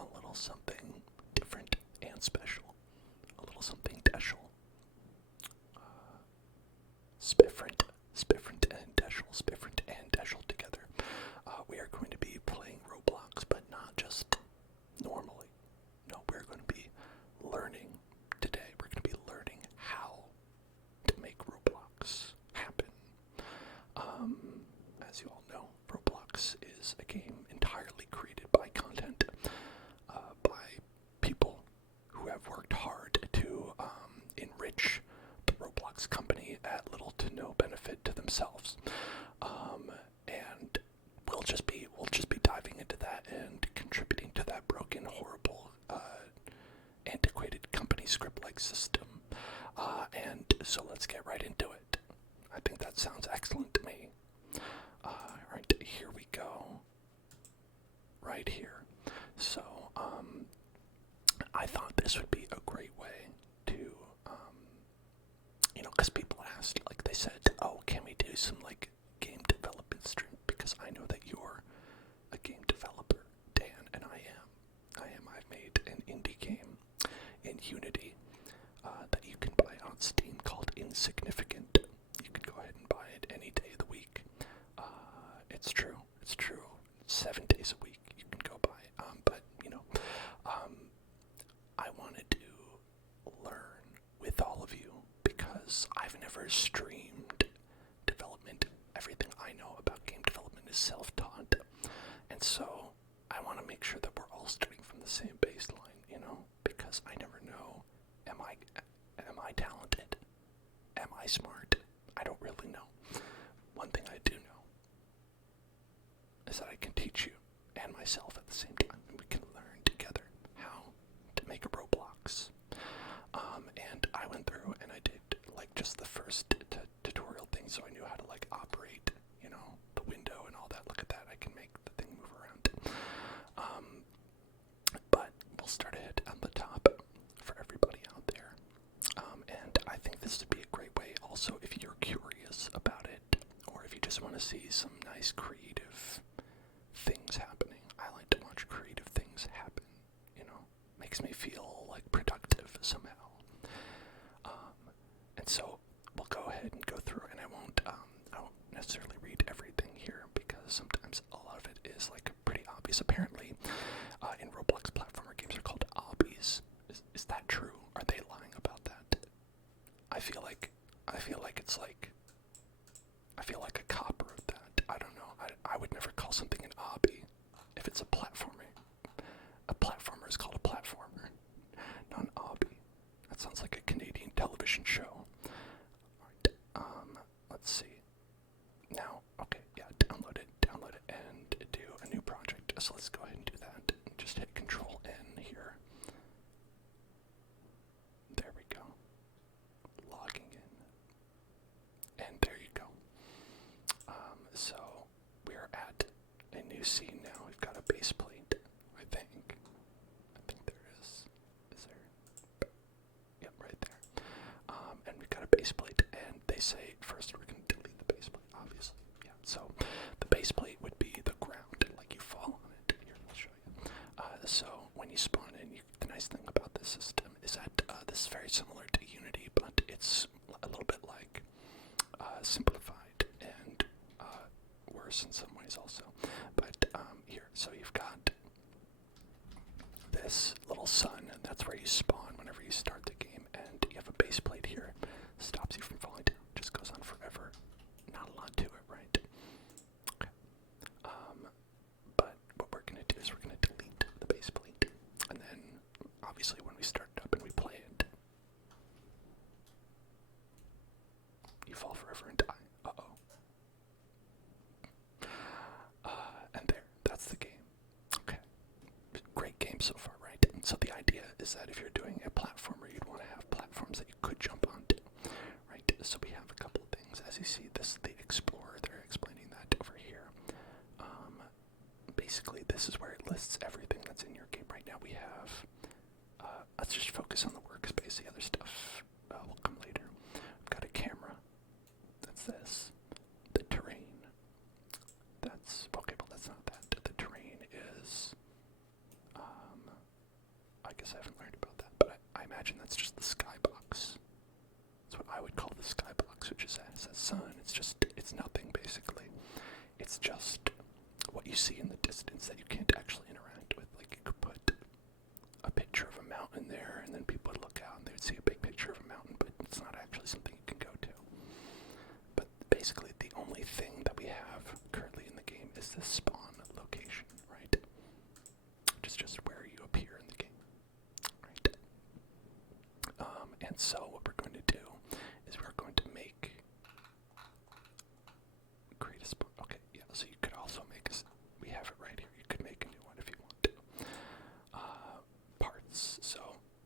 a little something different and special. A little something special. Spiffrent and Deschel together. We are going to be playing Roblox, but not just normally. No, we're going to be learning today. We're going to be learning how to make Roblox happen. As you all know, Roblox is a game entirely created by content, by people who have worked hard to enrich the Roblox company at little to no benefit to themselves. And we'll just be diving into that and contributing to that broken, horrible, antiquated company script-like system. And so let's get right into it. I think that sounds excellent to me. Alright, here we go. Right here. So, I thought this would be a great way to, because people asked, like they said, oh, can we do some, like, game development stream? Because I know that you're a game developer, Dan, and I am. I've made an indie game in Unity that you can buy on Steam called Insignificant. You can go ahead and buy it any day of the week. It's true. 7 days a week you can go buy. But I wanted to learn with all of you because I've never streamed development. Everything I know about game development is self-taught. And so I want to make sure that we're all starting from the same baseline, because I never know, am I talented? Am I smart? I don't really know. One thing I do know is that I can teach you and myself at the same time, and we can learn together how to make a Roblox. And I went through and I did just the first tutorial thing, so I knew how to operate, the window and all that. Look at that, I can make the thing move around. But we'll start it on the top for everybody out there. And I think this would be a great way also if you're curious about it, or if you just want to see some nice creative things happening. I like to watch creative things happen, makes me feel productive somehow. And so we'll go ahead and go through, and I won't necessarily read everything here because sometimes a lot of it is pretty obvious. Apparently, in Roblox platformer games are called obbies. Is that true? Are they lying about that? I feel like it's I feel like a cop wrote that. I don't know. I would never call something an obby if it's a platformer. A platformer is called a platformer, not an obby. That sounds like a Canadian television show. Alright, let's see. Now, okay, yeah, download it, and do a new project. So let's go ahead and do that. Just hit Control N here. There we go. Logging in. And there you go. So we're at a new scene now. We've got a base plate, I think. There is. Is there? Yep, right there. And we've got a base plate, and they say first we're going to delete the base plate, obviously. Yeah, so the base plate would be the ground, like you fall on it. Here, I'll show you. So when you spawn in, the nice thing about this system is that this is very similar to Unity, but it's a little bit simplified and worse in some ways also. But here, so you've got this little sun, and that's where you spawn whenever you start the game, and you have a base plate here, stops you from falling down, just goes on forever. Not a lot to it, right? Okay. But what we're going to do is we're going to delete the base plate, and then obviously when we start it up and we play it, you fall forever and die. And there, that's the game. Okay. Great game so far, right? So the idea is that if you're doing a platformer, you'd want to have platforms that you could jump onto, right? So we have a couple of things. As you see, this is the Explorer. They're explaining that over here. Basically, this is where it lists everything that's in your game. Right now we have, let's just focus on the workspace. The other stuff will come later. We've got a camera. That's this. The terrain. That's, okay, well that's not that. The terrain is, guess I haven't learned about that, but I imagine that's just the skybox. That's what I would call the skybox, which is says sun. It's nothing basically. It's just what you see in the distance that you can't actually interact with. Like you could put a picture of a mountain there, and then people would look out and they would see a big picture of a mountain, but it's not actually something you can go to. But basically, the only thing that we have currently in the game is this spawn location, right? Which is just where you appear in the game, right? And so what we're going to do is we're going to create a spawn. Okay, yeah. So you could also make we have it right here. You could make a new one if you want to. Parts. So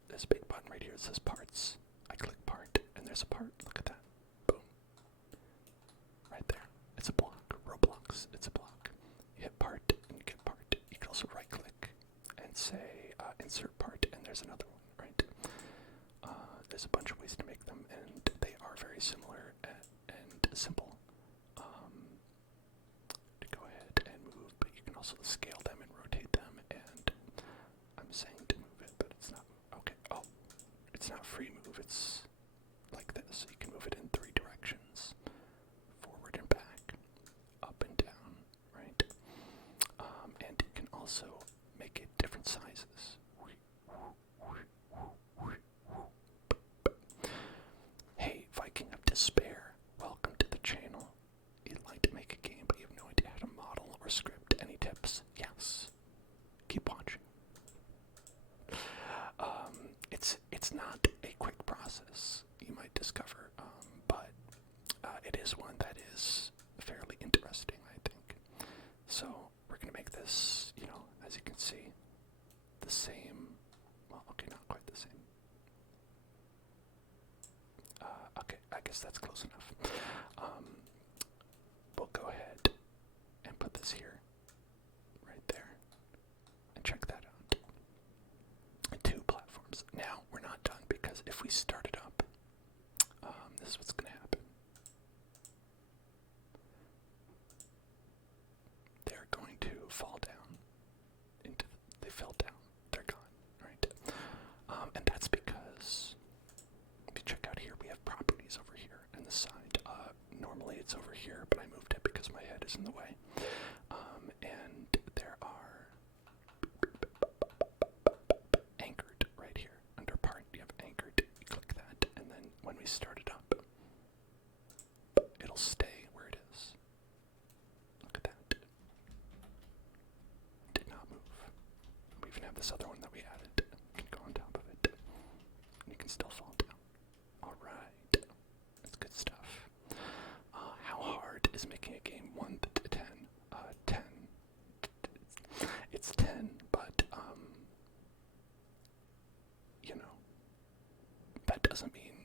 there's a big button right here that says parts. I click part, and there's a part. Look at that. Boom. Right there. It's a block. Roblox. It's a block. You hit part, and you get part. You can also right click and say insert part, and there's another one, right? There's a bunch of ways to make them, and they are very similar and simple to go ahead and move, but you can also scale them and rotate them, and I'm saying to move it, but it's not. Okay, oh, it's not free move, it's like this. So you can move it in 3 directions, forward and back, up and down, right? And you can also make it different sizes. Hey, Viking of Despair, welcome to the channel. You'd like to make a game, but you have no idea how to model or script. Any tips? Yes. Keep watching. It's not a quick process, you might discover, but it is one that is fairly interesting, I think. So we're going to make this, as you can see, the same. Well, okay, not quite the same. Okay, I guess that's close enough. We'll go ahead and put this here, right there, and check that out. 2 platforms. Now, we're not done, because if we start it up, this is what's going to happen. They're going to fall down. They fell down. They're gone, right? And that's because, if you check out here, we have properties over here on the side. Normally it's over here, but I moved it because my head is in the way. And there are anchored right here. Under part, you have anchored. You click that, and then when we start it up, it'll stay where it is. Look at that. Did not move. We even have this other one that we added. You can go on top of it. And you can still fall down. Alright. That's good stuff. How hard is making a game 1 to 10? 10. It's 10, but, that doesn't mean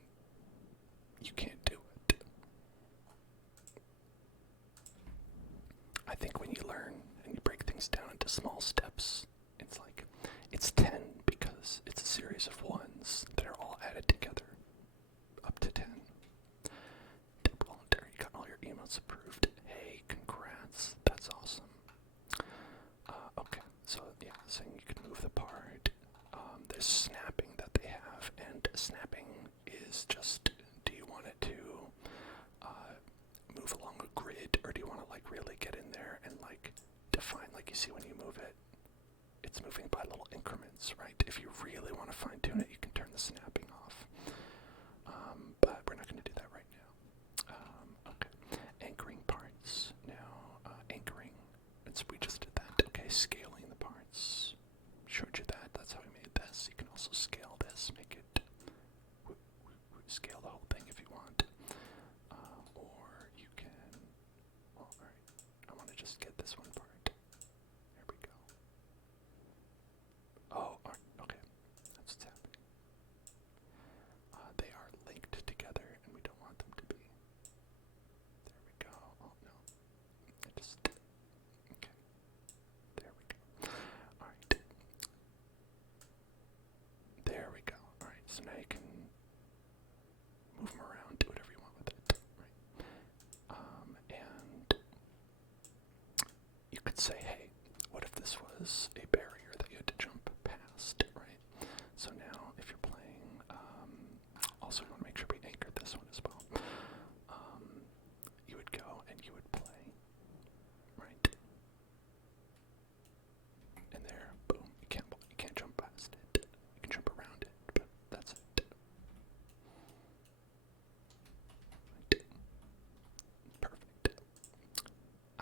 you can't do it. I think when you learn and you break things down into small steps, it's 10 because it's a series of ones that are all added together, up to 10. Volunteer, you got all your emails approved. Hey, congrats. That's awesome. Okay, so yeah, saying you can move the part. There's snapping that they have, and snapping is just, do you want it to move along a grid, or do you want to really get in there and define, you see when you move it, it's moving by little increments, right? If you really want to fine tune it, you can turn the snapping off. But we're not going to do that right now. Okay, anchoring parts. Now, anchoring, we just did that. Okay, scaling the parts. Showed you that. That's how we made this. You can also scale this, make it, scale the whole thing if you want. Or you can, well, alright, I want to just get this one part. There we go. Oh, okay, that's what's happening. They are linked together, and we don't want them to be. There we go. Oh, no. Okay. There we go. Alright. There we go. Alright, so now you can move them around, do whatever you want with it. Right. And you could say, hey, what if this was a barrier that you had to jump past, right?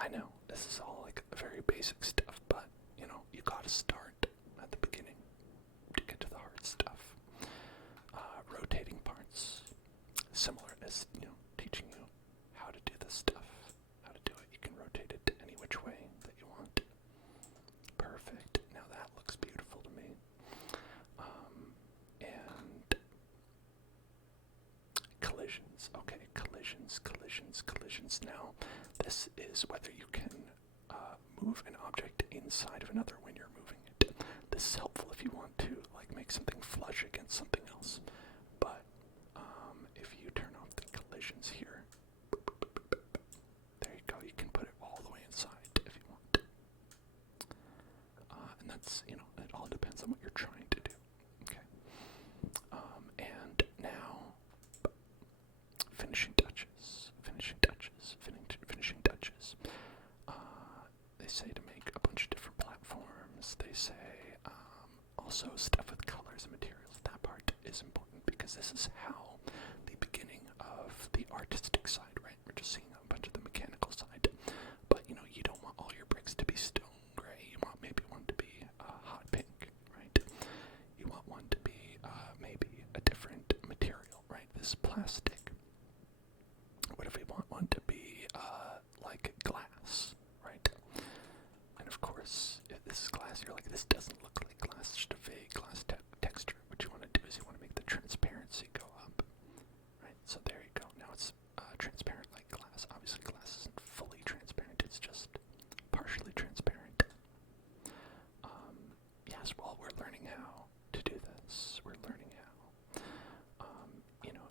I know, this is all like very basic stuff, but, you gotta start at the beginning to get to the hard stuff. Rotating parts, similar as, teaching you how to do this stuff, how to do it. You can rotate it any which way that you want. Perfect. Now that looks beautiful to me. And collisions. Okay, collisions. Now, this is whether you can move an object inside of another when you're moving it. This is helpful if you want to, like, make something flush against something else. But if you turn off the collisions here, there you go. You can put it all the way inside if you want. And that's, it all depends on what you're trying to do. Okay. And now, finishing touches. They say to make a bunch of different platforms. They say also stuff with colors and materials. That part is important because this is how the beginning of the artistic side, right? We're just seeing a bunch of the mechanical side. But, you don't want all your bricks to be stone gray. You want maybe one to be hot pink, right? You want one to be maybe a different material, right? This plastic. What if we want one to be like glass, right? And of course, if this is glass, you're like, this doesn't look like glass, it's just a vague glass texture. What you want to do is you want to make the transparency go up, right? So there you go. Now it's transparent like glass. Obviously, glass isn't fully transparent, it's just partially transparent. Yes, well, we're learning how to do this. We're learning how.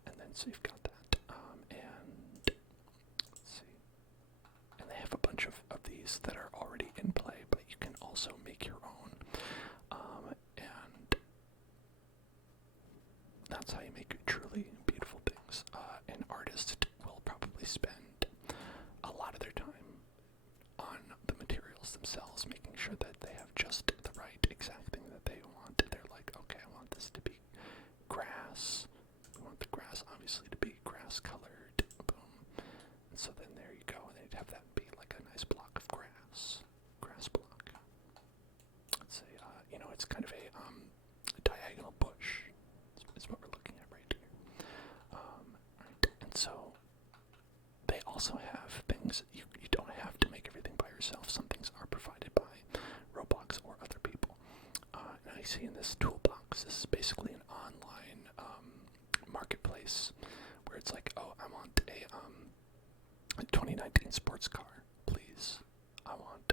And then so you've got that. And let's see. And they have a bunch of these that are already in play, but you can also make your own. And that's how you make truly beautiful things. An artist will probably spend a lot of their time on the materials themselves, making sure that they have just the right exact thing that they want. They're like, okay, I want this to be grass. We want the grass obviously to be grass colored. Boom. And so then there you go. And they'd have that be like a nice block of grass. Grass block. Let's say, it's kind of a diagonal bush. Is what we're looking at right here. Right. And so they also have things, you don't have to make everything by yourself. Some things are provided by Roblox or other people. And I see in this toolbox, this is basically an online marketplace where it's like, oh, I want a 2019 sports car, please. I want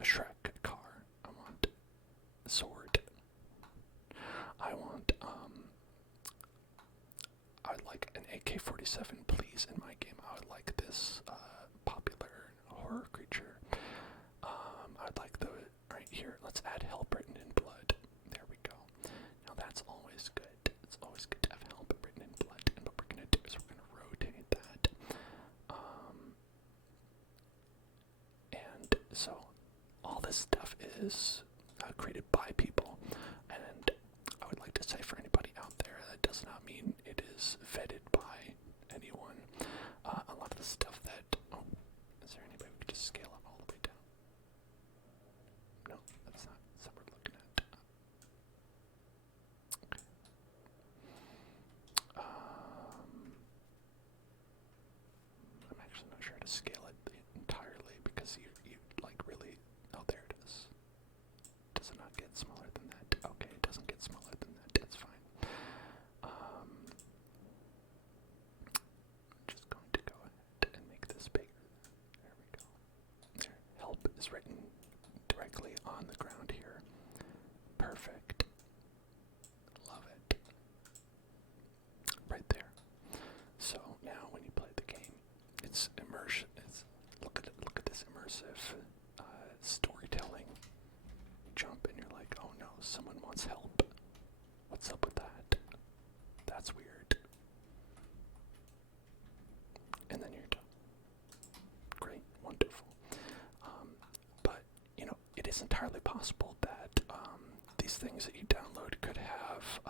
a Shrek car. I want a sword. I want I would like an AK-47, please, in my game. I would like this popular horror creature. I would like the right here. Let's add help written in blood. There we go. Now that's always good. It's always good to have help written in blood. And what we're gonna do is we're gonna rotate that. And so all this stuff is created by people. And I would like to say for anybody out there, that does not mean it is vetted by anyone. A lot of the stuff that, is there anybody we could just scale up all the way down? No, that's not what we're looking at. Okay. I'm actually not sure how to scale it entirely because you like really, oh, there it is. Does it not get smaller than that? Okay, it doesn't get smaller than that. That's fine. Just going to go ahead and make this bigger. There we go. There. Help is written directly on the ground here. Perfect. Love it. Right there. So now when you play the game, it's immersion. Look at this immersive storytelling. Jump and you're like, oh no, someone wants help. What's up with that? That's weird. And then you're done. Great, wonderful. But it is entirely possible that these things that you download could have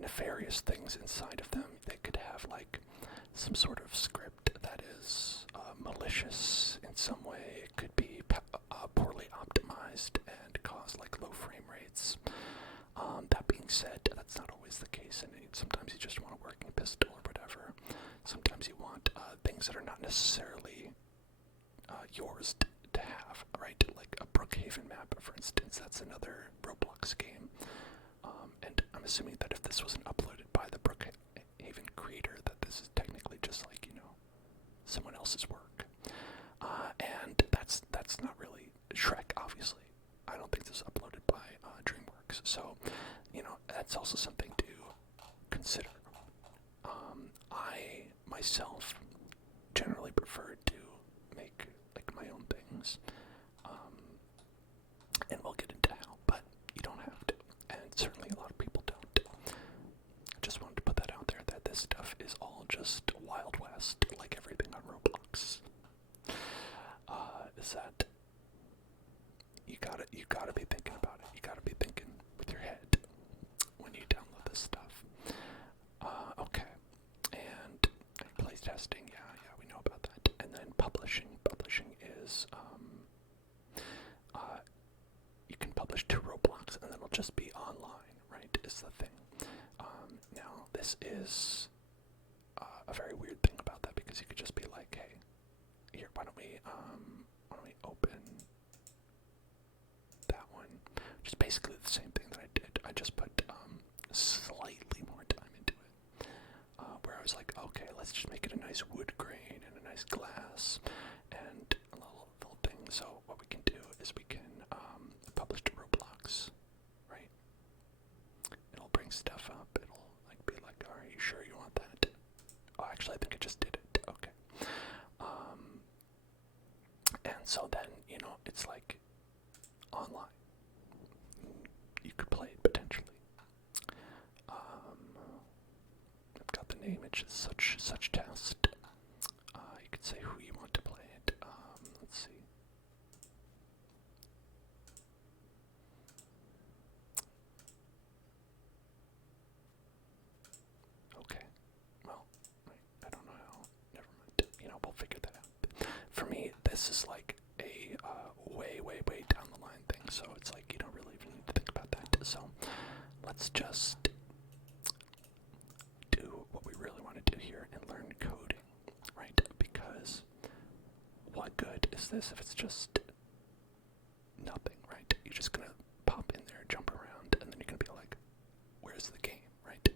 nefarious things inside of them. They could have like some sort of script that is malicious in some way. It could be poorly optimized and cause like low frame rates. That being said, that's not always the case, and sometimes you just want a working pistol or whatever. Sometimes you want things that are not necessarily yours to have, right? Like a Brookhaven map, for instance. That's another Roblox game. And I'm assuming that if this wasn't uploaded by the Brookhaven creator, that this is technically just like, someone else's work. And that's not really Shrek, obviously. I don't think this is uploaded by DreamWorks. So, that's also something to consider. I, myself, generally prefer to make, like, my own things. And we'll get into how, but you don't have to. And certainly a lot of people don't. I just wanted to put that out there, that this stuff is all just Wild West, like everything on Roblox. Is that you gotta be thinking about it. You gotta be thinking with your head when you download this stuff. Okay. And playtesting, yeah, we know about that. And then publishing. Publishing is you can publish to Roblox and then it'll just be online, right? Is the thing. Now this is a very weird thing about that, because you could just be like, hey, here, why don't we open that one? Just basically the same thing that I did. I just put slightly more time into it. Where I was like, okay, let's just make it a nice wood grain and a nice glass and a little thing. So what we can do is we can publish to Roblox, right? It'll bring stuff up. It'll be like, are you sure you want that? Oh, actually, I think I just did it. Okay. And so then, it's like online. You could play it potentially. I've got the name. It's just such test. You could say who you want to play it. Let's see. Okay. Well, I don't know how. Never mind. We'll figure that out. For me, this is like a way down the line thing. So it's like you don't really even need to think about that. So let's just do what we really want to do here and learn coding, right? Because what good is this if it's just nothing, right? You're just gonna pop in there, jump around, and then you're gonna be like, where's the game, right?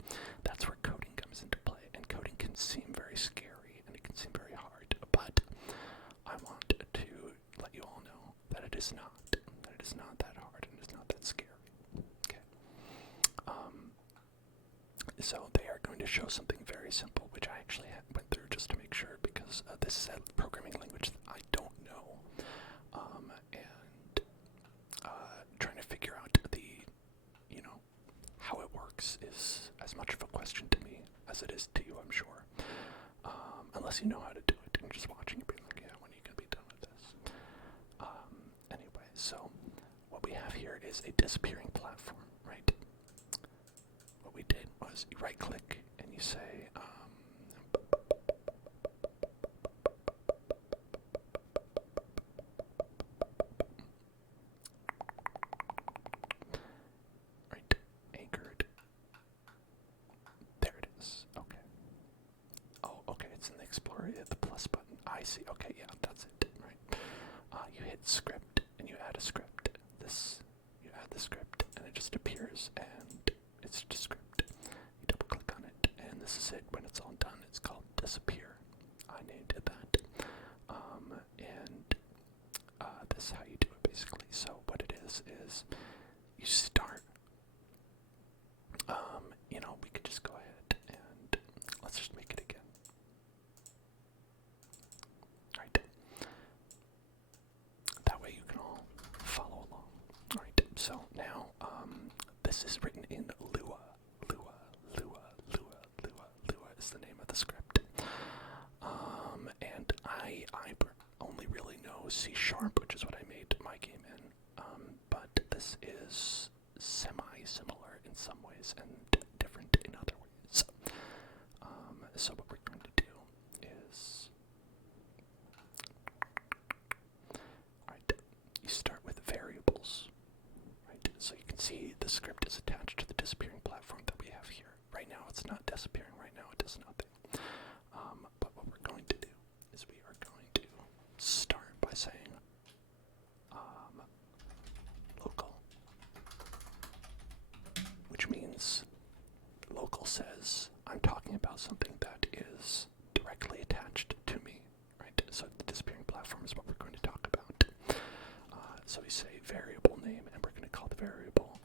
That's where coding comes into play, and coding can seem very scary and it can seem very hard, but I want to let you all know that it is not. That it is not that hard and it's not that scary. Okay. So they are going to show something very simple, which I actually went through just to make sure, because this is a programming language that I don't know, and trying to figure out how it works is as much of a question to me as it is to you, I'm sure. Unless you know how to do it and just watching it being like, yeah, when are you going to be done with this? Anyway, so what we have here is a disappearing platform, right? What we did was you right click and you say, right, anchored. There it is. Okay. Oh, okay, it's in the Explorer, the plus button. I see. Okay, yeah, that's it, right? You hit script, and you add a script. You add the script, and it just appears, and it's just script. You double click on it, and this is it. When it's all done, it's called Disappear. I named it that. This is how you do it, basically. So what it is you start, we could just go ahead and let's just make it again. Right. That way you can all follow along. Alright, so now, this is written in Lua. Lua is the name of the script. And I only really know C#, which is what I made my game in. But this is semi-similar in some ways and different in other ways. So what we're going to do is So we say variable name, and we're going to call the variable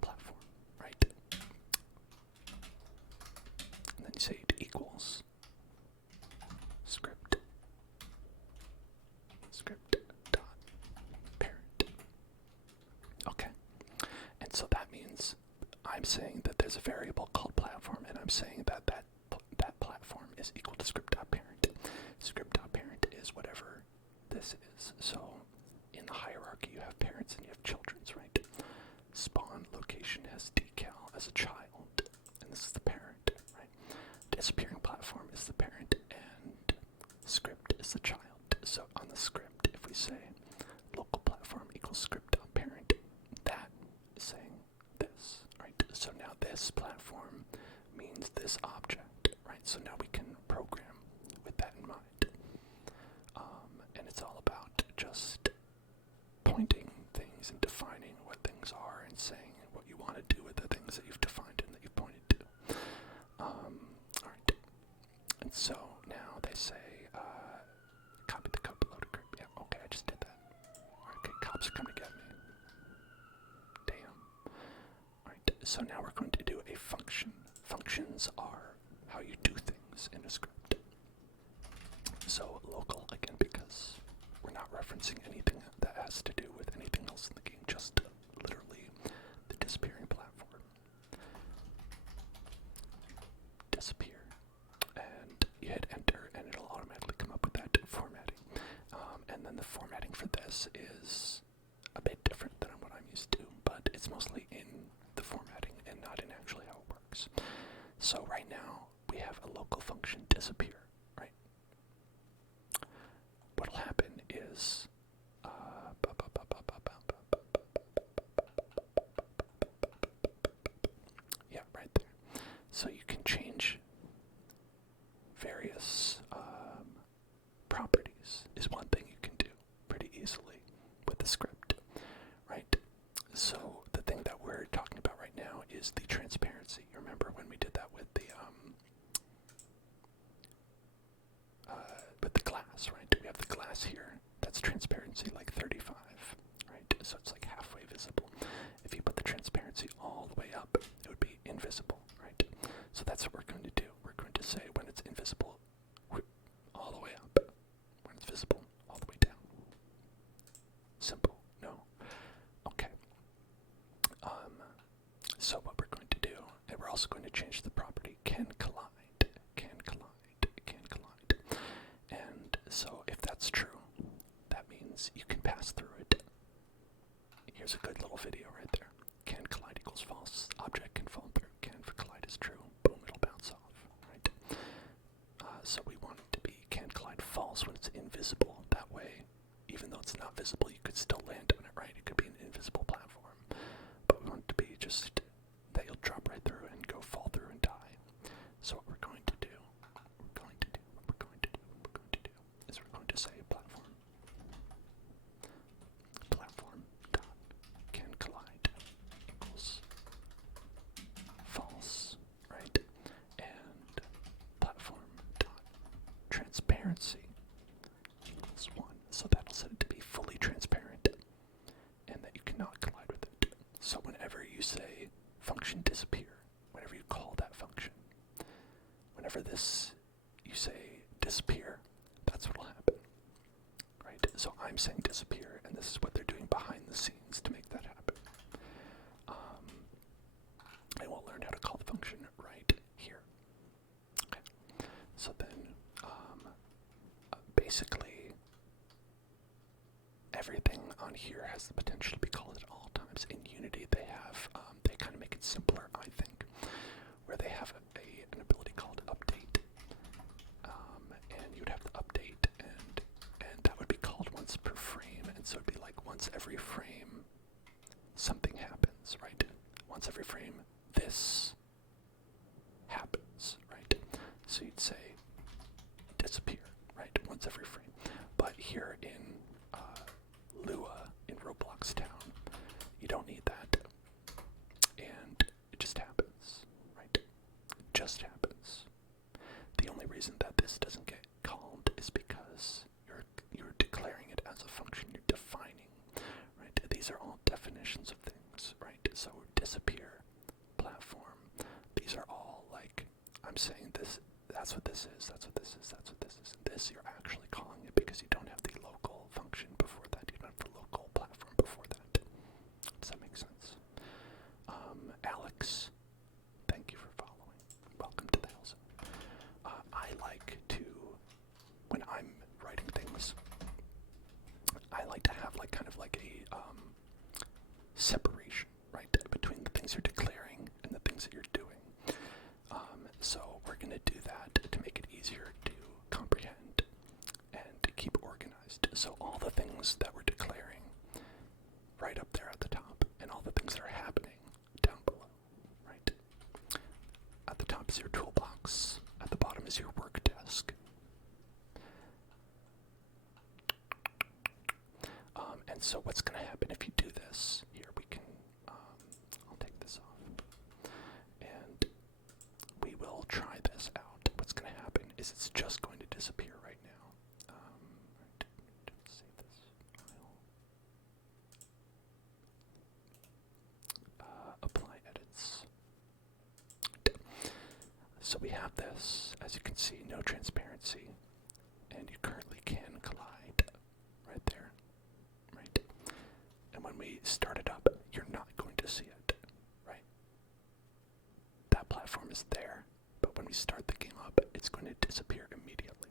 platform, right? And then you say it equals script dot parent. Okay, and so that means I'm saying that there's a variable called platform, and I'm saying that that platform is equal to script.parent. Script.parent is whatever this is. So in the hierarchy, you have parents and you have children's, right? Spawn location has decal as a child, and this is the parent, right? Disappearing platform is the parent, and script is the child. So on the script, if we say local platform equals script.parent, that is saying this, right? So now this platform means this object, right? So now we can program with that in mind. And it's all about just pointing things and defining what things are and saying what you want to do with the things that you've defined and that you've pointed to. Alright. And so now they say, copy the code below to group. Yeah, okay, I just did that. Okay, cops are coming to get me. Damn. Alright, so now we're going to do a function. Functions are how you do things in a script. So local, again, because we're not referencing anything that has to do with anything else in the game, just literally the disappearing platform. Disappear. And you hit enter, and it'll automatically come up with that formatting. And then the formatting for this is a bit different than what I'm used to, but it's mostly in the formatting and not in actually how it works. So right now, we have a local function disappear, right? What'll happen is, yeah, right there. So you can change various properties is one thing you can do pretty easily with the script, right? So the thing that we're talking about right now is the transparency. Remember when we did that with the glass, right? We have the glass here. That's transparency like 35, right? So it's like halfway visible. If you put the transparency all the way up, it would be invisible, right? So that's what we're going to do. We're going to say when it's invisible, all the way up. When it's visible, all the way down. Simple, no? Okay. So what we're going to do, and we're also going to change the property can collide. And so if that's true, that means you can pass through it. Here's a good little video right there. Can collide equals false. Object can fall through. Can for collide is true. Boom, it'll bounce off, right? So we want it to be can collide false when it's invisible. That way, even though it's not visible, you could still land on it, right? It could be an invisible platform. But we want it to be just that you'll drop right through and go fall through and die. So what we're going to do, is we're going to say platform dot can collide equals false, right? And platform dot transparency equals 1. So that'll set it to be fully transparent and that you cannot collide with it. So whenever you say function disappear, whenever you call that function, whenever you say disappear, that's what'll happen, right? So I'm saying disappear, and this is what they're doing behind the scenes to make that happen. And we'll learn how to call the function right here. Okay. So then, basically, everything on here has the potential to be called at all times. In Unity, they have, they kind of make it simpler, I think, where they have an ability called update. And you'd have to update, and that would be called once per frame, and so it'd be like once every frame something happens, right? Once every frame this happens, right? So you'd say disappear, right? Once every frame. But here in Lua, in Roblox Town, you don't need that, and it just happens, right? separation, right, between the things you're declaring and the things that you're doing. So we're going to do that to make it easier to comprehend and to keep organized. So all the things that we're declaring right up there at the top, and all the things that are happening down below, right? At the top is your toolbox. At the bottom is your work desk. And so what's going to happen if you do this? Here we can, I'll take this off. And we will try this out. What's going to happen is it's just going to disappear right now. Save this file. Apply edits. So we have this, as you can see, no transparency, and you currently can collide right there, right? And when we start it up, you're not going to see it, right? That platform is there, but when we start the game up, it's going to disappear immediately.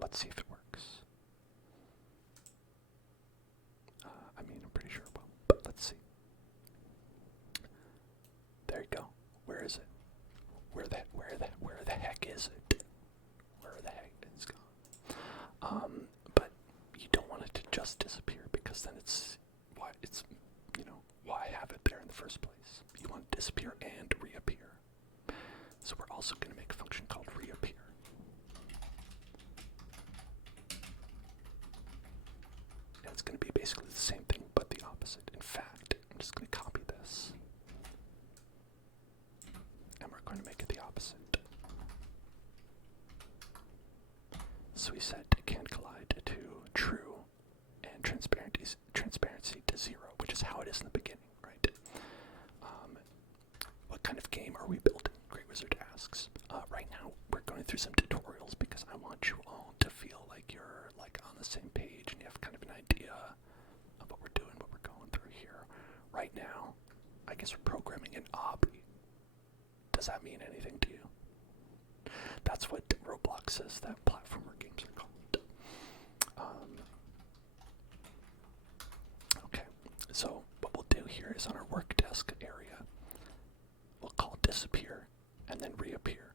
Let's see if it works. I mean, I'm pretty sure it will, but let's see. There you go. Where is it? Where the heck is it? Where the heck it's gone? But you don't want it to just disappear, because then why have it there in the first place? You want it to disappear and reappear. So we're also going to make a function called reappear. And it's going to be basically the same thing, but the opposite. In fact, I'm just going to copy this. And we're going to make it the opposite. So we set can collide to true and transparency to 0, which is how it is in the beginning, right? What kind of game are we building? Great Wizard asks. Right now, we're going through some tutorials because I want you all to feel like you're on the same page and you have kind of an idea of what we're doing, what we're going through here. Right now, I guess we're programming an obby. Does that mean anything to you? That's what Roblox says that platformer games are called. Okay, so what we'll do here is on our work desk area, we'll call disappear and then reappear.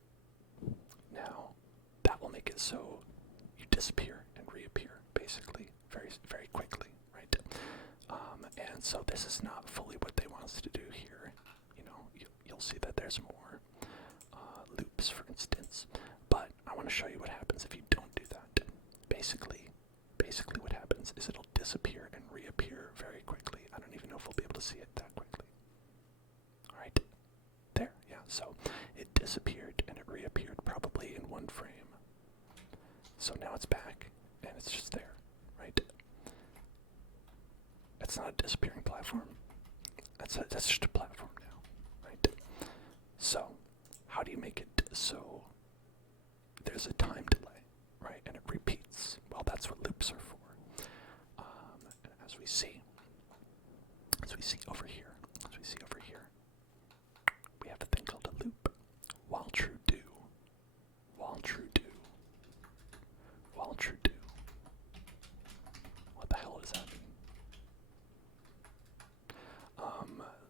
Now, that will make it so you disappear and reappear, basically, very, very quickly, right? And so this is not fully what they want us to do here. You'll see that there's more loops, for instance, but I want to show you what happens if you don't do that. Basically what happens is it'll disappear and reappear very quickly. I don't even know if we'll be able to see it that quickly. Alright, there, yeah, so it disappeared and it reappeared probably in one frame. So now it's back and it's just there, right? It's not a disappearing platform. That's just a platform now, right? So, how do you make it so there's a time delay, right? And it repeats. Well, that's what loops are for. As we see over here, we have a thing called a loop. While true do, while true do, while true do. What the hell does that mean?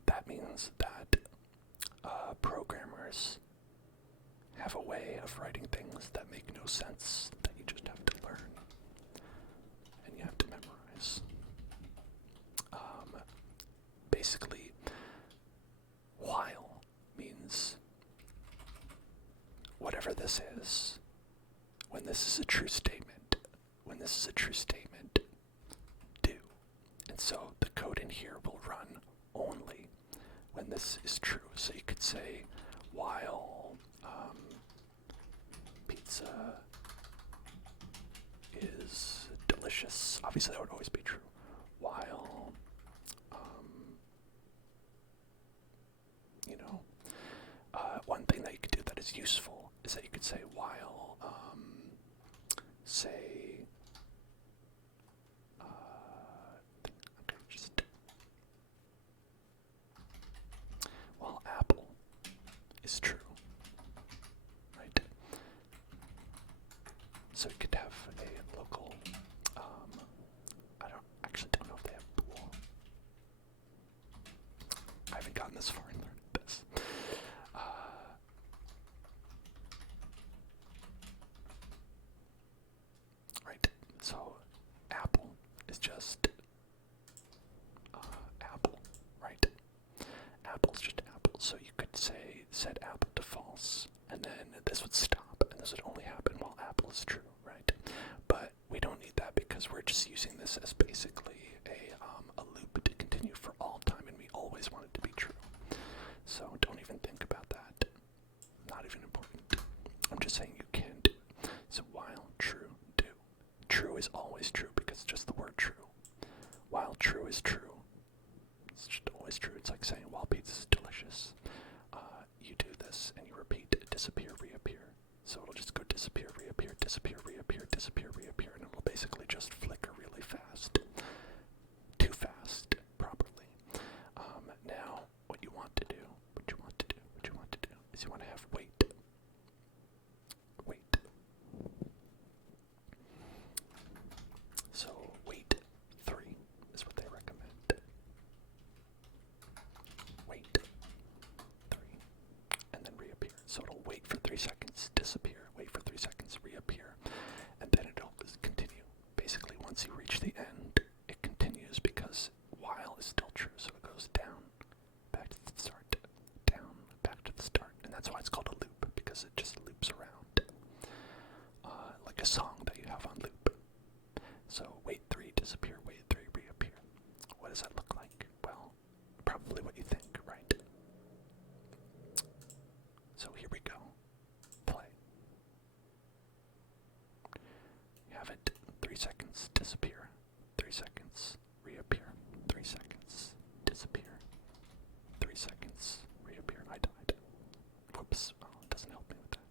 That means that programmers have a way of writing things that make no sense that you just have to learn and you have to memorize. Basically, while means whatever this is. When this is a true statement, do. And so the code in here will run only when this is true. So you could say while pizza is delicious. Obviously that would always be true. While one thing that you could do that is useful is that you could say while while apple is true, right? So you could have a local, I actually don't know if they have bool. true is true. It's just always true. It's like saying, while pizza is delicious, you do this and you repeat, disappear, reappear. So it'll just go disappear, reappear, disappear, reappear, disappear, reappear, and it'll basically just flicker really fast. Too fast, probably. Now, what you want to do is you want to have wait. Wait. So, wait 3 is what they recommend. Wait 3, and then reappear. So it'll wait for 3 seconds, disappear, wait for 3 seconds, reappear, and then it'll continue. Basically, once you reach the end, it continues because while is still true, so it goes down, back to the start, down, back to the start, and that's why it's called a loop, because it just loops around, like a song that you have on loop. So wait 3, disappear, wait 3, reappear. What does that look like? Well, probably what you think, right? So here we go. Play. You have it. 3 seconds, disappear. 3 seconds, reappear. 3 seconds, disappear. 3 seconds, reappear. I died. Whoops. Oh, it doesn't help me with that.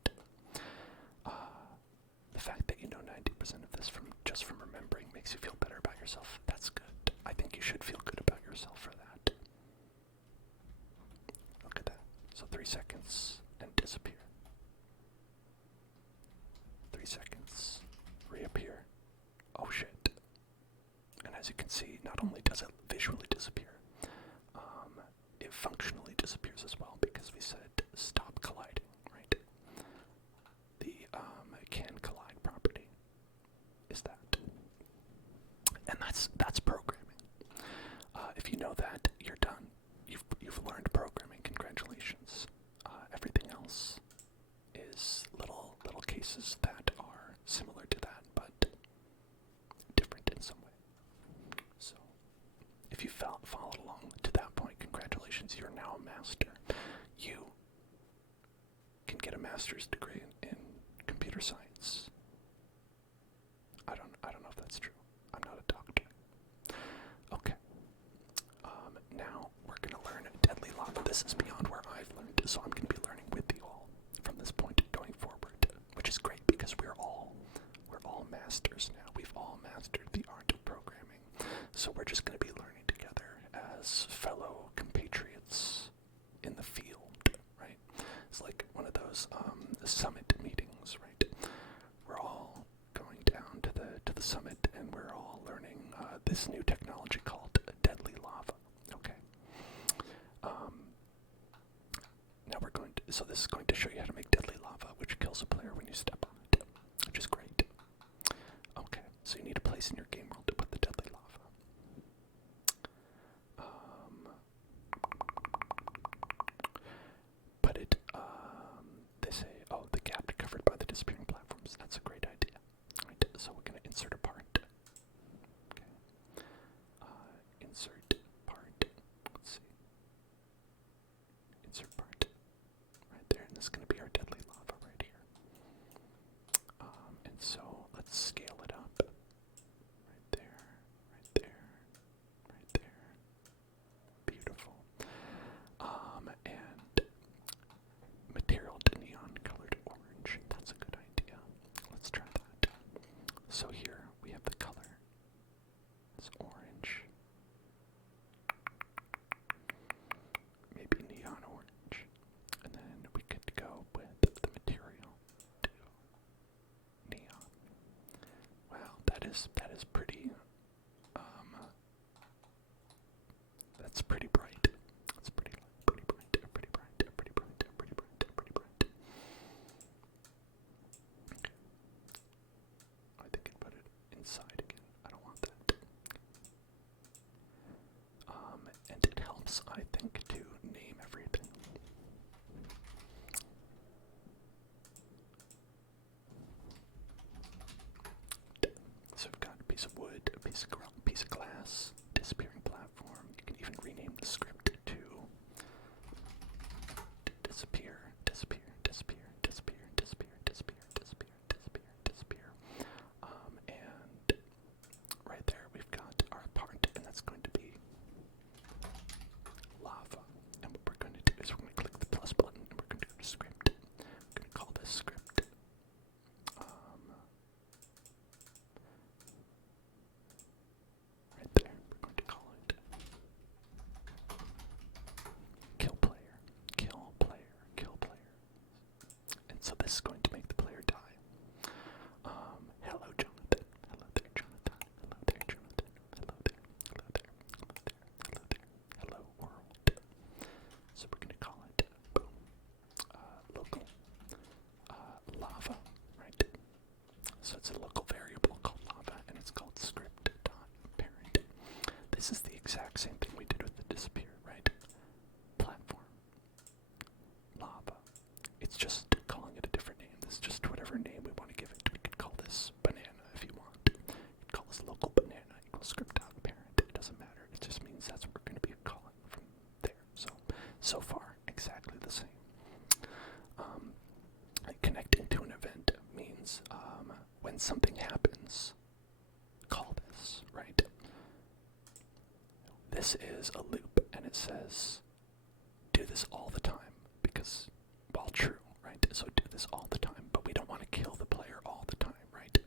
The fact that you know 90% of this just from remembering makes you feel better about yourself. That's good. I think you should feel good about yourself for that. Look at that. So 3 seconds and disappear. 3 seconds, reappear. Oh shit. And as you can see, not only does it visually disappear, it functionally disappears as well, because we said stop colliding, right? The can collide property is that. And that's programming. If you know that, you're done. You've learned programming. Congratulations. Everything else is little cases that are similar to that, but different in some way. So, if you followed along to that point, congratulations. You're now a master. You can get a master's degree in computer science. I don't know if that's true. I'm not a doctor. Okay. Now we're gonna learn deadly lava. This is beyond where I've learned, so I'm gonna be learning with you all from this point going forward, which is great because we're all masters now. We've all mastered the art of programming, so we're just gonna be learning together as fellow compatriots in the field, right? It's like one of those summit meetings, right? We're all going down to the summit, and we're all learning this new technology called deadly lava. Okay. Now so this is going to show you how to make deadly lava, which kills a player when you step on it, which is great. Okay, so you need a place in your game world to put the deadly lava. Put it, they say, the gap covered by the disappearing platforms. That's a great idea. Right, so we're going to insert a part. Okay. Insert part. Let's see. Insert part. Right there, and this is going to be our deadly lava right here. And so let's scale it up. Right there, right there, right there. Beautiful. And material to neon colored orange. That's a good idea. Let's try that. So here we have the color. It's orange. Maybe neon orange. And then we could go with the material to neon. Wow, that is pretty that's pretty bright. That's pretty bright, pretty bright, pretty bright, pretty bright, pretty bright. Okay. I think I put it inside again. I don't want that. And it helps, I think, to name everything. So we've got a piece of wood, a piece of glass, disappearing platform. You can even rename the script to disappear, disappear, disappear, disappear, disappear, disappear, disappear, disappear, disappear. And right there we've got our part, and that's going to this is going to make the player die. Hello, Jonathan. Hello there, Jonathan. Hello there, Jonathan. Hello there. Hello there. Hello there. Hello there. Hello, world. So we're going to call it, boom, local lava, right? So it's a local variable called lava, and it's called script.parent. This is the exact same thing we did with the disappear, right? Platform, lava. It's just calling it a different name. This is just whatever name we want to give it. We could call this banana if you want. You could call this local banana equals script.parent. It doesn't matter. It just means that's what we're going to be calling from there. So far, exactly the same. Connecting to an event means when something happens, call this, right? This is a loop, and it says do this all the time because, well, true, right? So do this all the time, but we don't want to kill the player all the time, right?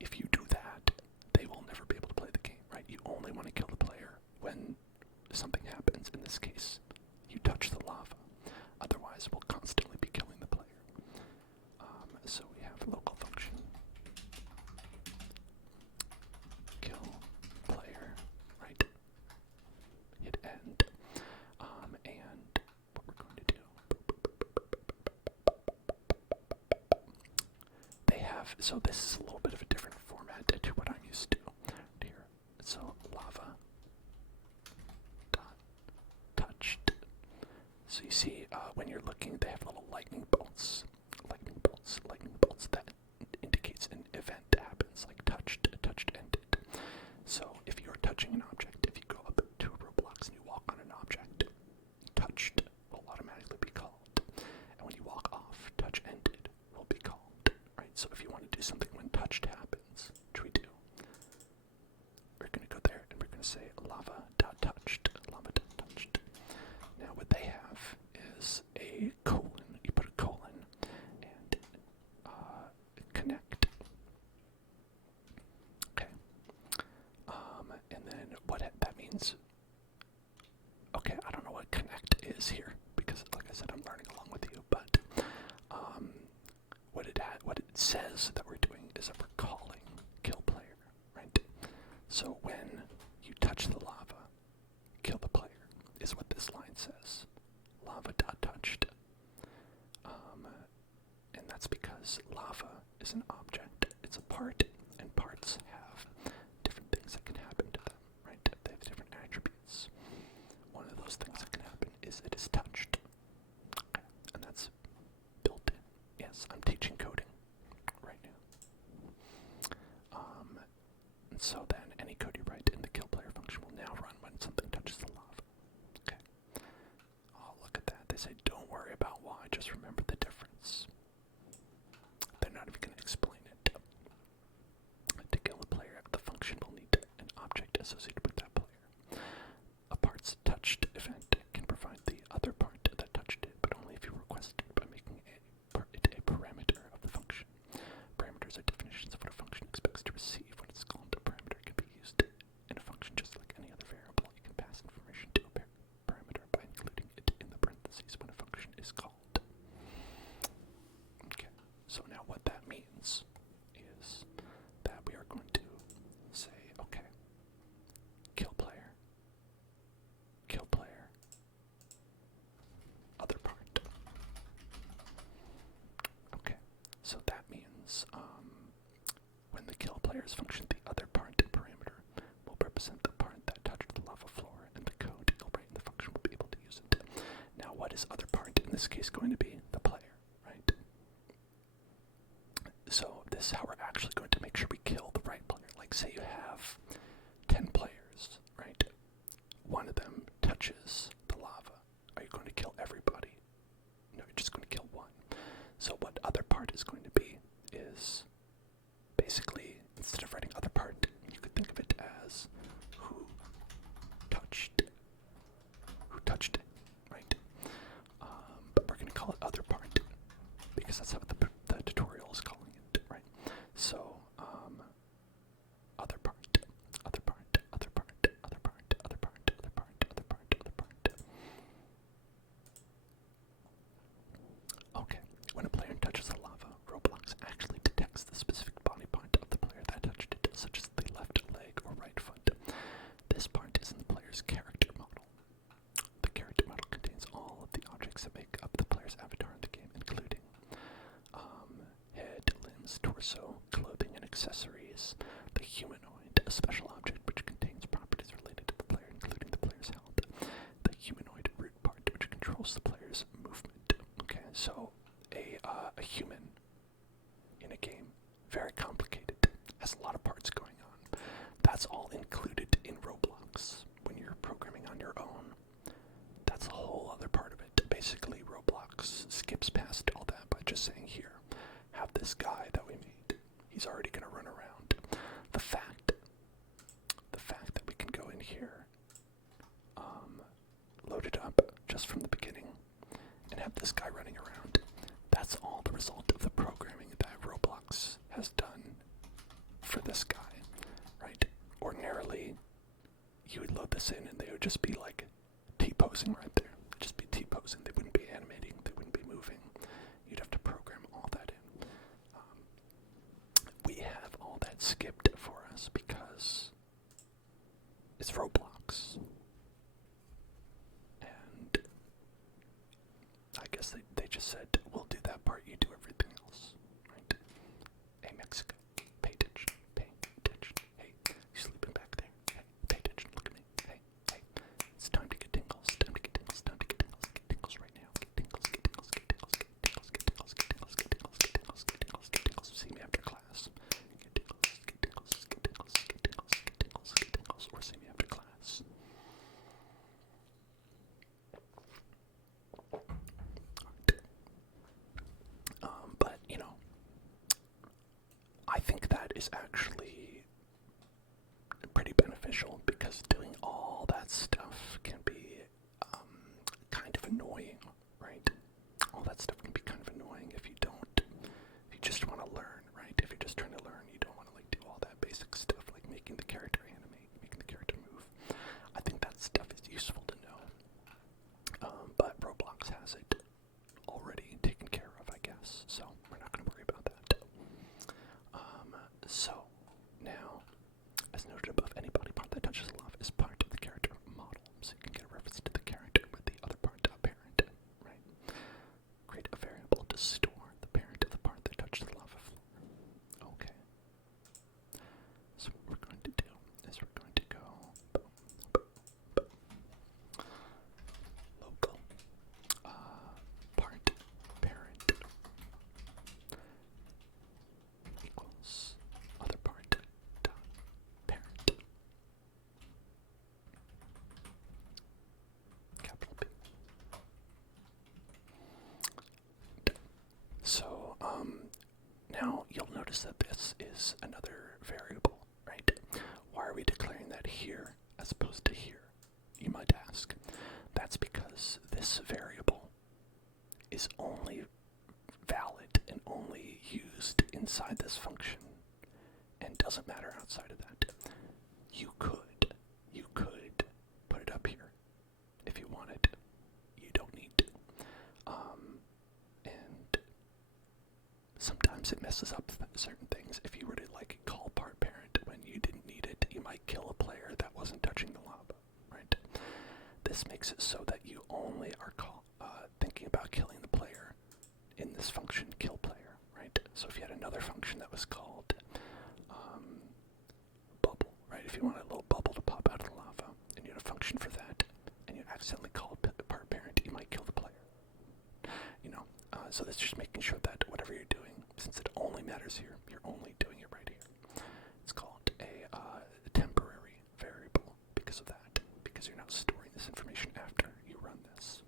If you do that, they will never be able to play the game, right? You only want to kill the player when something happens. In this case, you touch the lava. Otherwise, we'll constantly be killing the player. So we have local function kill player, right? Hit end. And what we're going to do, they have, so this is a little bit of a different format to what I'm used to here. So lava dot touched. So you see, when you're looking, they have little lightning bolts that indicates an event happens, like touched, ended. So if you're touching an object, if you go up to a Roblox and you walk on an object, touched will automatically be called. And when you walk off, touch ended will be called, right? So if you want to do something when touched happens, which we do, we're going to go there and we're going to say lava.touched. Now what they have is a colon. You put a colon and connect. Okay. And then what that means. Okay, I don't know what connect is here because, like I said, I'm learning along with you. But what it says that we're doing is that we're calling kill player, right? So when you touch the lava, kill the player is what this line says. Lava.touched. And that's because lava is an object. It's a part, and parts have different things that can happen to them, right? They have different attributes. One of those things that can happen is it is touched. Okay. And that's built in. Yes, I'm teaching coding right now. And so then any code you write in the kill player function will now run when something touches the lava. Okay. Oh, look at that. They say don't worry about why, just remember the difference. They're not even going to explain it. To kill a player, the function will need an object associated with that player. A part's touched event can provide the other part that touched it, but only if you request it by making it a parameter of the function. Parameters are definitions of what a function expects to receive when it's called. A parameter can be used in a function just like any other variable. You can pass information to a parameter by including it in the parentheses when a function is called. Okay, so now what that means is that we are going to say, okay, kill player, other part. Okay, so that means when the kill player's function, the other part parameter will represent the part that touched the lava floor, and the code you'll write in the function will be able to use it. Now, what is other part in this case going to be? The player, right? So this is how we're actually going to make sure we kill the right player. Like, say you have 10 players, right? One of them touches the lava. Are you going to kill everybody? No, you're just going to kill one. So what other part is going to be is basically, instead of writing other part, you could think of it as who touched it, right? But we're going to call it other part because that's how the tutorial is calling it, right? So other part. accessories. The humanoid, a special object which contains properties related to the player, including the player's health. The humanoid root part, which controls the player's movement. Okay, so a human in a game, very complicated, has a lot of parts going on. That's all included in Roblox. When you're programming on your own, that's a whole other part of it. Basically, Roblox skips past all that by just saying, here, have this guy that we made. He's already going to run around. The fact that we can go in here, load it up just from the beginning, and have this guy running around, that's all the result of the programming that Roblox has done for this guy, right? Ordinarily, you would load this in and they would just be like T-posing right there. They'd just be T-posing. They wouldn't be animating. They wouldn't be moving. You'd have to program all that in. We have all that skipped for us because it's Roblox. And I guess they just said, we'll do that part, you do everything else, right? Hey, Mexico, pay attention, pay attention. Hey, you sleeping back there? Hey, pay attention, look at me. Hey, it's time to get tingles, time to get tingles, time to get tingles, get tingles right now. Get tingles, get tingles, get tingles, get tingles, get tingles, get tingles, get tingles, get tingles, get tingles, get tingles. See me after class. Get tingles, get tingles, get tingles, get tingles, get tingles, get tingles, or see me after class. But, I think that is actually pretty beneficial because doing all that stuff can be kind of annoying, right? All that stuff can be kind of annoying if you just want to learn, right? If you're just trying to learn, you don't want to do all that basic stuff like making the character animate, making the character move. I think that stuff is useful to know. But Roblox has it already taken care of, I guess, so we're not going to worry about that. So, now, as noted above, any body part that touches the lava is part of the character model, so you can get a reference to the character with the other part apparent, right? Create a variable to store the parent of the part that touched the lava floor. Okay. So what we're going to do is we're going to go local part parent equals other part dot parent, capital P. So now you'll notice that this is another variable, right? Why are we declaring that here as opposed to here, you might ask? That's because this variable is only valid and only used inside this function and doesn't matter outside of that. You could put it up here if you wanted. You don't need to. And sometimes it messes up certain things. If you were to call part parent when you didn't need it, you might kill a player that wasn't touching the lava, right? This makes it so that you only are thinking about killing the player in this function, kill player, right? So if you had another function that was called bubble, right? If you want a little bubble to pop out of the lava, and you had a function for that, and you accidentally called part parent, you might kill the player. So that's just making sure that whatever you're doing, since it only matters here, you're only doing it right here. It's called a temporary variable because of that, because you're not storing this information after you run this,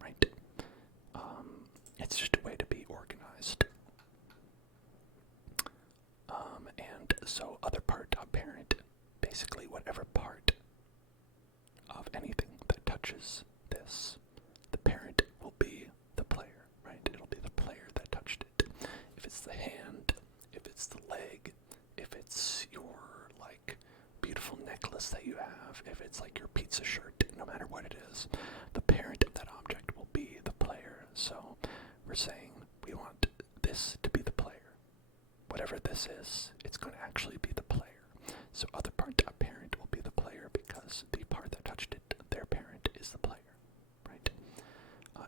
right? It's just a way to be organized. And so other part parent, basically whatever part of anything that touches this, the parent will be the player, right? It'll be the player that touched it. If it's the hand, if it's the leg, if it's your beautiful necklace that you have, if it's your pizza shirt, no matter what it is, the parent of that object will be the player. So we're saying we want this to be the player. Whatever this is, it's going to actually be the player. So other part parent will be the player because the part that touched it, their parent is the player, right?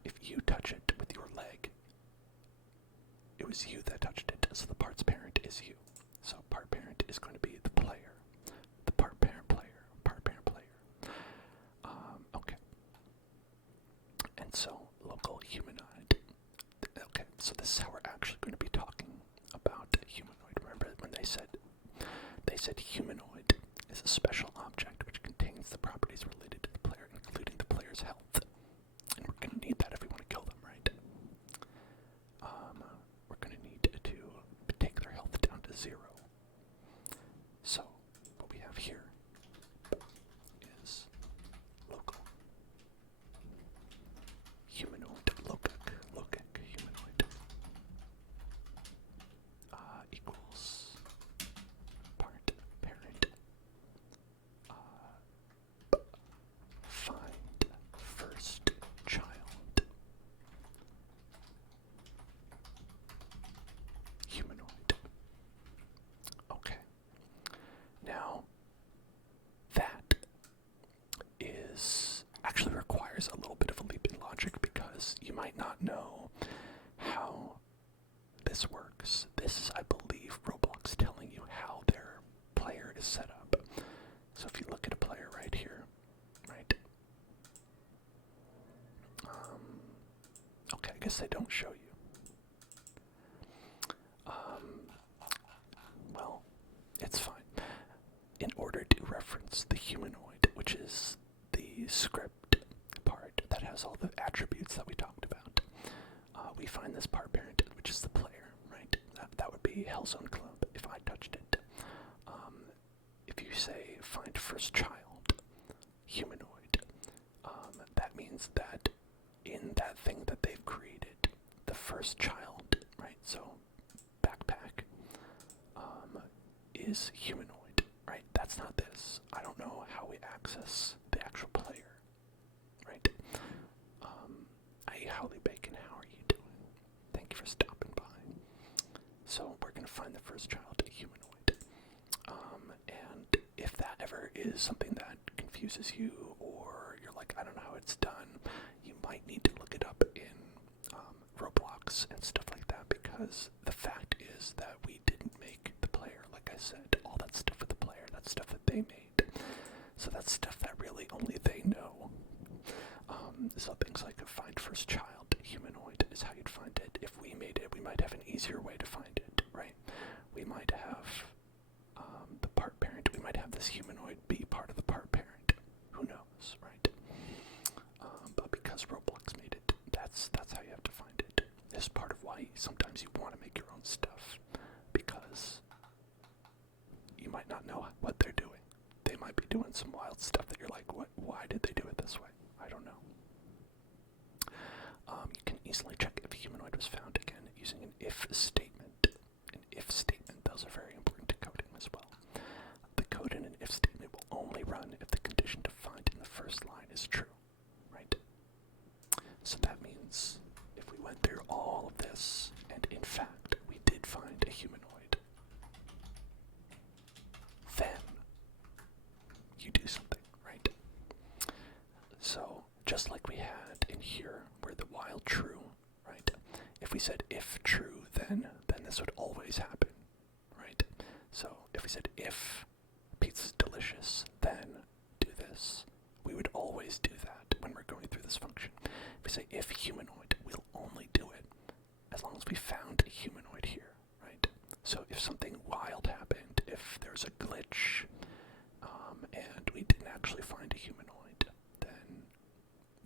If you touch it with your leg, it was you that touched it, so the part's parent is you. So this is how we're actually going to be talking about humanoid. Remember when they said humanoid is a special object which contains the properties related to the player, including the player's health. And we're going to need that if we want to kill them, right? We're going to need to take their health down to 0. So what we have here is local humanoid, locac humanoid equals part parent find first child humanoid. Okay. Now that is actually requires a little bit of a leap in logic because you might not know how this works. This is, I believe, Roblox telling you how their player is set up. So if you look at a player right here, right? Okay, I guess they don't show you. Well, it's fine. In order to reference the humanoid, which is the script part that has all the attributes that we talked about, we find this part parent, which is the player, right? That would be Hellzone Club if I touched it. If you say find first child humanoid, that means that in that thing that they've created, the first child, right? So backpack is humanoid, right? That's not this. I don't know how we access the actual player, right? Howley Bacon, how are you doing? Thank you for stopping by. So we're going to find the first child humanoid. And if that ever is something that confuses you, or you're like, I don't know how it's done, you might need to look it up in Roblox and stuff like that, because the fact is that we didn't make the player. Like I said, all that stuff with the player, that's stuff that they made. So that's stuff that really only they know. So things like a find first child humanoid is how you'd find it. If we made it, we might have an easier way to find it, right? We might have the part parent. We might have this humanoid be part of the part parent. Who knows, right? But because Roblox made it, that's how you have to find it. It's part of why sometimes you want to make your own stuff, because you might not know what they're doing. They might be doing some wild stuff that you're like, what? Why did they do it this way? I don't know. You can easily check if a humanoid was found again using an if statement. An if statement, those are very important to coding as well. The code in an if statement will only run if the condition defined in the first line is true, right? So that means if we went through all of this, and in fact we did find a humanoid, then you do something, right? So just like we had in here, where the while true, right? If we said if true, then this would always happen, right? So if we said if pizza's delicious, then do this, we would always do that when we're going through this function. If we say if humanoid, we'll only do it as long as we found a humanoid here, right? So if something wild happened, if there's a glitch, and we didn't actually find a humanoid, then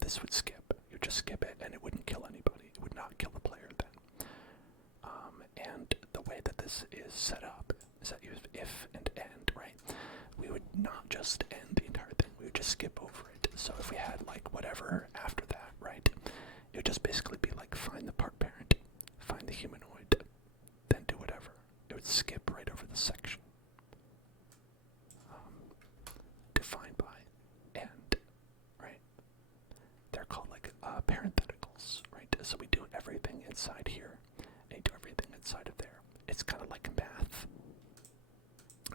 this would skip. You would just skip it, and it wouldn't kill anybody. It would not kill the player then. And the way that this is set up is that you have if and end, right? We would not just end the entire thing. We would just skip over it. So if we had like whatever after that, right? It would just basically be like find the part parent, find the humanoid, then do whatever. It would skip right over the section. Defined by end, right? They're called like parentheticals, right? So we do everything inside here, and you do everything inside of there. It's kind of like math,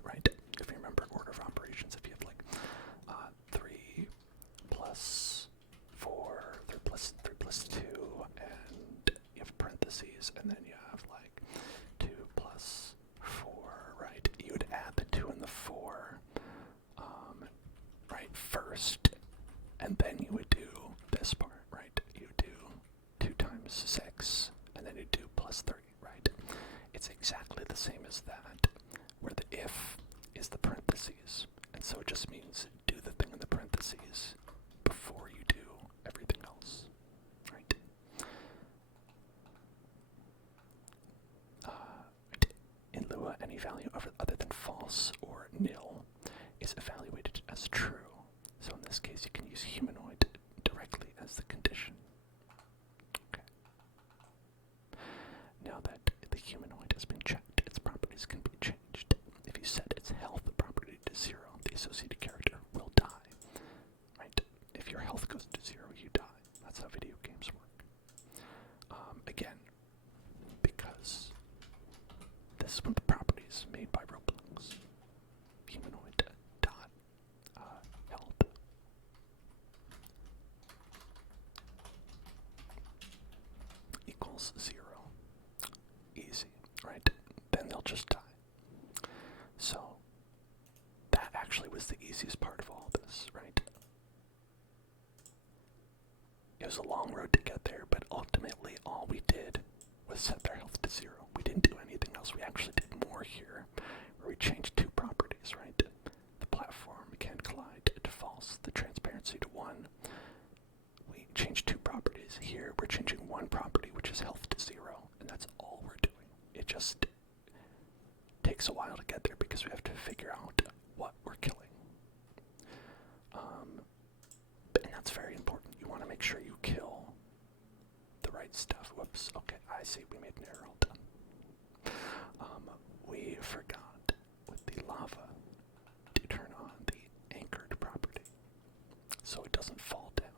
right? If you remember order of operations, if you have like 3 plus 4, 3 plus 2, and you have parentheses, and then you have like 2 plus 4, right? You would add the 2 and the 4, right, first, and then you would do this part, right? You would do 2 times 6, and then you So it just means do the thing in the parentheses before you do everything else, right? In Lua, any value other than false or nil is evaluated as true. So in this case, you can use humanoid directly as the condition. Okay. Now that the humanoid has been checked, its properties can be changed. If you set its health property to 0, the associated character will die. Right? If your health goes to 0, you die. That's how video games work. Again, because this is one of the properties made by Roblox. Humanoid dot health equals 0. Easy, right? Then they'll just die. So that actually was the easiest part of all this, right? It was a long road to get there, but ultimately all we did was set their health to 0. We didn't do anything else. We actually did more here, where we changed 2 properties, right? The platform can collide to false, the transparency to 1. We changed 2 properties. Here we're changing 1 property, which is health to 0, and that's all we're doing. It just takes a while to get there because we have to figure out what we're killing. And that's very important. You want to make sure you kill the right stuff. Whoops. Okay, I see. We made an error. All done. We forgot with the lava to turn on the anchored property so it doesn't fall down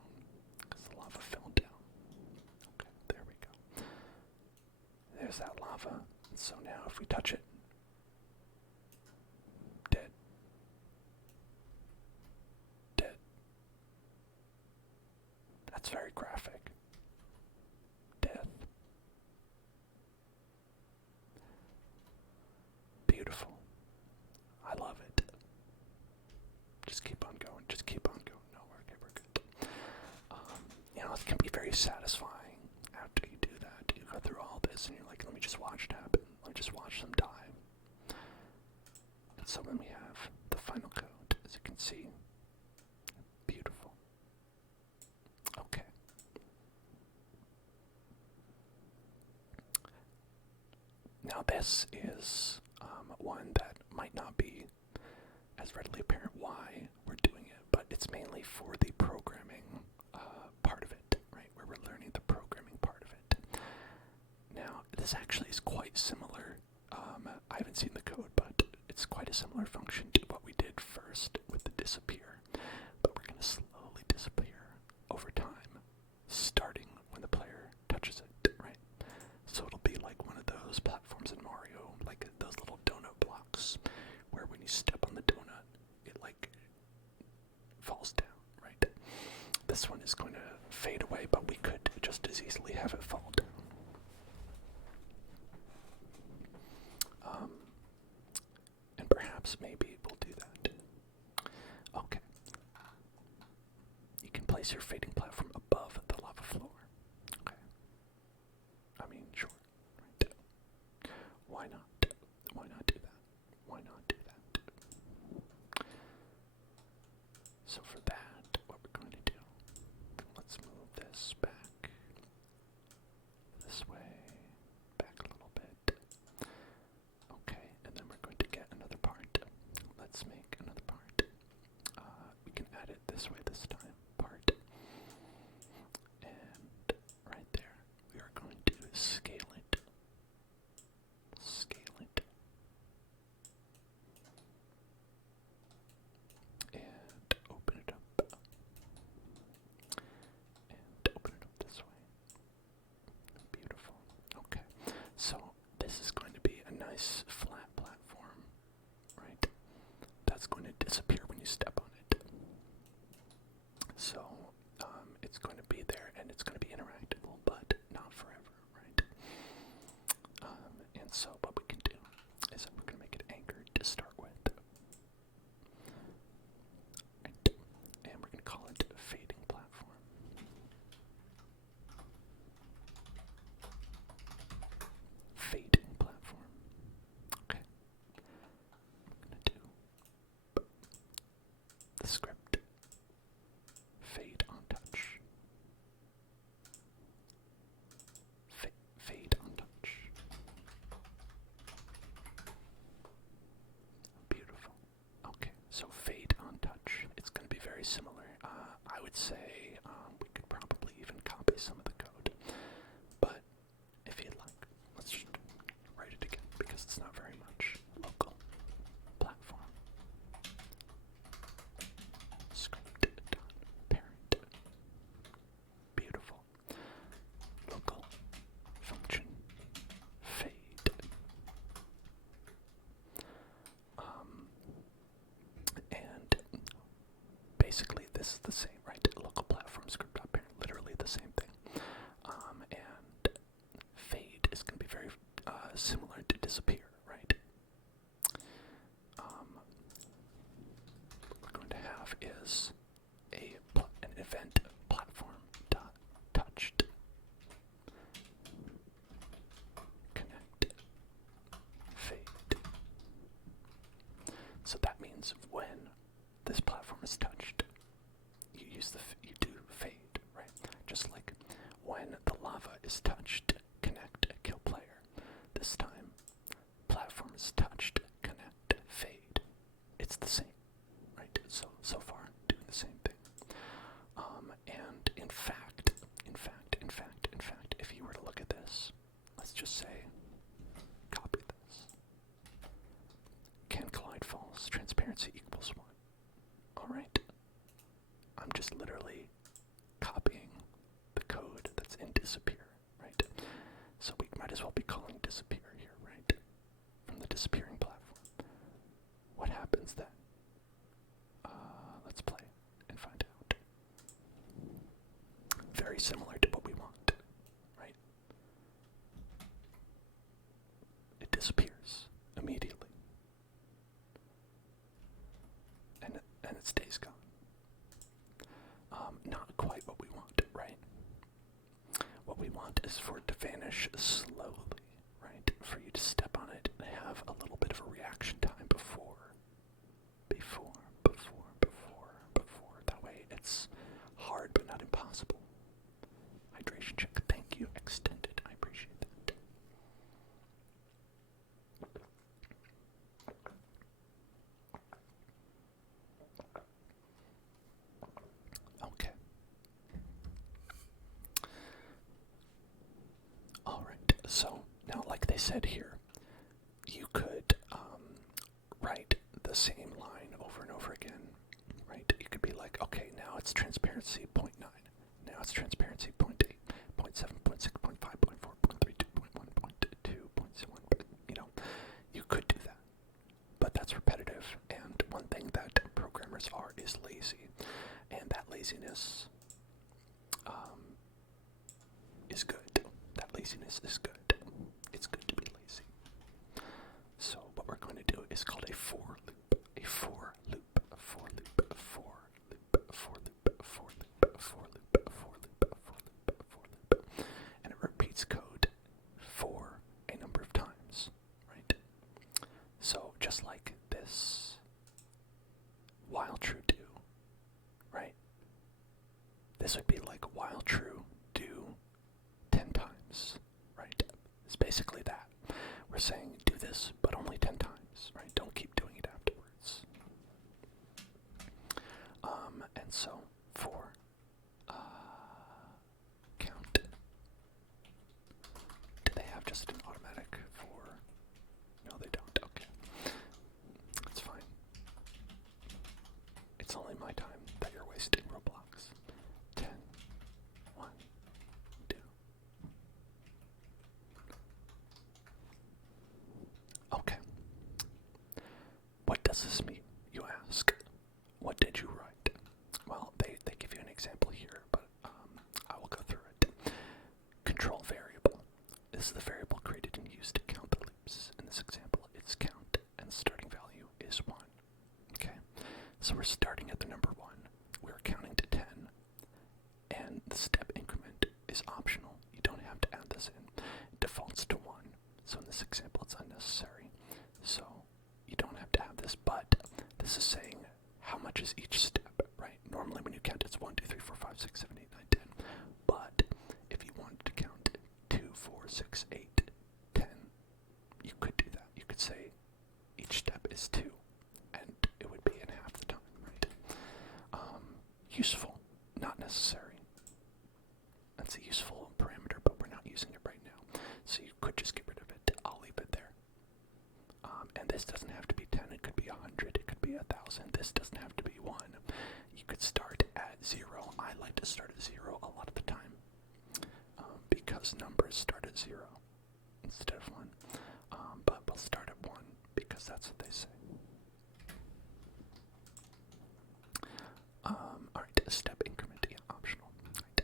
because the lava fell down. Okay, there we go. There's that lava. So now if we touch it, dead. Dead. That's very graphic. Death. Beautiful. I love it. Just keep on going. Just keep on going. No, okay, we're good. It can be very satisfying after you do that. You go through all this and you're like, let me just watch it happen. Let me just watch them die. And so then we have the final code, as you can see. Beautiful. Okay. Now this is one that might not be as readily apparent why we're doing it, but it's mainly for the programming part of it, right? Where we're learning the programming part of it. Now, this actually is quite similar. I haven't seen the code, but it's quite a similar function to what we did first with the disappear. But we're going to slowly disappear over time, starting when the player touches it, right? So it'll be like one of those platforms in Mario, like those little donut blocks, where when you step on the donut, it like falls down, right? This one is going to fade away, but we could just as easily have it fall down. And perhaps maybe we'll do that. Okay. You can place your fading platform above the lava floor. Okay. I mean, sure. Right. Why not? Why not do that? Why not do that? So for that, what we're going to do, let's move this back this way, back a little bit. Okay, and then we're going to get another part. Let's make another part. We can add it this way this time. Part. the script. Fade on touch. Fade on touch. Beautiful. Okay, so fade on touch. It's going to be very similar. I would say we could probably even copy some of the code. But if you'd like, let's just write it again because it's not very much. Local platform. Script done. Parent. Beautiful. Local function. Fade. And basically this is the same, right? Local platform script up here, literally the same thing. And fade is going to be very similar to disappear, right? What we're going to have is an event platform dot touched connect fade. So that means when this platform is touched, you do fade, right? Just like when the lava is touched, connect, kill player. This time, platform is touched, connect, fade. It's the same, right? So far, doing the same thing. And in fact, if you were to look at this, let's just say, copy this. Can collide false, transparency equals 1. Alright. I'm just literally copying the code that's in disappear, right? So we might as well be calling disappear here, right? From the disappearing platform. What happens then? Let's play and find out. Very similar to what we want, right? It disappears immediately. And it stays gone. Not quite what we want, right? What we want is for it to vanish slowly, right? For you to step on it and have a little bit of a reaction time before. That way it's hard but not impossible. Hydration check. Thank you. Extended. I appreciate that. Okay. Alright, so now like they said here, you could write the same line over and over again, right? You could be like, okay, now it's transparency 0.9, now it's transparency 0.8, 0.7, 0.6, 0.5, 0.4, 0.32, 0.1, 0.2, 0.1, you know, you could do that. But that's repetitive, and one thing that programmers are is lazy, and that laziness is good. That laziness is good. It's good to be lazy. So what we're going to do is called a for loop. A for loop. A for loop. A for loop. A for loop. A for loop. A for loop. A for loop. A for loop. A for loop. And it repeats code for a number of times, right? So just like this while true do, right? This would be like while true do 10 times, right? It's basically that. We're saying do this, but only 10 times, right? Don't keep doing it afterwards. And so for count, do they have just an automatic for? No, they don't. Okay, that's fine. It's only my time that you're wasting, Roblox. 10, 1, 2. Okay. What does this mean, you ask? What did you write? Well, they give you an example here, but I will go through it. Control variable. This is the variable created and used to count the loops. In this example, it's count, and the starting value is 1. Okay? So we're starting at the number 1. We're counting to 10, and the step increment is optional. You don't have to add this in. It defaults to 1. So in this example, it's unnecessary. So you don't have to have this, but this is saying how much is each step. useful, not necessary. That's a useful parameter, but we're not using it right now. So you could just get rid of it. I'll leave it there. And this doesn't have to be 10. It could be 100. It could be 1,000. This doesn't have to be 1. You could start at 0. I like to start at 0 a lot of the time because numbers start at 0 instead of 1. But we'll start at 1 because that's what they say. Alright, step increment, yeah, optional. Right.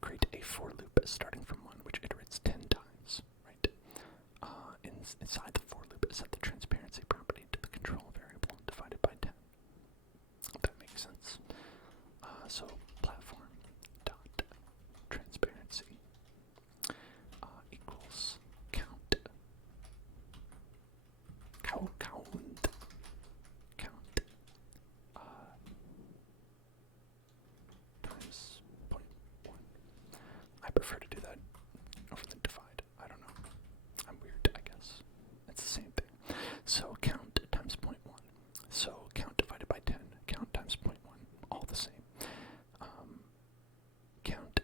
Create a for loop starting from 1, which iterates 10 times. Right. Inside the for loop, set the transparency property to the control variable divided by 10. That makes sense. So platform dot transparency equals count times 0.1. I prefer to do that over the divide. I don't know. I'm weird, I guess. It's the same thing. So count times 0.1. So count divided by 10. Count times 0.1. All the same. Count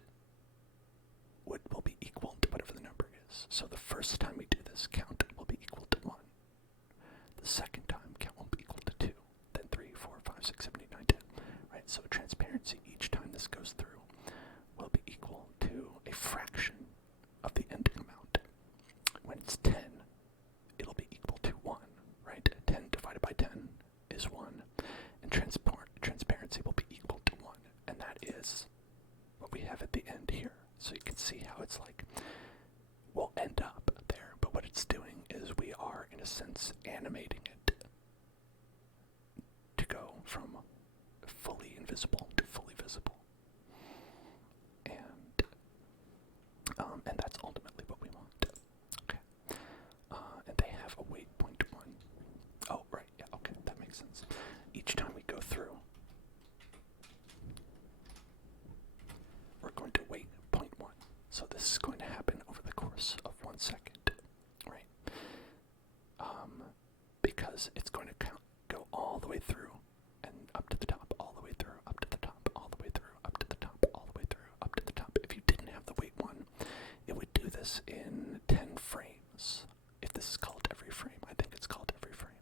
will be equal to whatever the number is. So the first time we do this, count will be equal to 1. The second time, count will be equal to 2. Then 3, 4, 5, 6, 7, 8, 9, 10. Right? So transparency each time this goes through will be equal to a fraction of the ending amount. When it's 10, it'll be equal to 1, right? 10 divided by 10 is 1, and transparency will be equal to 1, and that is what we have at the end here. So you can see how it's like, we'll end up there, but what it's doing is we are, in a sense, animating it to go from fully invisible to fully visible. And that's ultimately what we want. Okay. And they have a wait point 1. Oh, right. Yeah, okay. That makes sense. Each time we go through, we're going to wait 0.1. So this is going to happen over the course of 1 second, right? Because it's going to go all the way through and up to the top, all the way through, up to the top, all the way through, up to the top, all the way through, up to the top. If you didn't have the wait 1, it would do this in 10 frames. If this is called every frame, I think it's called every frame.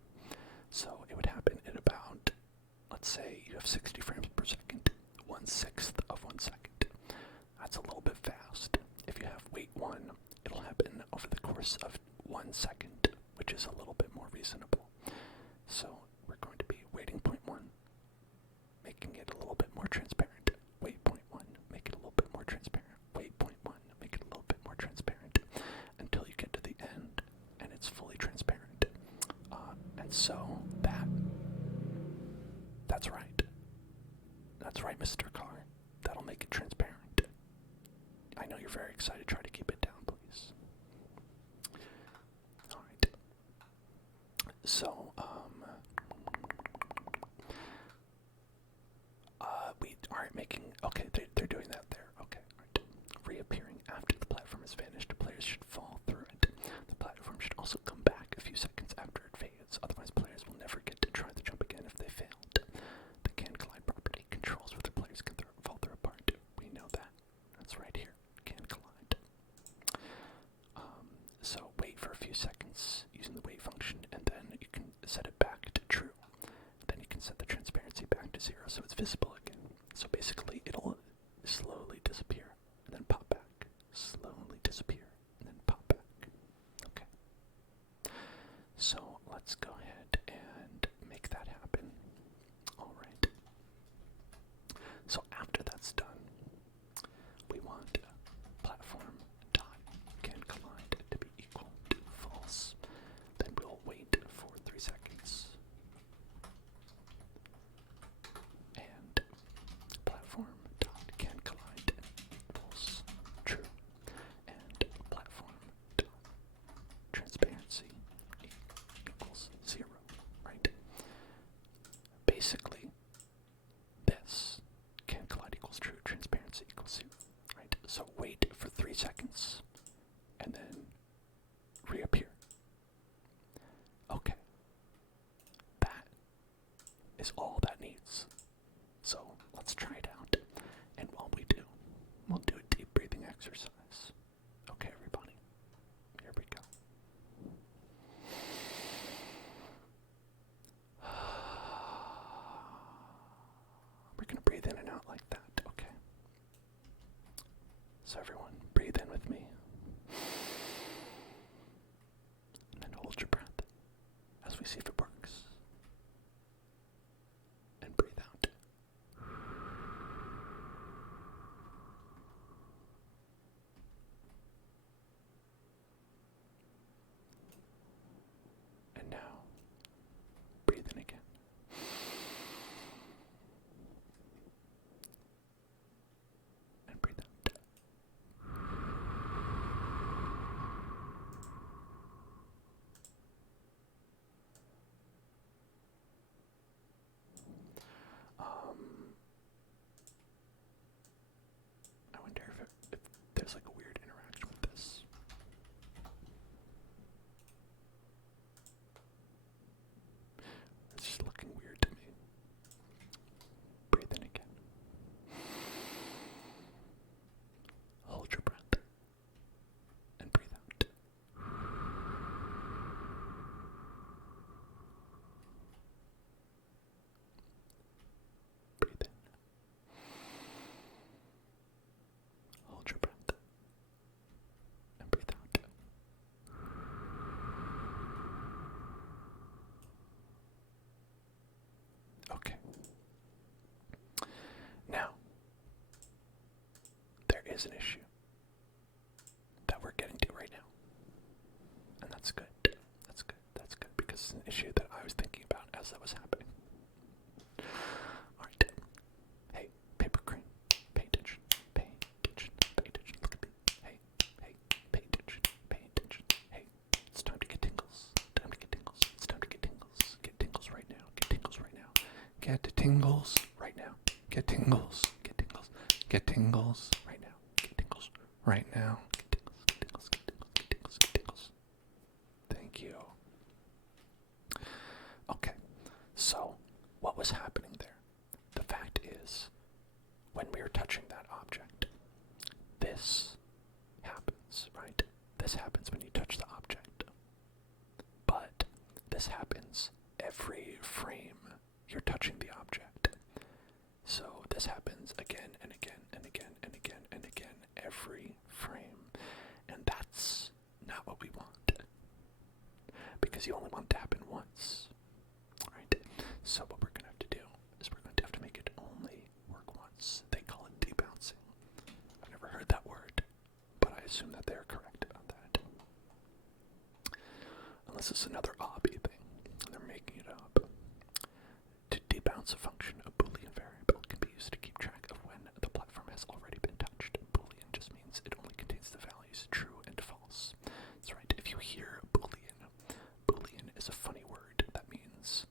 So it would happen in about, let's say you have 60 frames per second, 1/6 of 1 second. That's a little bit fast. If you have wait 1, it'll happen over the course of 1 second, which is a little bit more reasonable. So we're going to be waiting 0.1, making it a little bit more transparent. Wait 0.1, make it a little bit more transparent. Wait 0.1, make it a little bit more transparent, until you get to the end, and it's fully transparent. And so that's right. That's right, Mr. Carr. That'll make it transparent. I know you're very excited. Try to keep it down, please. Alright. So, we aren't making... Okay, they're doing that there. Okay, right. Reappearing after the platform has vanished, players should fall through it. The platform should also come back a few seconds after it fades. Otherwise, players will never get to try the jump again if they failed. The can collide property controls whether players can fall through a part. We know that. That's right here. Can collide. So wait for a few seconds using the wait function, and then you can set it back to true. Then you can set the transparency back to 0 so it's visible again. So basically it'll slowly disappear and then pop back. Slowly disappear and then pop back. Okay. So let's go ahead and make that happen. Alright. So after that's done, we want platform dot can collide to be equal to false. Then we'll wait for 3 seconds. And platform dot can collide equals true. And platform dot transparency equals 0. Right? Basically, this can collide equals true, transparency equals 0. Right? So wait for 3 seconds and then reappear. Okay. That is all that needs. let's try it out. And while we do, we'll do a deep breathing exercise. Okay, everybody, here we go. We're going to breathe in and out like that, okay? So everyone, breathe in with me. And then hold your breath as we see if it works. And breathe out. And now, breathe in again. And breathe out. I wonder if there's like a weird interaction with this. It's just looking weird to me. Breathe in again. Hold your breath. And breathe out. Breathe in. Hold your breath. And breathe out. Okay. Now, there is an issue that we're getting to right now. And that's good. That's good. That's good because it's an issue that I was thinking about as that was happening. Alright. Hey, paper crane. Pay attention. Pay attention. Pay attention. Look at me. Hey, hey, pay attention. Pay attention. Hey, it's time to get tingles. Time to get tingles. It's time to get tingles. Get tingles right now. Get tingles right now. Get tingles right now. Get tingles. Get tingles. Get tingles right now. Get tingles right now. Get tingles. Get tingles. Get tingles. Get tingles. Get tingles. Thank you. Okay, so what was happening there? The fact is, when we were touching that object, this happens, right? This happens when you touch the object. But this happens every frame you're touching the object. So this happens again and again and again and again and again every frame. And that's not what we want. Because you only want it to happen once. Right? So what we're going to have to do is we're going to have to make it only work once. They call it debouncing. I've never heard that word, but I assume that they're correct about that. Unless it's another obby thing, and they're making it up. To debounce a function, a Boolean variable can be used to keep track of when the platform has already been touched. Boolean just means it only contains the values true and false. That's right. If you hear Boolean, Boolean is a funny word that means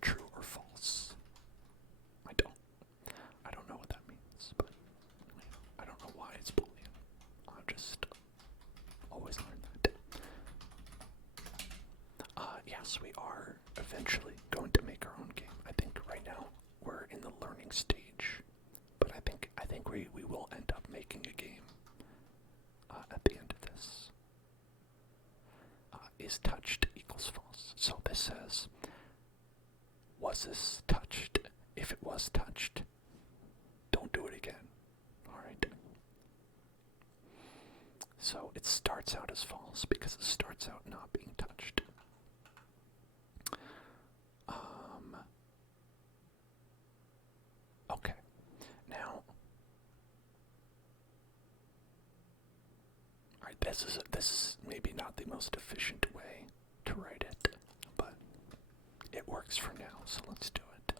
true or false. I don't know what that means, but I don't know why it's Boolean. I've just always learned that. Yes, we are eventually going to make our own game. I think right now we're in the learning stage, but I think we will end up making a game at the end of this. Is touched equals false. So this says, was this touched? If it was touched, don't do it again. Alright. So it starts out as false because it starts out not being touched. Okay. Now, alright, this is maybe not the most efficient way to write it, but it works for now, so let's do it.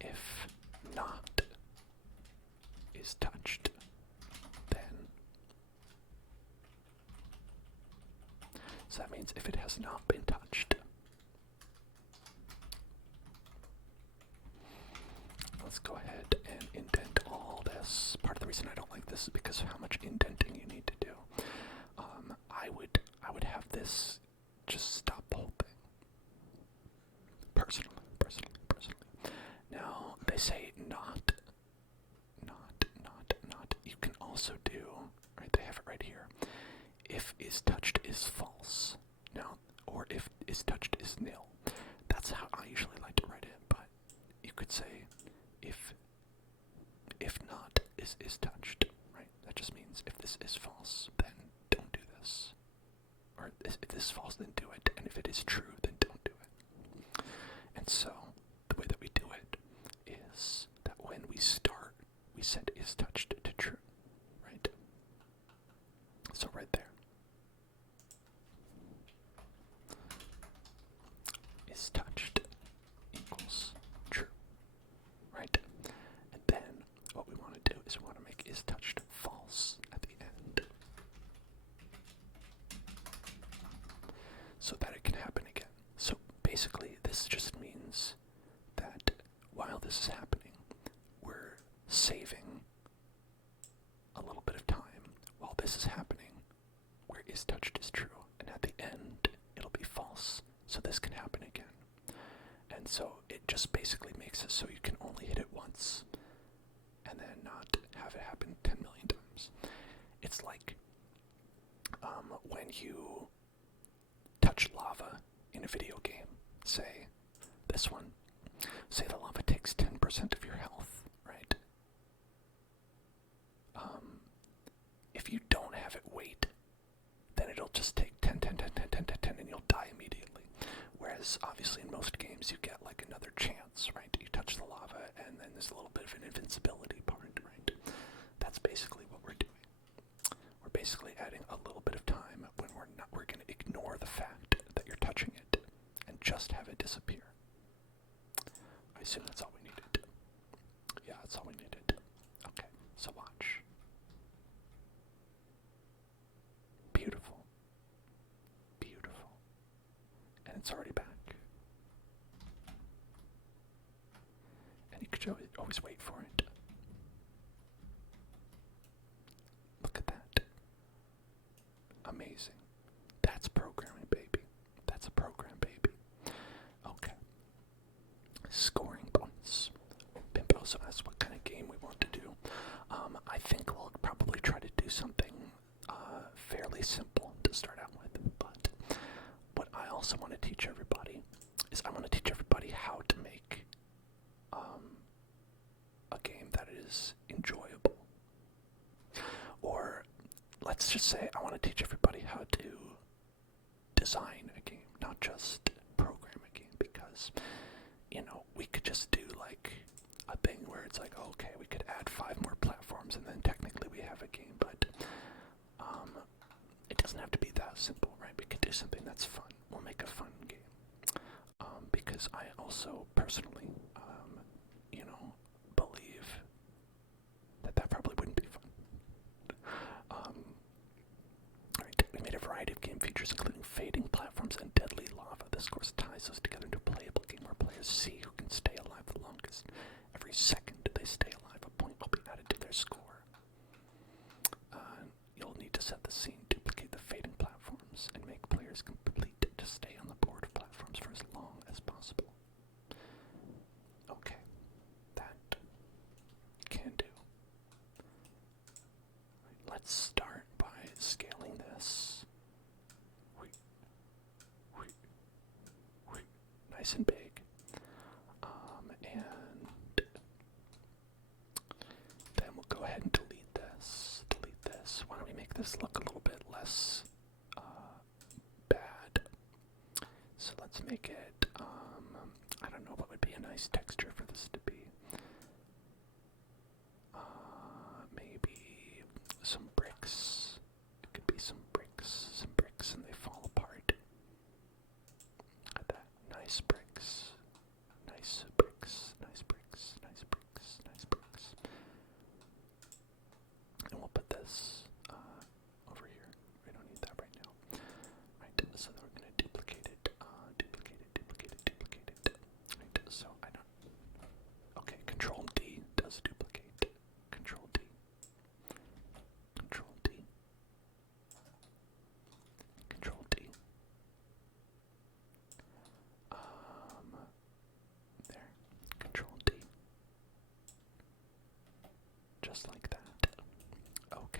If not is touched, then so that means if it has not been touched. Let's go ahead and indent all this. Part of the reason I don't like this is because of how much indenting you need to do. I would have this just stop the whole thing. Personally. Now, they say not also do, right, they have it right here, if is touched is false. Now, or if is touched is nil. That's how I usually like to write it, but you could say if not is touched, right? That just means if this is false, then don't do this. Or if this is false, then do it. And if it is true, then don't do it. And so, the way that we do it is that when we start, we set is touched to true, right? So right there. Is touched equals true, right? And then what we want to do is we want to make is touched false at the end, so that it can happen again. So basically, this just means that while this is happening, we're saving a little bit of time while this is happening, where is touched is true, and at the end, it'll be false, so this can happen again. And so it just basically makes it so you can only hit it once, and then not have it happen 10 million times. It's like when you touch lava in a video game, say this one, say the lava takes 10% of your health, right? If you don't have it wait, then it'll just take 10, 10, 10, 10, 10, 10, 10, and you'll die immediately. Whereas, obviously, in most games, you get like another chance, right? You touch the lava, and then there's a little bit of an invincibility part, right? That's basically what we're doing. We're basically adding a little bit of time when we're going to ignore the fact that you're touching it and just have it disappear. I assume that's all we needed. Yeah, that's all we needed. Okay, so watch. Beautiful. Beautiful. And it's already back. And you could always wait for it. Look at that. Amazing. That's programming, baby. That's a program, baby. Okay. Scoring points. Pimp also asks what kind of game we want to do. I think we'll probably try to do something fairly simple to start out with, but what I also want to teach everybody is I want to teach everybody how to make a game that is enjoyable. Or let's just say I want to teach everybody how to design a game, not just program a game, because, you know, we could just do like a thing where it's like, okay, we could add 5 more platforms and then technically we have a game, but it doesn't have to be that simple, right? We could do something that's fun. We'll make a fun game. Because I also personally, believe that probably wouldn't be fun. Alright, we made a variety of game features, including fading platforms and deadly lava. This course ties us together into a playable game where players see who can stay alive the longest. Every second they stay alive, a point will be added to their score. You'll need to set the scene, duplicate the fading platforms, and make players complete to stay on the board of platforms for as long as possible. Okay, that can do. Let's start by scaling this. Nice and big. And then we'll go ahead and delete this. Why don't we make this look a little bit less bad? So let's make it, I don't know what would be a nice texture for this to be. Maybe some bricks. It could be some bricks, and they fall apart. At that. Nice bricks. Nice bricks. And we'll put this over here. We don't need that right now. Right, so then we're going to duplicate it. Right, so I don't... Okay, Control D does duplicate. Control D. There. Control D. Just like that. Okay.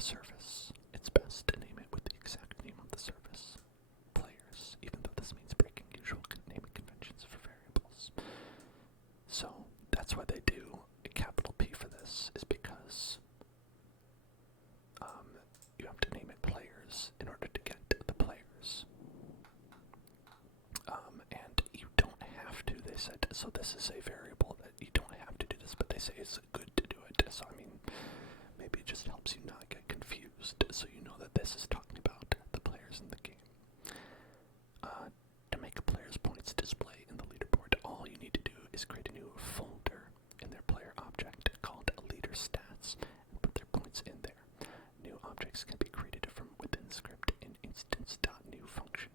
a service, it's best to name it with the exact name of the service. Players, even though this means breaking usual naming conventions for variables. So that's why they do a capital P for this, is because you have to name it players in order to get the players. And you don't have to, they said, so this is a variable that you don't have to do this, but they say it's good to do it. So I mean, maybe it just helps you not get confused, so you know that this is talking about the players in the game. To make a player's points display in the leaderboard, all you need to do is create a new folder in their player object called leader stats and put their points in there. New objects can be created from within the script in instance.new function.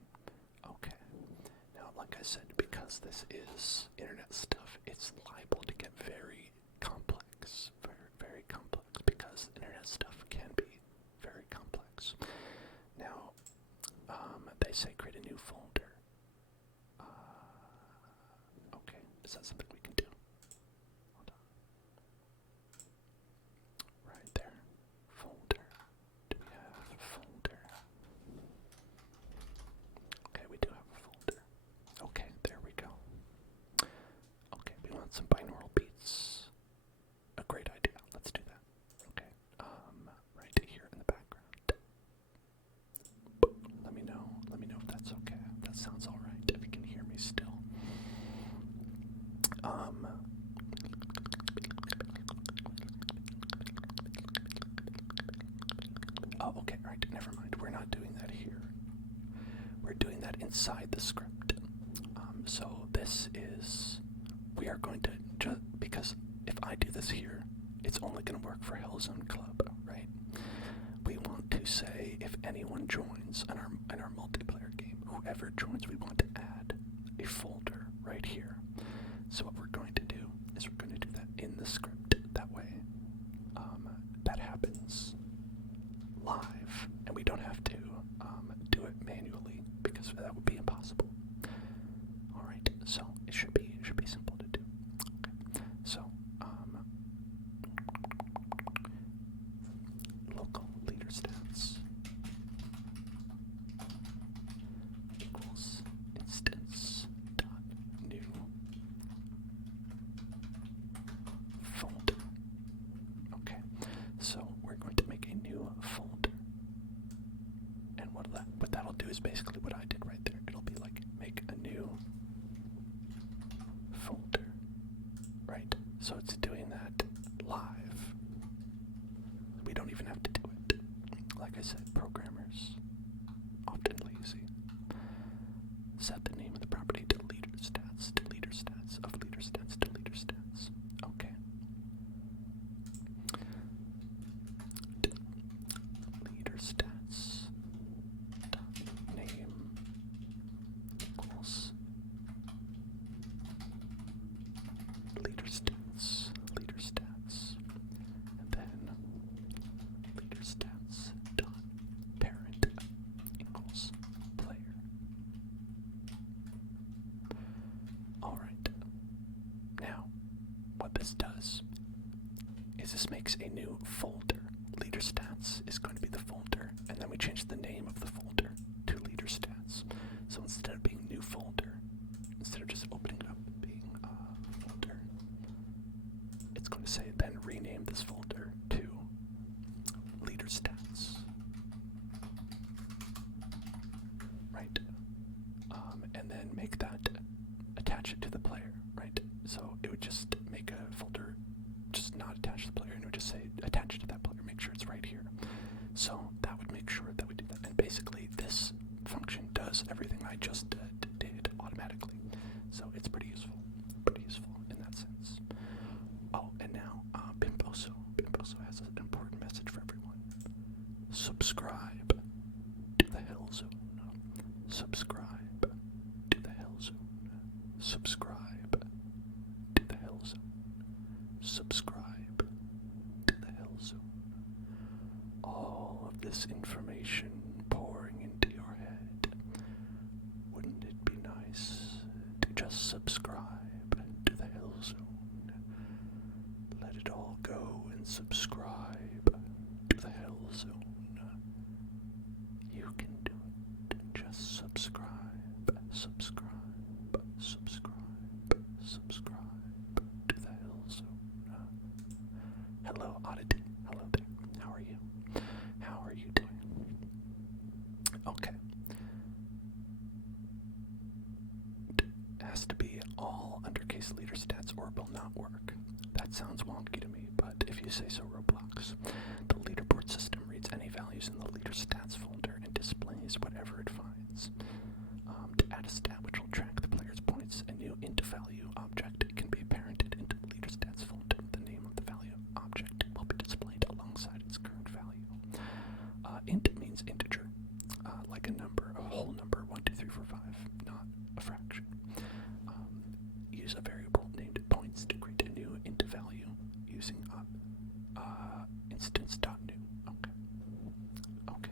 Okay. Now, like I said, because this is internet stuff, it's liable to get very complex. Very, very complex, because internet stuff can be very complex. Now, they say create a new folder. Okay, is that something we can do? Hold on. Right there. Folder. Do we have a folder? Okay, we do have a folder. Okay, there we go. Okay, we want some binaural beats. A great idea. Let's do that. Okay, right here in the background. Let me know if that's okay. That sounds alright, if you can hear me still. Oh, okay, right, never mind. We're not doing that here. We're doing that inside the script. So this is, we are going to, because if I do this here, it's only going to work for Hellzone Club, right? We want to say if anyone joins in our multiplayer game, whoever joins, we want to add a folder right here. So what we're going to do is we're going to do that in the script. That way, that happens live, and we don't have to do it manually, because that would be impossible. All right, so it should be simple to do. Okay, so local leader stats equals instance dot new folder. Okay, so we're going to make a new folder, and what that'll do is basically what I did right there. It'll be like make a new folder, right? So it's doing that live. We don't even have to do it. Like I said, programmers often lazy. Set the name of the property to leader stats, of leader stats to leader stats. Okay. Leader stats dot name equals leader stats, and then leader stats dot parent equals player. All right. Now, what this does is this makes a new folder. Leader stats is going to be the folder, and then we change the name of the folder to leader stats. So instead of being new folder, instead of just opening it up being folder, it's going to say then rename this folder to leader stats. Right? And then make that, attach it to the player, right? So it would just make a folder, just not attach to the player, and it would just say attach it to that player, make sure it's right here. So that would make sure that we do that. And basically this function does everything I just did automatically. So it's pretty useful in that sense. Oh, and now Pimposo has an important message for everyone. Subscribe to the Hellzone. Subscribe to the Hellzone. Subscribe to the Hellzone. Subscribe to the Hellzone. All of this information pouring into your head. Wouldn't it be nice to just subscribe to the Hellzone? Let it all go and subscribe to the Hellzone. all undercase leader stats or will not work. That sounds wonky to me, but if you say so, Roblox. The leaderboard system reads any values in the leader stats folder and displays whatever it finds. To add a stat which will track the player's points, a new int value object can be parented into the leader stats folder. The name of the value object will be displayed alongside its current value. Int means integer, like a number, a whole number, 1, 2, 3, 4, 5, not a fraction. Use a variable named points to create a new int value using instance.new. Okay.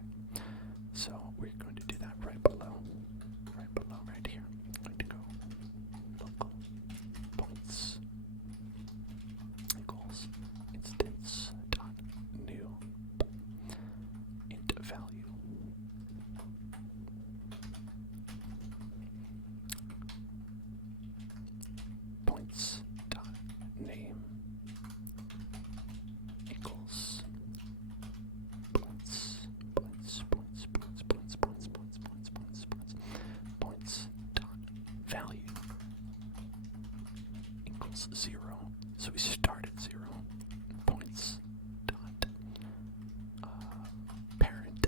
So we're going to do that right below, right here. I'm going to go local points equals instance.new int value. Points dot name equals points dot value equals 0. So we start at 0. Points dot parent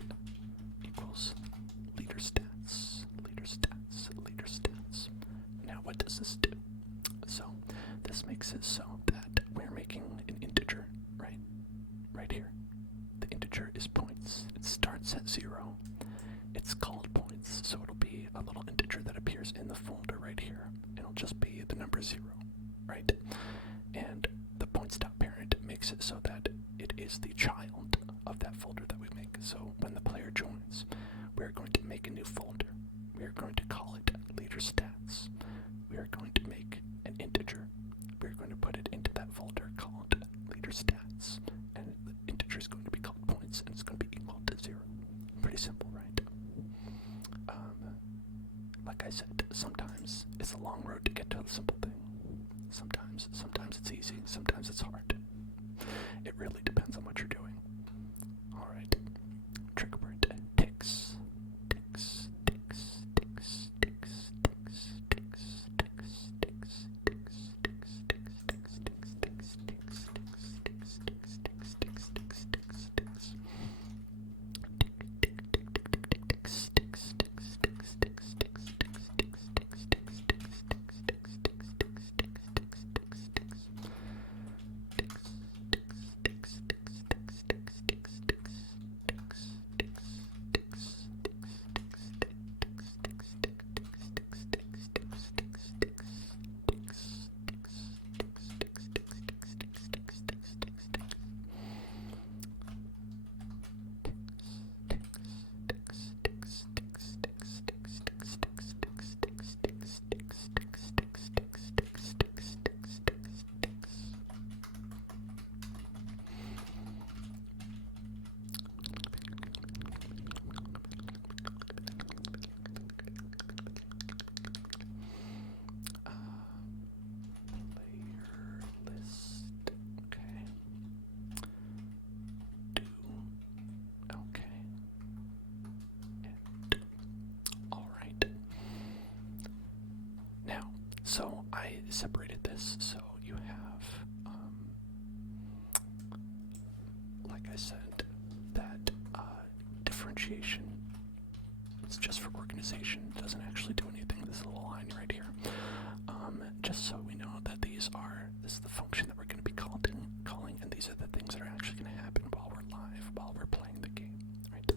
equals leader stats. Now what does this do? So this makes it so that we're making an integer, right here. The integer is points. It starts at 0. It's called points, so it'll be a little integer that appears in the folder right here. It'll just be the number 0, right? And the points.parent makes it so that it is the child of that folder that we make. So when the player joins, we're going to make a new folder. We are going to call it leader stats. We are going to make an integer. We're going to put it into that folder called leader stats. And the integer is going to be called points, and it's going to be equal to 0. Pretty simple, right? Like I said, sometimes it's a long road to get to a simple thing. Sometimes it's easy, sometimes it's hard. It really depends on what you're doing. Alright. Trigger word ticks. So I separated this so you have, like I said, that differentiation. It's just for organization. It doesn't actually do anything. This little line right here. Just so we know that this is the function that we're going to be calling, and these are the things that are actually going to happen while we're live, while we're playing the game, right?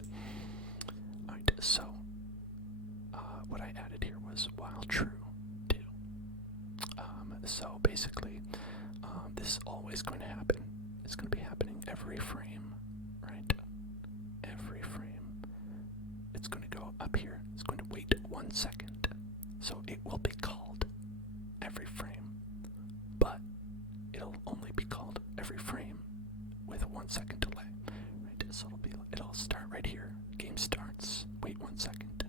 Alright, so what I added here was while true. So basically, this is always going to happen. It's going to be happening every frame, right? Every frame. It's going to go up here. It's going to wait 1 second. So it will be called every frame, but it'll only be called every frame with 1 second delay, right? So it'll start right here. Game starts. Wait 1 second.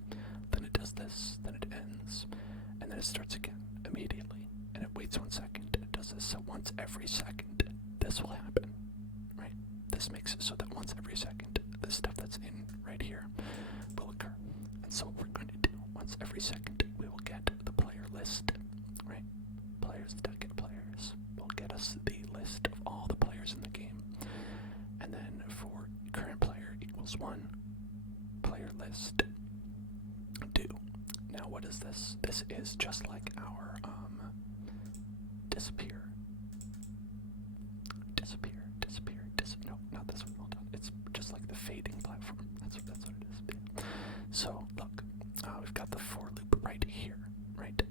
Then it does this. Then it ends, and then it starts again immediately. And it waits 1 second, it does this, so once every second, this will happen, right? This makes it so that once every second, the stuff that's in right here will occur. And so what we're going to do, once every second, we will get the player list, right? us the list of all the players in the game. And then for current player equals 1, player list do. Now what is this? This is just like our disappear. No, not this one. Hold on. It's just like the fading platform. That's what it is. So look, we've got the for loop right here, right?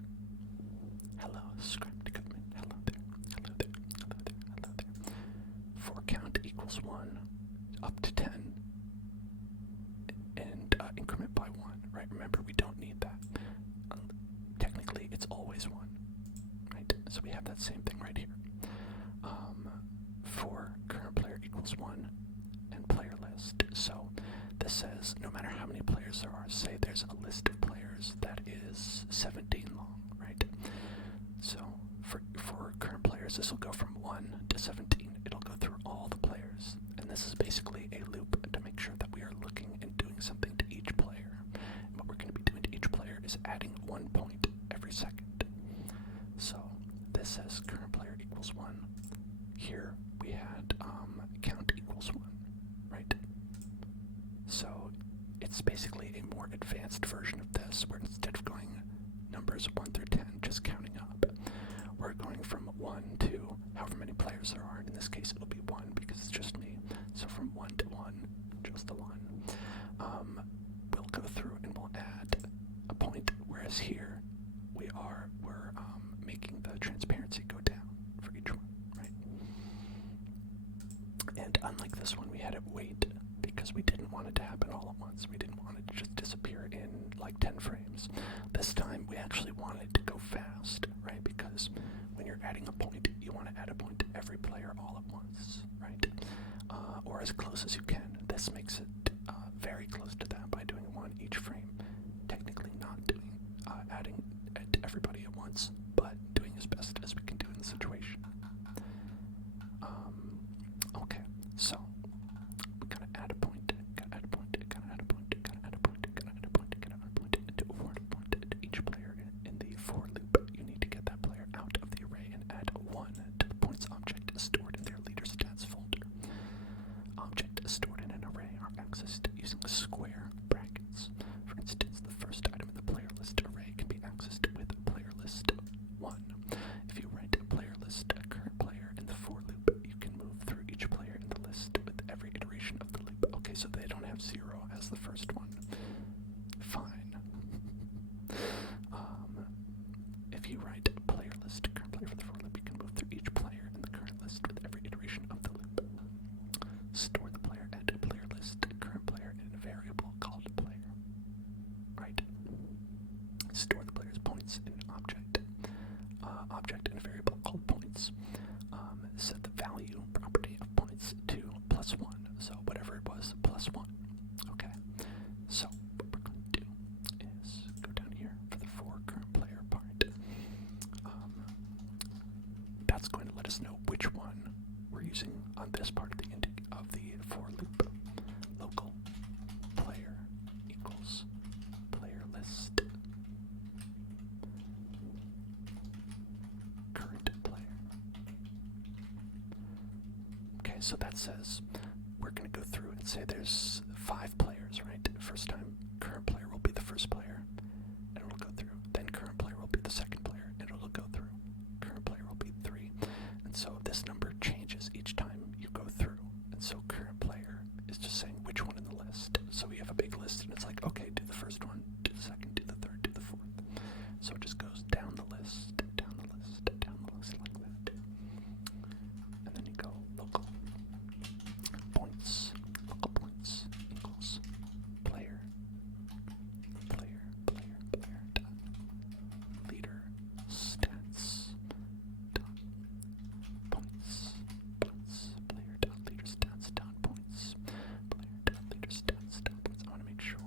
Hello, script coming. Hello there. For count equals 1 up to 10, and increment by 1. Right? Remember, we don't need that. Technically, it's always 1. Right? So we have that same thing right here. For current player equals 1 and player list. So this says no matter how many players there are, say there's a list of players that is 17 long, right? So for current players, this will go from 1 to 17. It'll go through all the players. And this is basically a loop to make sure that we are looking and doing something to each player. And what we're going to be doing to each player is adding 1 point every second. So this says current player equals 1. Here we had count equals 1, right? So it's basically a more advanced version of this, where instead of going numbers 1 through 10, just counting up, we're going from 1 to however many players there are. In this case, it'll be 1 because it's just me. So from 1 to 1, just the 1. We'll go through and we'll add a point, whereas here we're making the transparency go down for each one, right? And unlike this one, we had it wait because we didn't want it to happen all at once. We didn't want it to just disappear in like 10 frames. This time we actually wanted to go fast, right? Because when you're adding a point, you want to add a point to every player all at once, right? Or as close as you can. This makes it very close to that by doing 1 each frame. Technically not doing adding it to everybody at once, but doing as best as we can do in the situation. Okay, so we gotta add a point, gotta add a point, gotta add a point, gotta add a point, gotta add a point, gotta add a point, to award a point to each player in the for loop. You need to get that player out of the array and add 1 to the points object stored in their leader stats folder. Objects stored in an array are accessed using square brackets. For instance, the first item in the player list array can be accessed with player list 1. If you write a player list current player in the for loop, you can move through each player in the list with every iteration of the loop. Okay, so they don't have 0 as the first one. Fine. If you write a player list current player for the for loop, you can move through each player in the current list with every iteration of the loop. Store the player at a player list current player in a variable called player. Right? Store the player's points in an object. Object in a variable called points. Set the value property of points to +1. So whatever it was, +1. Okay. So what we're going to do is go down here for the for current player part. That's going to let us know which one we're using on this part of the for loop. Local player equals player list current player. Okay, so that says we're going to go through and say there's 5 players, right? First time, current player will be the first player, and it'll go through. Then current player will be the second player, and it'll go through. Current player will be 3. And so this number changes each time you go through. And so current player is just saying which one in the list. So we have a big list, and it's like, okay, do the first one, do the second, do the third, do the fourth. So it just goes down the list, down the list, down the list like that. And then you go local points equals player, dot leader stats dot points, player dot leader stats dot points, player dot leader stats dot points. I want to make sure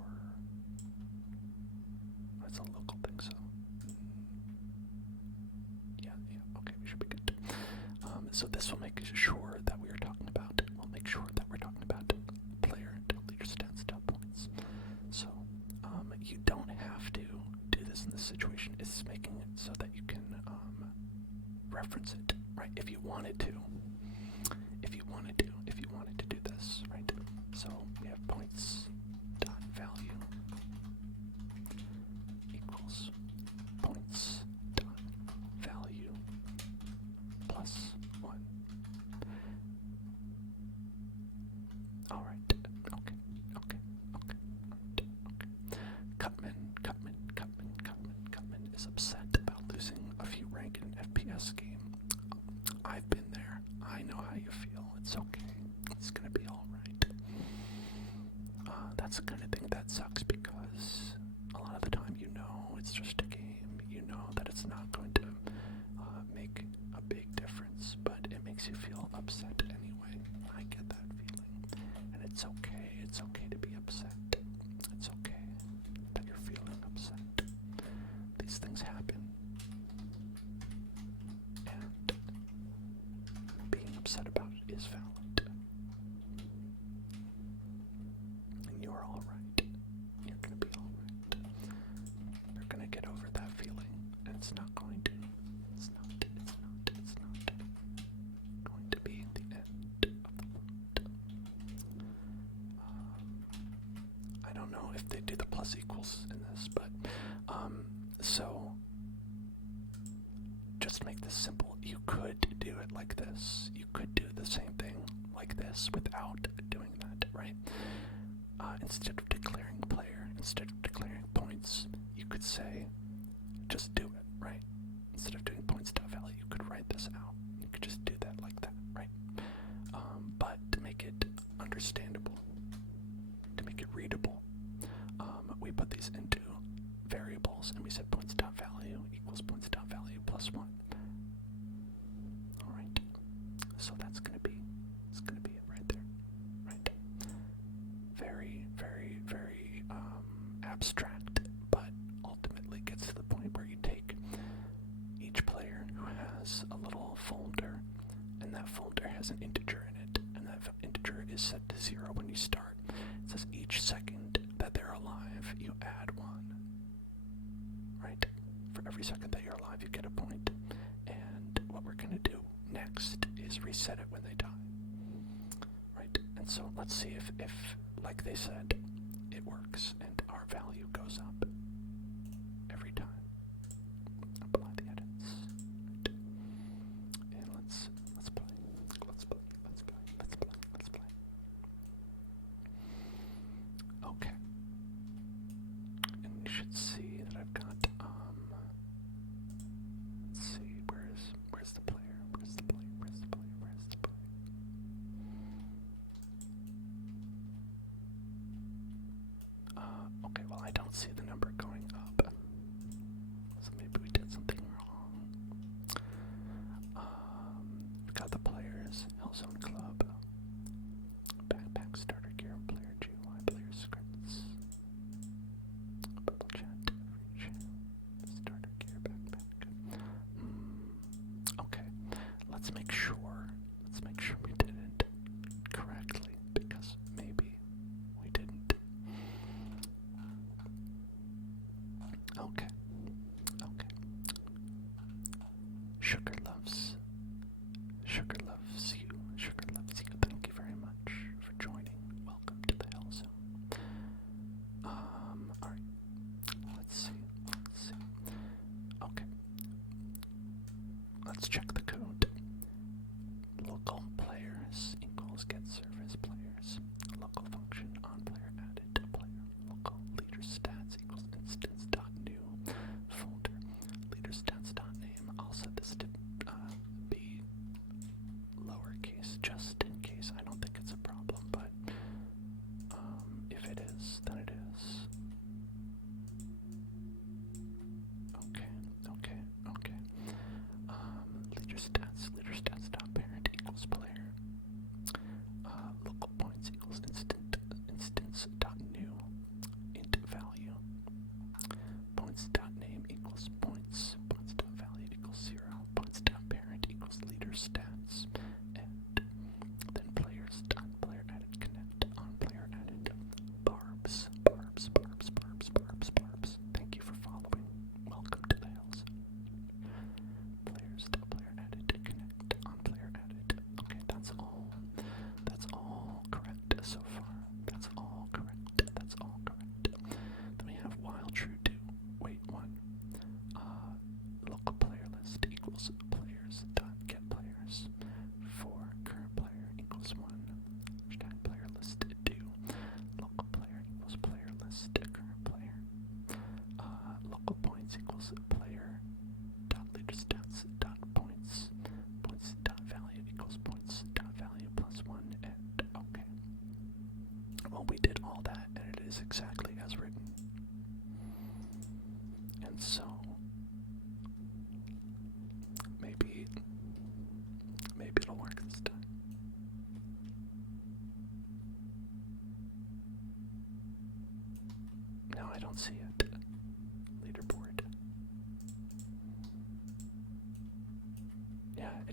that's a local thing, so yeah, okay, we should be good. So this will make sure that we're talking about player dot leader stats dot points. So you don't have to do this in this situation. It's making it so that you can reference it right? If you wanted to do this, right? So we have points dot value equals points dot value plus 1. All right. Okay. Cutman is upset about losing a few rank in an FPS game. I've been there. I know how you feel. It's okay. It's gonna be all right. That's the kind of thing that sucks because a lot of the time it's just a game. You know that it's not going to make a big difference, but it makes you feel upset anyway. I get that feeling. And it's okay. It's okay to be upset. It's okay that you're feeling upset. These things happen. And being upset about it is valid. And you're alright. You're gonna be alright. You're gonna get over that feeling. And it's not going to. It's not going to be the end of the world. I don't know if they do the plus equals in this, but so just make this simple. You could do it like this. You could do the same thing like this without doing that, right? Instead of declaring player, instead of declaring points, you could say, just do it, right? Instead of doing points.value, you could write this out. You could just do that like that, right? But to make it understandable, to make it readable, we put these into variables and we said points.value equals points.value plus 1. Alright, so it's gonna be it right there, right? Very, very, very abstract, but ultimately gets to the point where you take each player who has a little folder, and that folder has an integer in it, and that integer is set to 0 when you start. It says each second that they're alive, you add 1. Right? For every second that you're alive, you get a point. And what we're going to do next is reset it when they die. Right? And so let's see if like they said, it works and our value goes up every time. Apply the edits. Right? And let's play. Okay. And you should see that I've got let's see, where's the player? Okay, well I don't see the number going up. So maybe we did something wrong. We've got the players, Hellzone Club, backpack starter gear, player GUI, player scripts, bubble chat, starter gear, backpack. Okay, let's make sure we did it correctly, because maybe we didn't. Okay. Sugar loves you. Thank you very much for joining. Welcome to the Hell Zone. Alright. Let's see. Okay. Let's check the code. Local players equals get service players. Local function on player added to player. Local leader stats equals instance.new folder. Leader stats.name. I'll set this to be lowercase just in case. I don't think it's a problem, but if it is, then it is. Okay. Leader stats.parent equals player. Local points equals instance.new int value. Points.name equals points. Points.value equals 0. Points.parent equals leader stats. And then players.player added connect on player added barbs. Thank you for following. Welcome to the Hills. Players.player added connect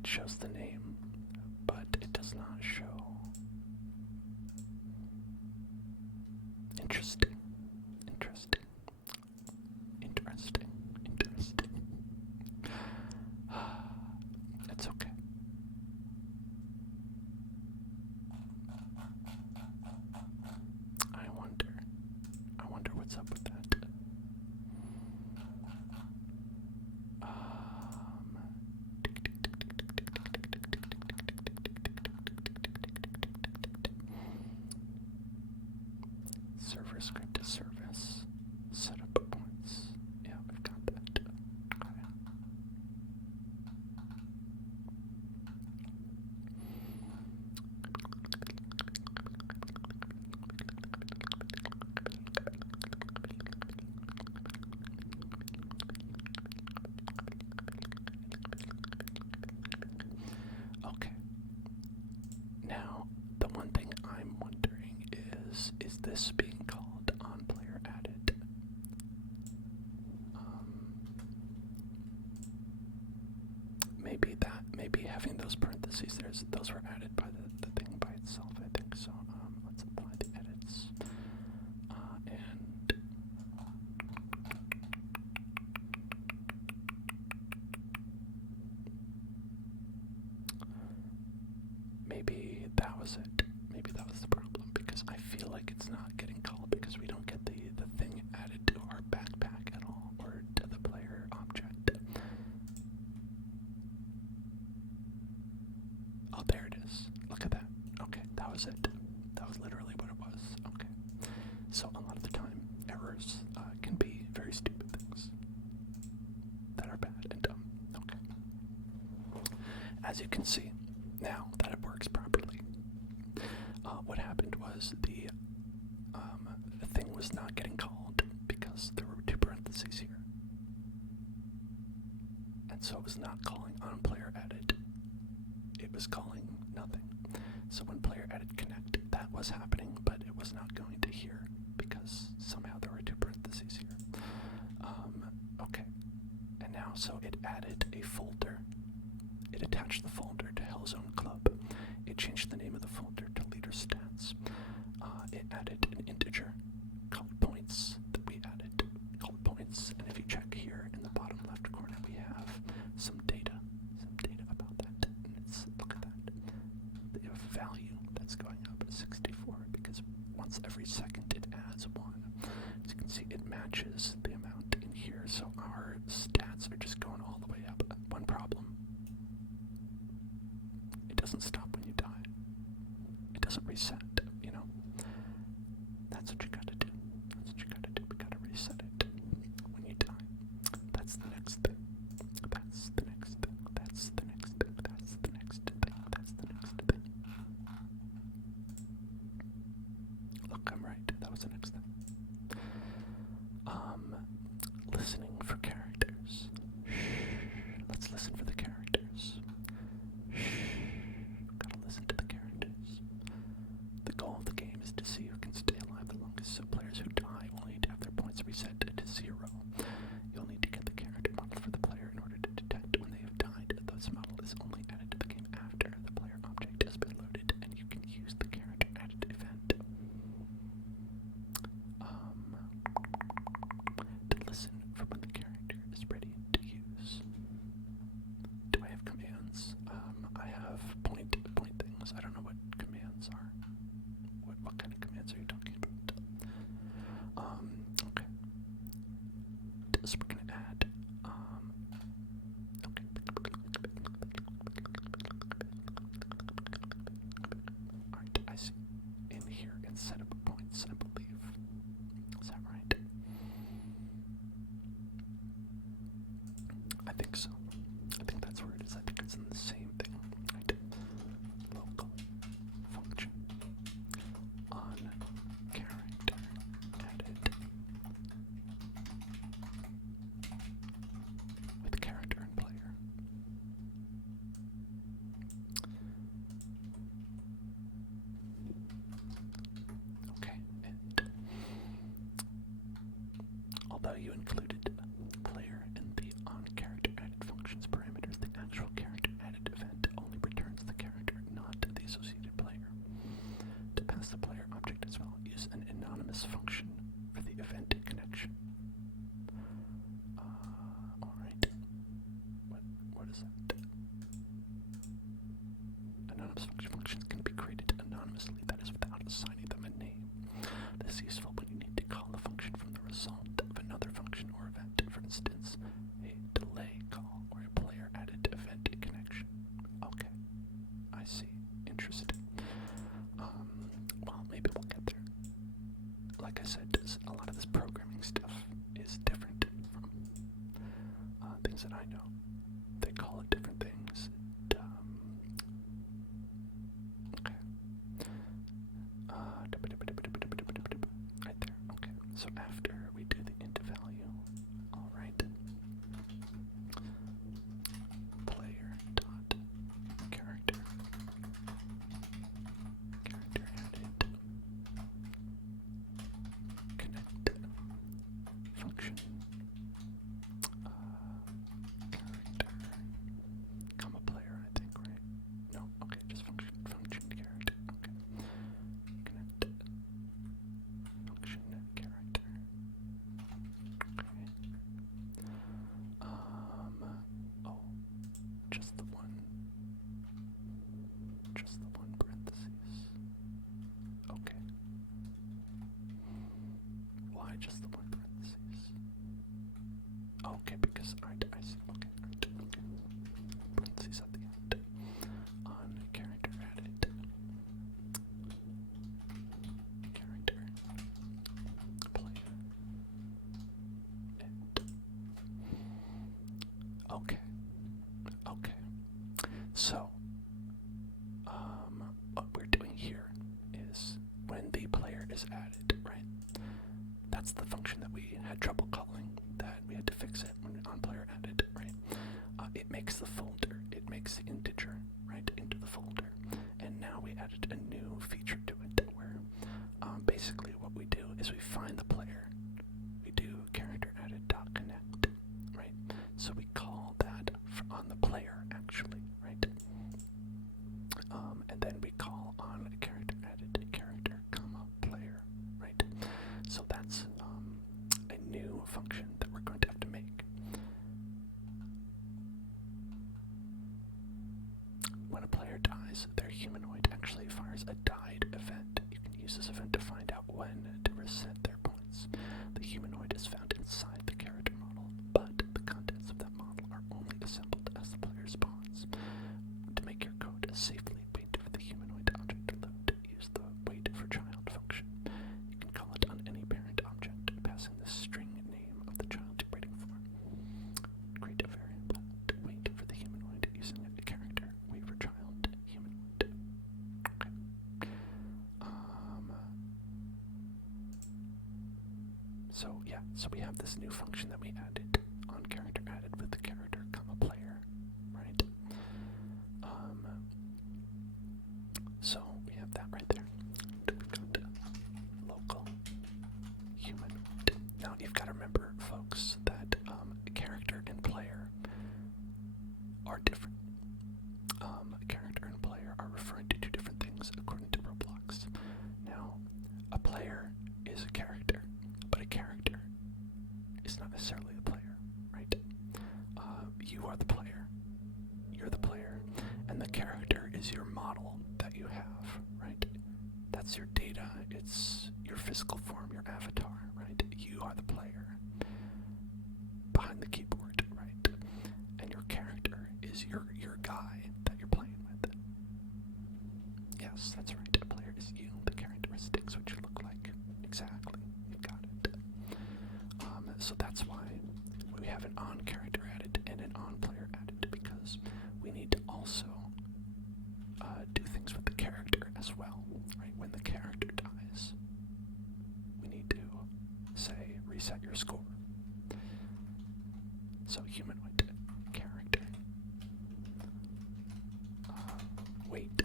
It shows the name, but it does not show. Interesting. Interesting. Interesting. Interesting. It's okay. I wonder what's up with that. Server script is service. Setup points. Yeah, we've got that. Okay. Now, the one thing I'm wondering is this being called on player added? Maybe having those parentheses, those were added by the thing by itself, I think so. Let's apply the edits. And maybe that was it. Maybe that was the problem, because I feel like it's not getting called because we don't get the thing added to our backpack at all, or to the player object. Oh, there it is. Look at that. Okay, that was it. That was literally what it was. Okay. So a lot of the time, errors can be very stupid things that are bad and dumb. Okay. As you can see, now that it works properly, what happened was the thing was not getting called because there were two parentheses here. And so it was not calling on player added. It was calling nothing. So when player added connect, that was happening, but it was not going to here because somehow there were two parentheses here. Okay. And now, so it added a folder. It attached the folder to Hellzone Club. It changed the name of the folder to Leader Stats. It added an integer called points that we added called points. And if you check here in the bottom left corner, we have some data about that. And it's, look at that. The value that's going up is 64 because once every second it adds 1. As you can see, it matches the amount in here. So our stats are just going all the way up. One problem. It doesn't stop when you die. It doesn't reset, you know. That's what you gotta do. That's what you gotta do. We gotta reset it when you die. That's the next thing. That's the next thing. That's the next thing. That's the next thing. That's the next thing. Look, I'm right. That was the next thing. Listening for characters. Shh. Let's listen for the characters. Gotta listen to the characters. The goal of the game is to see who can stay alive the longest, so players who die will need to have their points reset to 0. You'll need to get the character model for the player in order to detect when they have died. This model is only added to the game after the player object has been loaded, and you can use the character added event to listen for when the character is ready to use. Do I have commands? I have point things. I don't know what commands are. What kind of commands are you talking about? Okay. So we're gonna add, okay. Alright, I see. In here, in setup points, I believe. Is that right? I think so. I think that's where it is. I think it's in the same thing. Right? Local function on character added with character and player. Okay, and although you included player in the on character added functions parameters, the actual character added event they call it different things. Okay. Right there. Okay. So after we do the int value, all right. Player dot character added connect function character comma player, I think, right? No, okay, just function character. Okay. Connect function character. Okay. Oh, just the one parentheses. Okay. Why just the one parentheses? Okay, because I see. Okay, right. Okay. Parentheses at the end. On character added. Character. Player. And. Okay. Okay. So, what we're doing here is when the player is added, right? That's the function that we had trouble calling, that we had to fix it when on player added, right? It makes the folder, it makes the integer, right, into the folder. And now we added a new feature to it where basically what we do is we find the player, we do character added dot connect, right? So we call that on the player actually, right? And then we call on a character added character comma player, right? So that's a new function that we're going to have to make. When a player dies, their humanoid actually fires a died event. You can use this event to find out when to reset their points. The humanoid is found inside the character model, but the contents of that model are only assembled as the player spawns. To make your code safely wait for the humanoid object to load, use the wait for child function. You can call it on any parent object, passing the string name of the child you're waiting for. Create a variable to wait for the humanoid using a character wait for child humanoid. Okay. So we have this new function that we added on character added with the character comma player, right? So we have that right there. We've got local humanoid. Now you've got to remember, folks, that character and player are different. Character and player are referring to two different things according to Roblox. Now, a player is a character, but a character is not necessarily a player, right? You are the player, you're the player, and the character is your model that you have, right? That's your data, it's your physical form, your avatar, right? You are the player behind the keyboard, right? And your character is your guy that you're playing with. Yes, that's right, a player is you, the characteristics, what you look like. Exactly, you've got it. So that's why we have an on character added and an on player added, because we need to also do things with the character as well, right? When the character dies, we need to say reset your score. So humanoid character wait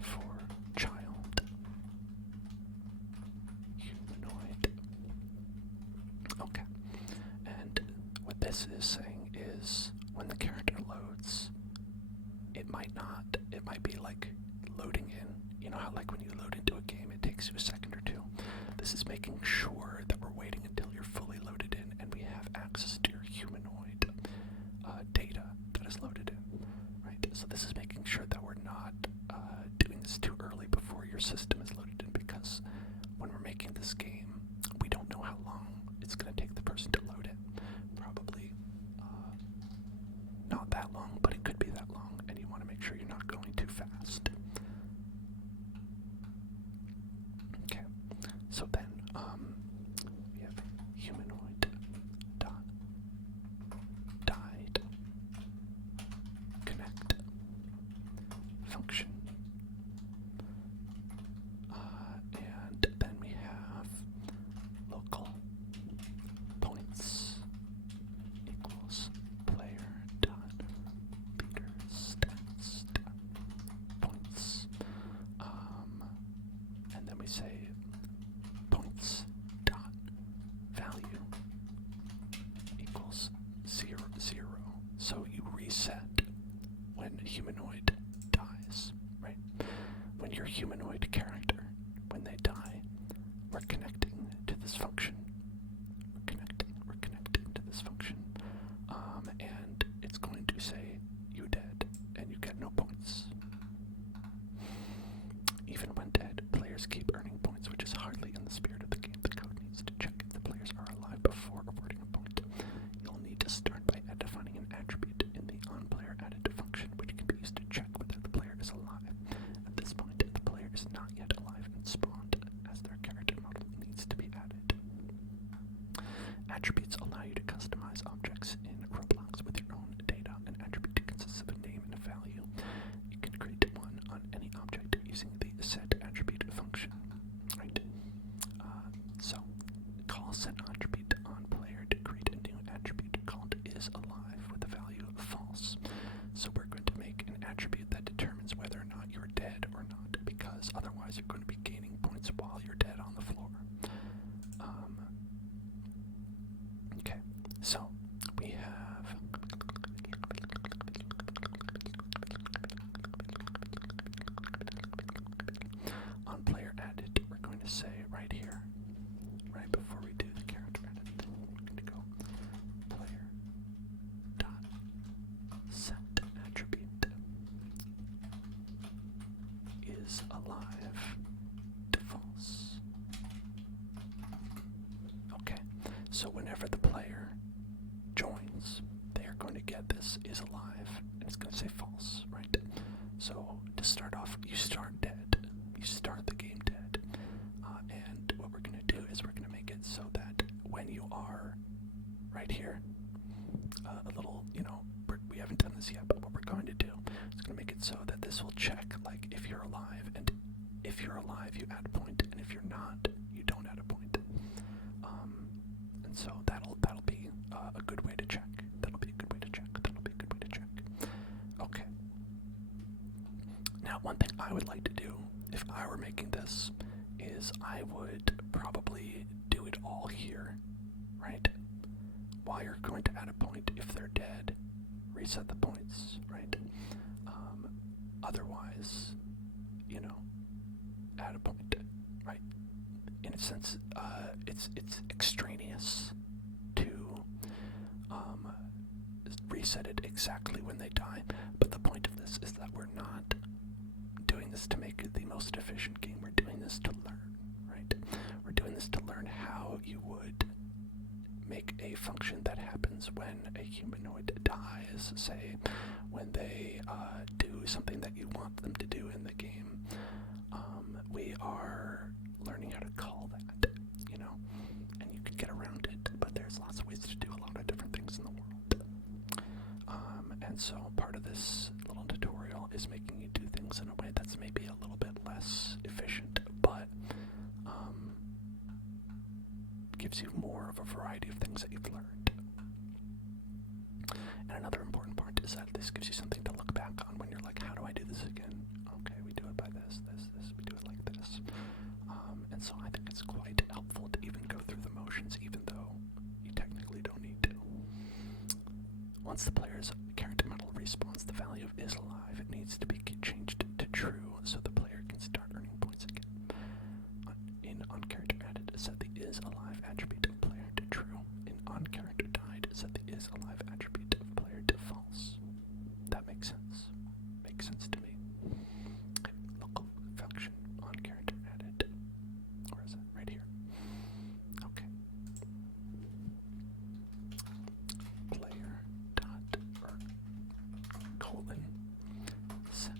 for child humanoid. Okay, and what this is saying is when the character loads, it might be like loading in. You know how like when you load into a game it takes you a second or two? This is making sure that we're waiting until you're fully loaded in and we have access to your humanoid data that is loaded in, right? So this is making sure that we're not doing this too early before your system is loaded in, because when we're making this game, we don't know how long it's going to take the person to load it. Probably not that long, but it could be that long, and you want to make sure you're not going too fast. Okay, so then we have humanoid dot died this is alive, and it's going to say false, right? So to start off, you start dead. You start the game dead. And what we're going to do is we're going to make it so that when you are right here, a little, we haven't done this yet, but what we're going to do is going to make it so that this will check, like, if you're alive, and if you're alive, you add a point, and if you're not, you don't add a point. And so that'll be a good way to check. That'll be a good way to check. Okay. Now, one thing I would like to do, if I were making this, is I would probably do it all here, right? While you're going to add a point, if they're dead, reset the points, right? Otherwise, add a point, right? In a sense, it's extraneous to reset it exactly when they die, but the point of this is that we're not doing this to make it the most efficient game. We're doing this to learn, right? We're doing this to learn how you would make a function that happens when a humanoid dies, say, when they do something that you want them to do in the game. We are learning how to call that, and you can get around it, but there's lots of ways to do a lot of different things in the world. And so part of this little tutorial is making you do things in a way that's maybe a little bit less efficient, but gives you more of a variety of things that you've learned. And another important part is that this gives you something to look back on when you're like, how do I do this again? Okay, we do it by this, we do it like this. And so I think it's quite helpful to even go through the motions, even though you technically don't need to. Once the player's character model respawns, the value of is alive. It needs to be changed to true so the player can start earning points again. In onCharacter added, set the is alive attribute of player to true. In onCharacter died, set the is alive attribute of player to false. That makes sense. Makes sense to me. Okay, local function onCharacter added. Where is it? Right here. Okay. Player dot or colon set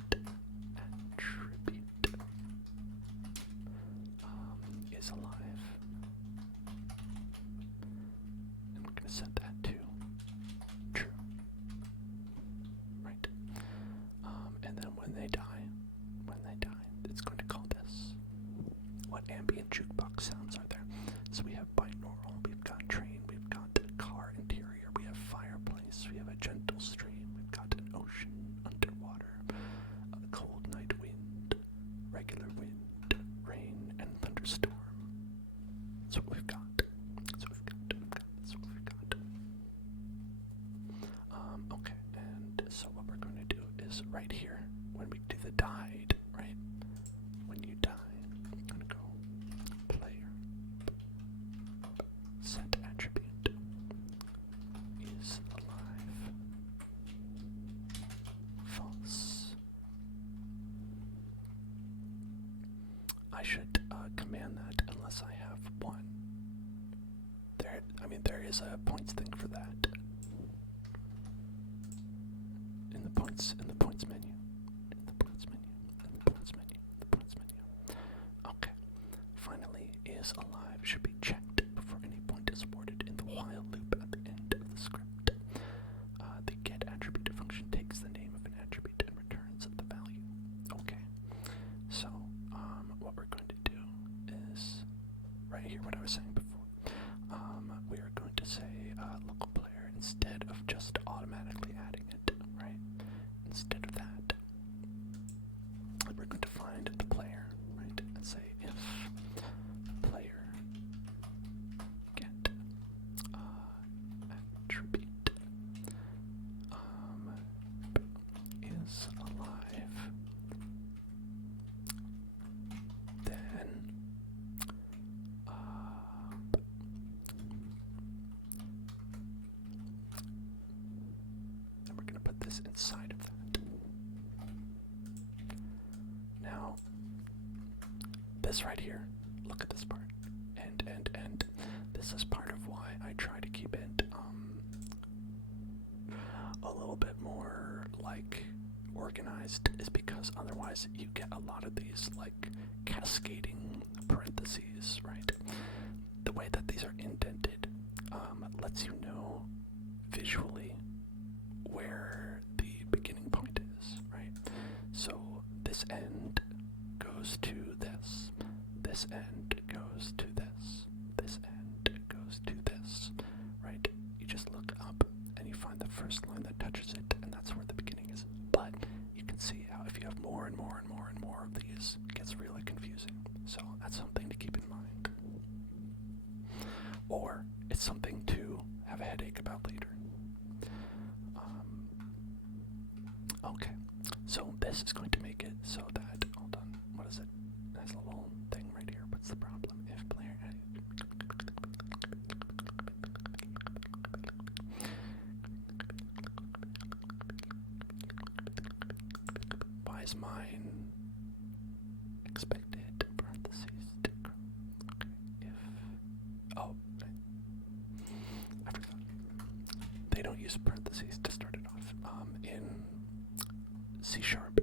attribute is alive, and we're going to set that to true, right? And then when they die, it's going to call this. What ambient jukebox sounds are there? So we have binaural, we've got train, we've got car interior, we have fireplace, we have a gentle stream, we've got an ocean, underwater, a cold night wind, regular wind, rain, and thunderstorm. That's what we've got. That's what we've got. Okay, and so what we're going to do is right here, when we do the died, right? When you die, I'm going to go player set attribute is alive false. I should command that unless I have one. There is a points thing for that. In the points menu. Okay. Finally, is alive should be checked before any point is awarded in the while loop at the end of the script. The get attribute function takes the name of an attribute and returns the value. Okay. So, what we're going to do is right here, what I was saying before. We are going to say local player instead of just automatically adding it, right? Instead of that, we're going to find the player, right? And say if player get attribute is alive, then we're going to put this inside of that. Now, this right here, look at this part, and this is part of why I try to keep it a little little bit more like organized is because otherwise you get a lot of these like cascading parentheses, right? The way that these are indented lets you know visually where the beginning point is, right? So this end goes to this, this end goes to this, this end goes to this, right? You just look up and you find the first line that touches it, and that's where the beginning is. But you can see how if you have more and more and more and more of these, it gets really confusing. So that's something to keep in mind. Or it's something to have a headache about later. Okay, so this is going to make it so that, hold on, what is it? There's a little thing right here. What's the problem? If player why is mine expected parentheses to grow? Okay, if, oh, I forgot. They don't use parentheses to start it off. In C#,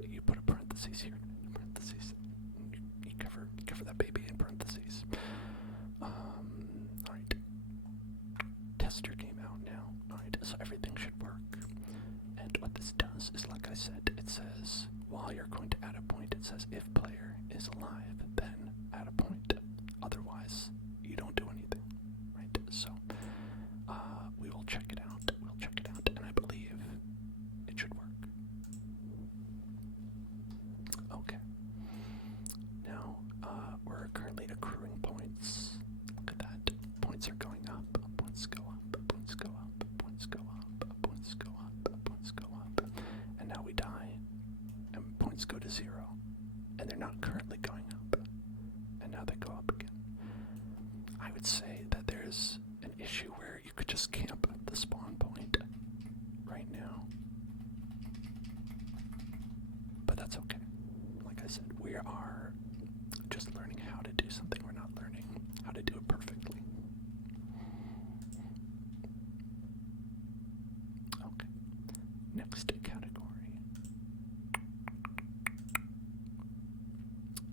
you put a parentheses here, parentheses. You cover that baby in parentheses. Alright. Tester came out now. Alright, so everything should work. And what this does is, like I said, it says, while you're going to add a point, it says if player is alive, then add a point. Otherwise, you don't do anything. Right? So, we will check it out. We'll check it out, and I believe it should work. Okay. Now, we're currently accruing points. Look at that. Points are going up. Points go up. Points go up. Points go up. Points go up. Points go up. And now we die. And points go to 0. And they're not currently going up. And now they go up again. I would say that there's an issue where you could just camp the spawn point right now. But that's okay. Like I said, we are just learning how to do something. We're not learning how to do it perfectly. Okay. Next category.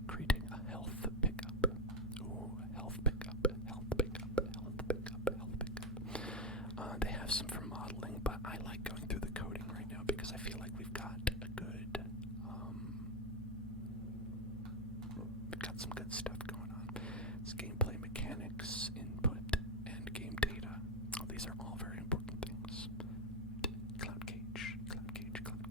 Creating a health pickup. Ooh, health pickup, health pickup, health pickup, health pickup. They have some for modeling, but I like going through the coding right now because I feel like we've got some good stuff going on. It's gameplay mechanics, input, and game data. Oh, these are all very important things. Cloud cage, cloud cage, cloud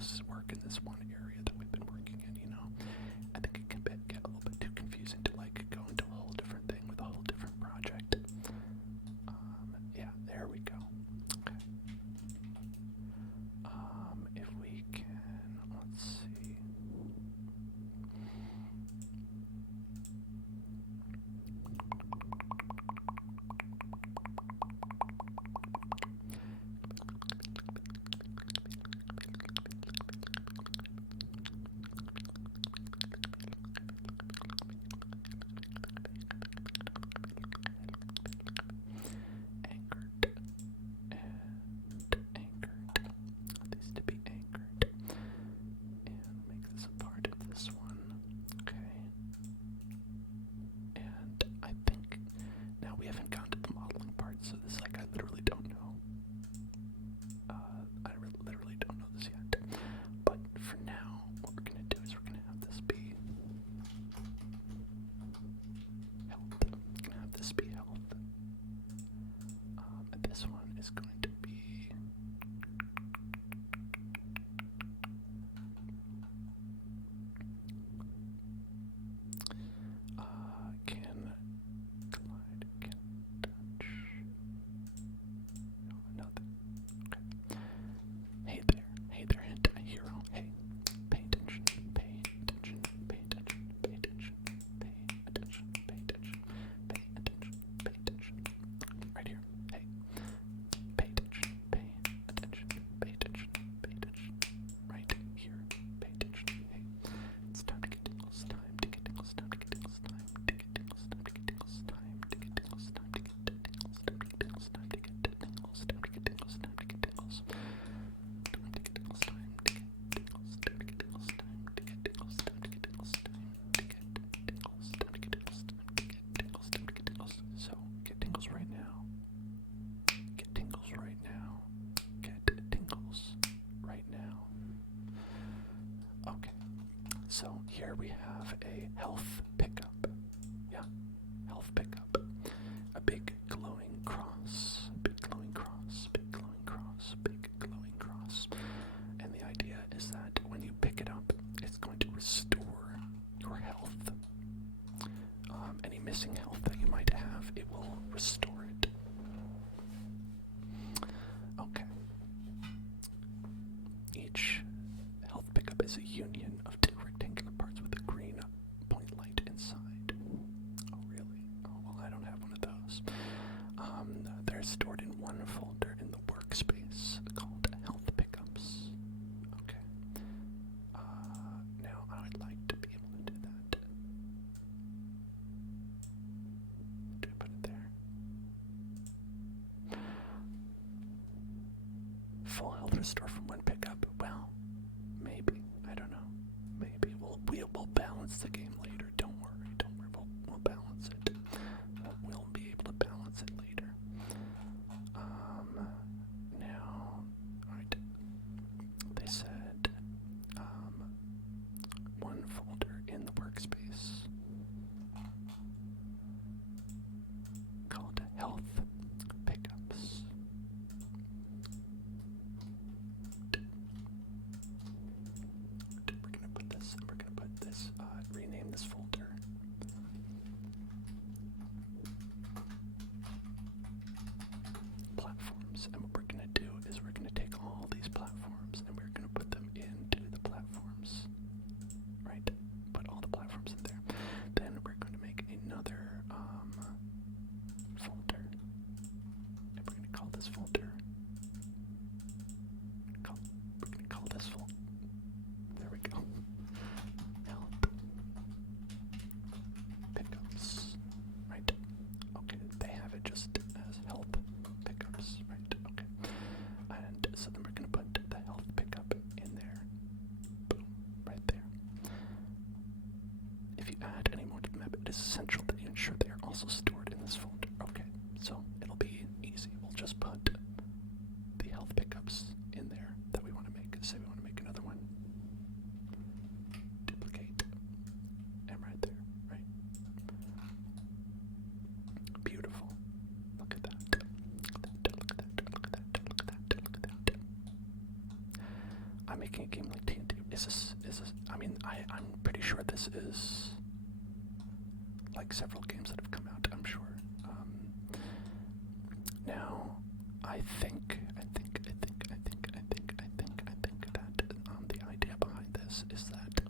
us work in this one area that we've been working in, you know. I think it can get a little bit too confusing to like go into a whole different thing with a whole different project. Yeah, there we go. Okay. If we can, let's see. This one is going to be can collide, can touch. No, nothing. Okay. Hey there, anti-hero. Hey, pay attention, pay attention, pay attention, pay attention, pay attention, pay attention, pay attention, pay attention. Right here. Hey. Pay attention, pay attention, pay attention, pay attention. Right here, pay attention. Hey, it's time to get tingles, time to get tingles, time to get tingles, time to get tingles, time to get tingles, time to get tingles, time to get tingles, time to get tingles, time to get tingles, time to get tingles, time to get tingles, time to get tingles, time to get tingles, time to get tingles, time to get tingles, time to get tingles, time to get tingles, time to get tingles, time to get tingles, time to get tingles. So get tingles right now. Get tingles right now. Get tingles right now. Okay, so here we have a health pickup. Yeah, health pickup. A big glowing cross. Big glowing cross. Big glowing cross. Big glowing cross. And the idea is that when you pick it up, it's going to restore your health. Any missing health that you might have, it will restore it. Okay. Each health pickup is a union of two rectangular parts with a green point light inside. Oh, really? Oh, well, I don't have one of those. They're stored in one folder in the workspace called health pickups. Okay. Now I would like to be able to do that. Do I put it there? Full health restore from one pickup. Well, maybe. I don't know. Maybe we'll balance the game later. Don't worry. We'll balance it. We'll be able to balance it later. Now, alright. They said one folder in the workspace called health pickups. We're gonna put this, rename this folder. Platforms. And what we're gonna do is we're gonna take all these platforms and we're gonna put them into the platforms. Right? Put all the platforms in there. Then we're going to make another folder. And we're gonna call this folder. We're gonna call this folder. There we go. Health pickups. Right? Okay, they have it just as health pickups. Right? Okay. mean, I'm pretty sure this is like several games that have come out, I'm sure. Now, I think that the idea behind this is that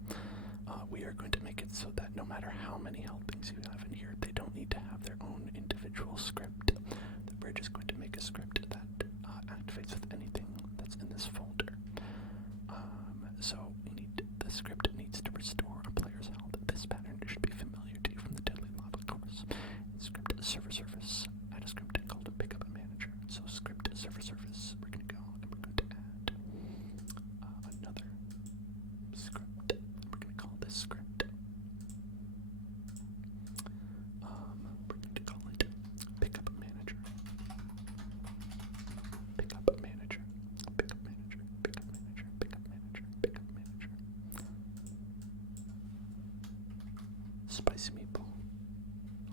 we are going to make it so that no matter how many helpings you have in here, they don't need to have their own individual script. That we're just going to make a script that activates with anything that's in this folder. So the script needs to restore a player's health. This pattern should be familiar to you from the Deadly Lava course. Script server service. Add a script called a pickup manager. So script server service. We're going to go and we're going to add another script. We're going to call this script. We're going to call it pickup manager. Pickup manager. Pickup manager. Pickup manager. Pickup manager. Pickup manager. Spicy meatball.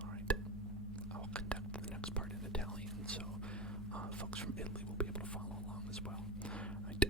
Alright. I'll conduct the next part in Italian, so folks from Italy will be able to follow along as well. Right.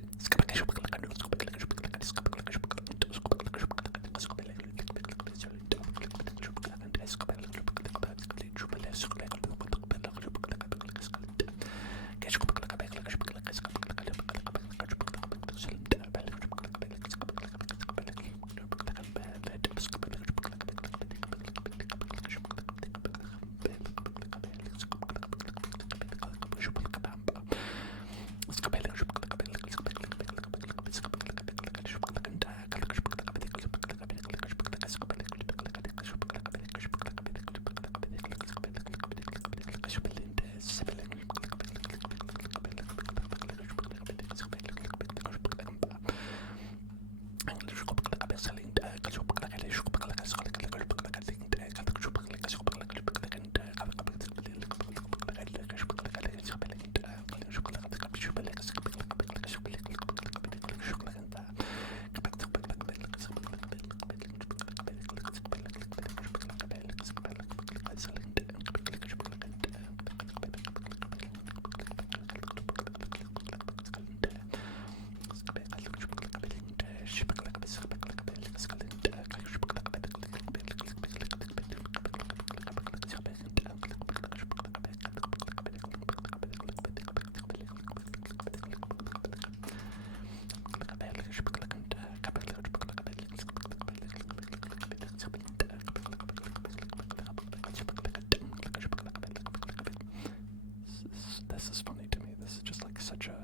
This is funny to me. This is just like such a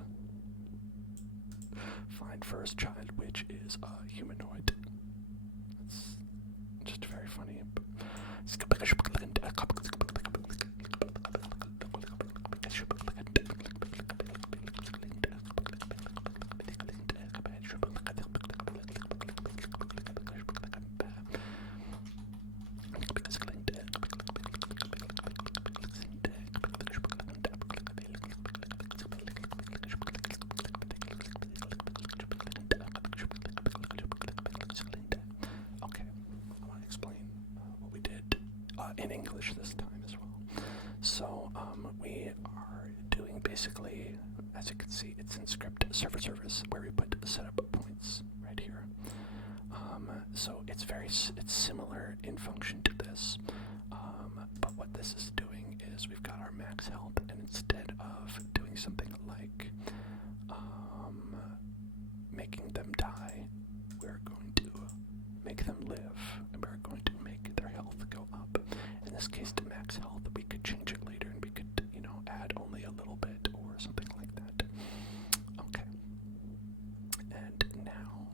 fine first child, which is a humanoid. It's just very funny. In English this time as well. So we are doing basically, as you can see, it's in script server service where we put the setup points right here. So it's similar in function to this, but what this is doing is we've got our max health, and instead of doing something like making them die, we're going to make them live, and we're going to make their health go up. In this case, to max health, we could change it later, and we could, add only a little bit or something like that. Okay. And now,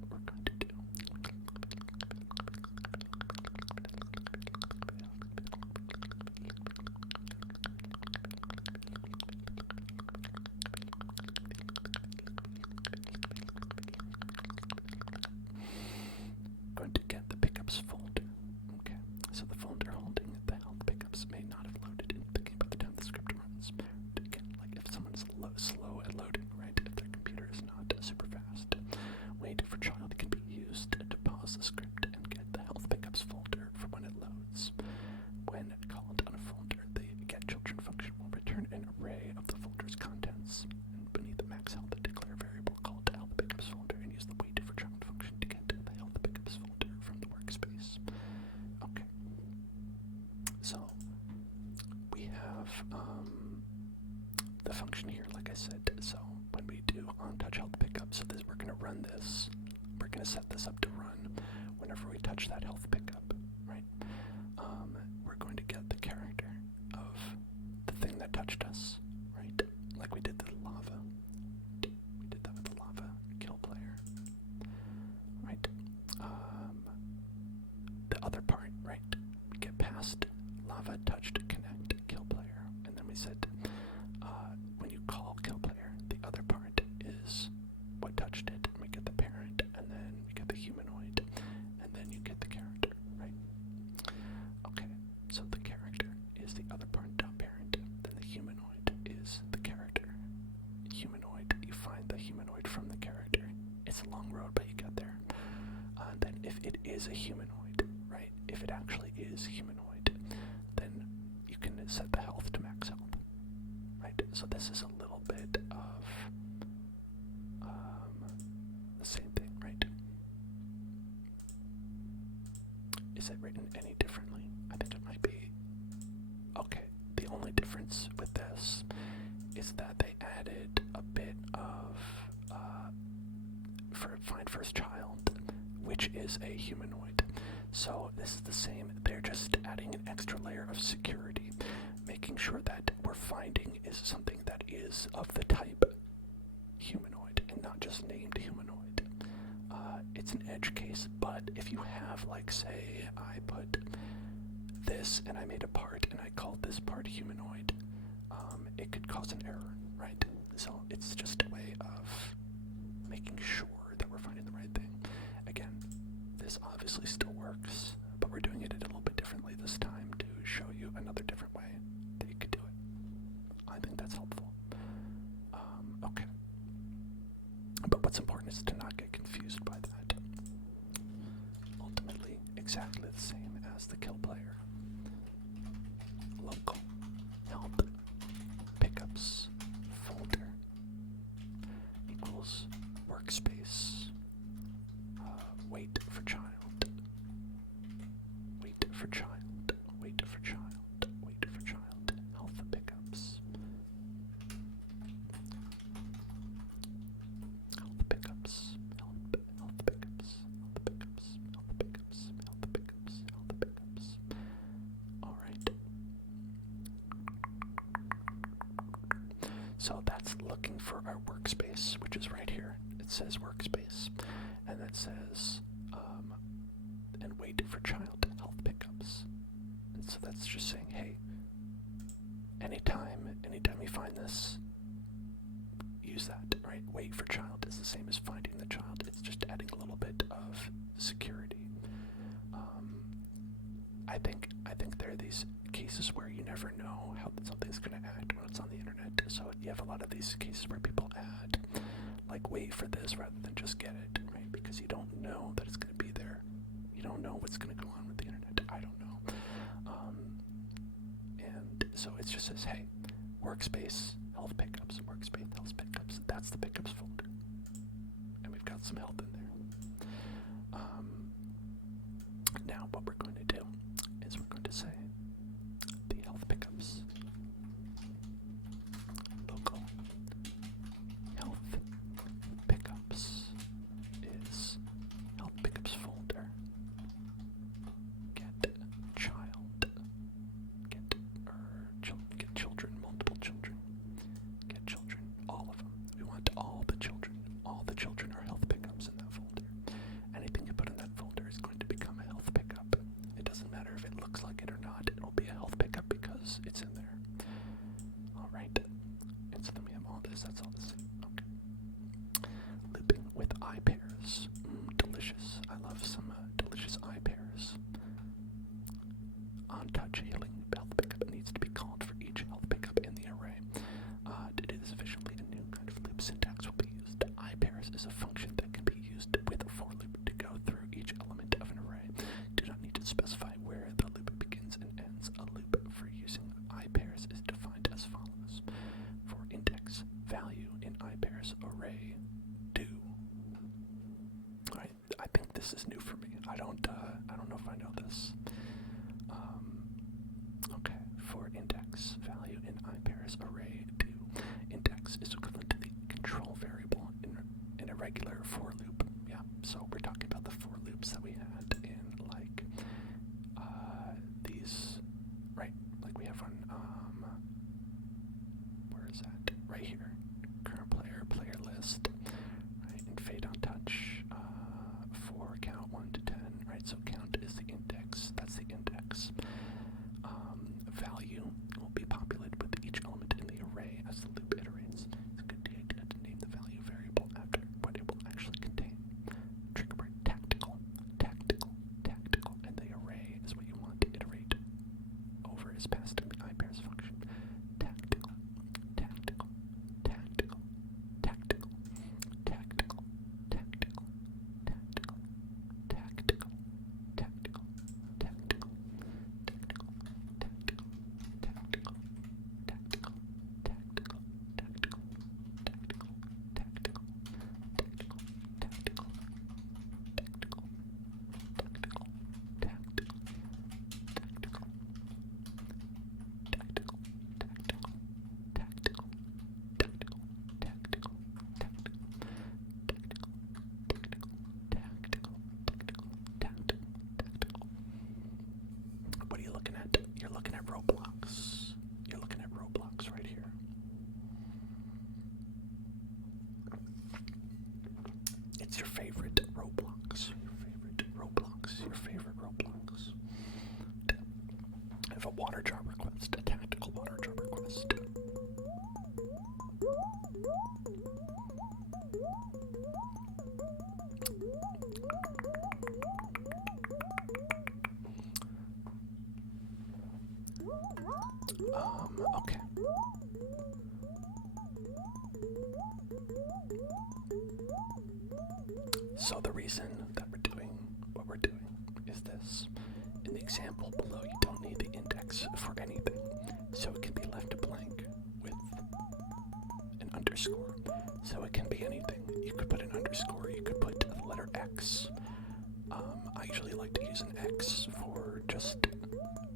what we're going to do. Going to get the pickups folder. Okay, so the folder holding the health pickups may not have loaded into the game by the time the script runs. Again, like if someone's slow at loading, right? If their computer is not super fast, wait for child can be used to pause the script and get the health pickups folder for when it loads. When called on a folder, the get children function will return an array of the folder's contents, and beneath the max health, declare a variable called the function here, like I said. So when we do on-touch health pickup, so this, we're going to run this. We're going to set this up to run whenever we touch that health pickup, right? We're going to get the character of the thing that touched us, right? Like we did the lava. We did that with the lava kill player, right? The other part, right? We get past lava, touched, connect, kill player, and then we said when you call kill player, the other part is what touched it, and we get the parent, and then we get the humanoid, and then you get the character, right? Okay, so the character is the other part dot parent, then the humanoid is the character. Humanoid, you find the humanoid from the character. It's a long road, but you get there. And then if it is a humanoid, right? If it actually is humanoid, then you can set the health to max health, right? So this is a little bit of the same thing, right? Is it written any differently? I think it might be. Okay, the only difference with this is that they added a bit of for find first child, which is a humanoid. So this is the same. They're just adding an extra layer of security, making sure that we're finding is something that is of the type humanoid and not just named humanoid. It's an edge case, but if you have, like, say, I put this and I made a part and I called this part humanoid, it could cause an error, right? So it's just a way of making sure that we're finding the right thing. Again, this obviously still works, but we're doing it a little bit differently this time to show you another different way that you could do it. I think that's helpful. Okay. But what's important is to not get confused by that. Ultimately, exactly the same as the kill player. Local help pickups folder equals workspace. Wait for child. Wait for child. Wait for child. Wait for child. Health pickups. Health pickups. Health pickups. Health pickups. Health pickups. Health pickups. Health pickups. All right. So that's looking for our workspace, which is right here. It says workspace, and it says and wait for child health pickups. And so that's just saying, hey, anytime you find this, use that, right? Wait for child is the same as finding the child. It's just adding a little bit of security. I think there are these cases where you never know how something's going to act when it's on the internet. So you have a lot of these cases where people add, like, wait for this rather than just get it, right? Because you don't know that it's going to be there. You don't know what's going to go on with the internet. I don't know. And so it just says, hey, workspace, health pickups, workspace, health pickups. That's the pickups folder. And we've got some health in there. Now what we're going to do is we're going to say the health pickups. Local health pickups is health pickups folder. Get child. Get children, multiple children. Get children, all of them. We want all the children. All the children are health pickups in that folder. Anything you put in that folder is going to become a health pickup. It doesn't matter if it looks like it or not. It'll be a health pickup because it's in there. All right. And so then we have all this. That's all the same. Okay. Looping with eye pairs. Delicious. I love some delicious eye pairs. On-touch healing health pickup needs to be called for each health pickup in the array. To do this efficiently, a new kind of loop syntax will be used. Eye pairs is a function that can be used with a for loop to go through each element of an array. Do not need to specify where the loop begins and ends. A loop for using eye pairs is defined as follows. For index value in eye pairs array do. I think this is new for me. I don't know if I know this. You're looking at Roblox. You're looking at Roblox right here. It's your favorite Roblox. Your favorite Roblox. I have a water jar request, a tactical water jar request. Okay. So the reason that we're doing what we're doing is this. In the example below, you don't need the index for anything, so it can be left blank with an underscore. So it can be anything. You could put an underscore, you could put the letter X. I usually like to use an X for just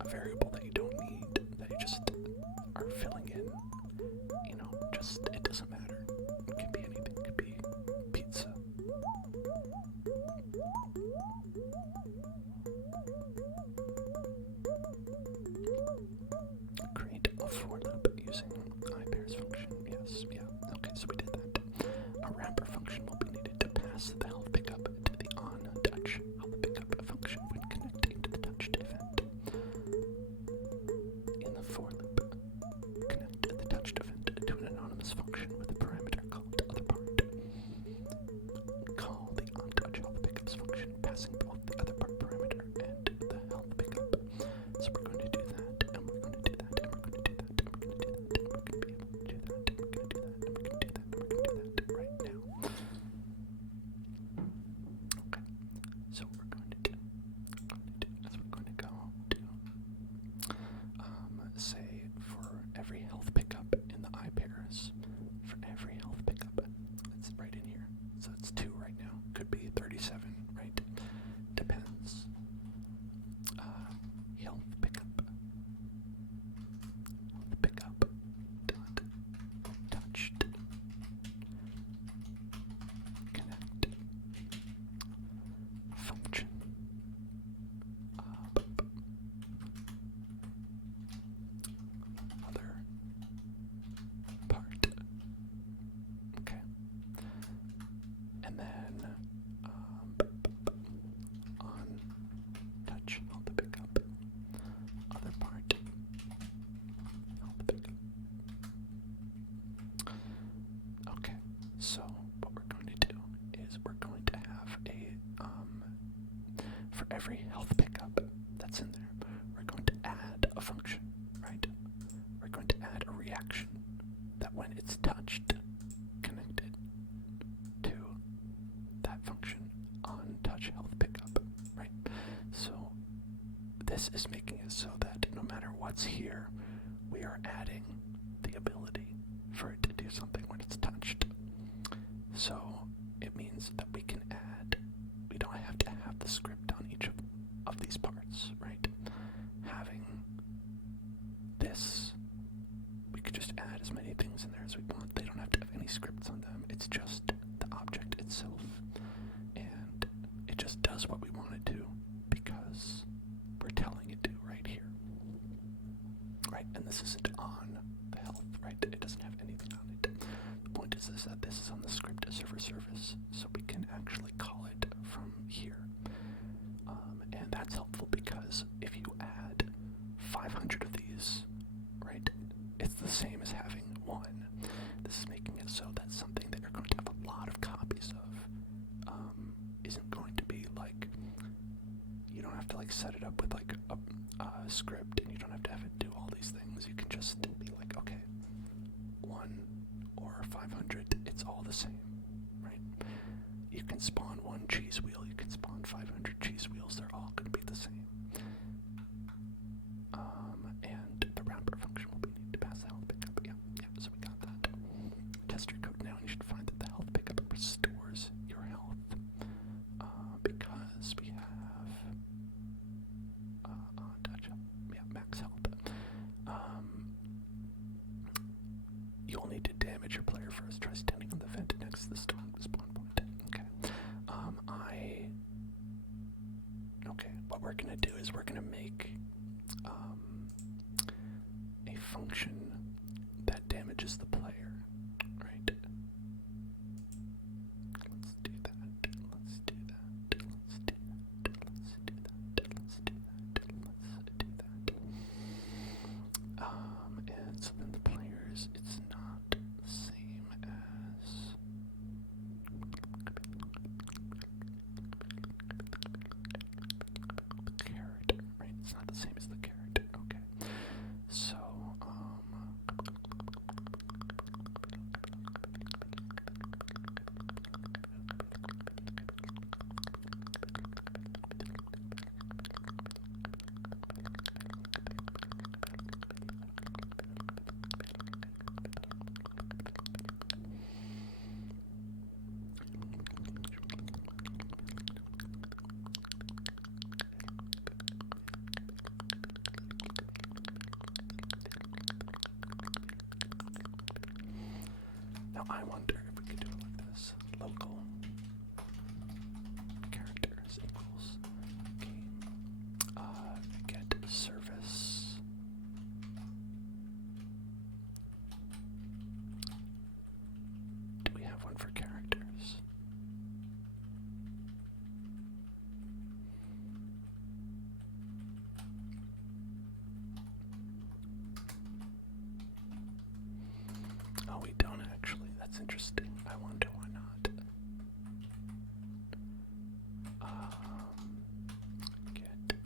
a variable that you don't need, that you just are filling in. You know, just, it doesn't matter. It can be anything. It could be pizza. Create a for loop using iPairs function. Yes, yeah. Okay, so we did that. A wrapper function will be needed to pass the health pickup to the on-touch health pickup function when connecting to the touched event. In the for loop, connect the touched event to an anonymous function with a parameter called otherPart. Call the on-touch health pickups function, passing both the otherPart parameter and the health pickup. So we're going to do that, and we're going to do that, and we're going to do that, and we're going to do that, and we're going to be able to do that, and we're going to do that, and we're going to do that, and we're going to do that right now. Okay, so what we're going to do is we're going to go to, say, for every health pickup in the iPairs, for every health pickup, it's right in here. So it's 2 right now. Could be 37, right? Depends. Health pickup. Health pickup. Dot. Touched. Connect. Function. Other part. Okay. And then on touch health pickup. Other part. Health pickup. Okay, so what we're going to do is we're going to have a for every health pickup that's in there, we're going to add a function, right? We're going to add a reaction that when it's touched, connected to that function on touch health pickup, right? So this is making it so that no matter what's here, we are adding the ability for it to do something when it's touched. So it means that we can add, we don't have to have the script on each of these parts, right? Having this, we could just add as many things in there as we want. They don't have to have any scripts on them. It's just the object itself. And it just does what we want it to because we're telling it to right here. Right, and this isn't on the health, right? It doesn't have anything on it. The point is that this is on the script server service, so we can actually call it from here. And that's helpful because if you add 500 of these, right, it's the same as having one. This is making it so that something that you're going to have a lot of copies of isn't going to be like, you don't have to like set it up with like a script, and you don't have to have it do all these things. You can just be like, okay, 1 or 500, it's all the same, right? You can spawn 1 cheese wheel, you can spawn 500 cheese wheels, they're all going to be the same. And the wrapper function will be needed to pass the health pickup. Yeah, so we got that. Test your code now, and you should find that the health pickup restores your health, because we have max health. You'll need to damage your player first. Try standing on the vent next to the spawn point. Okay. Okay, what we're gonna do is we're gonna make So then the players, it's not the same as the character, right? It's not the same as the character. Okay. So, now I wonder if we could do it like this. Local characters equals game get service. Do we have one for characters? Oh, we don't actually. That's interesting. I wonder why not. Get.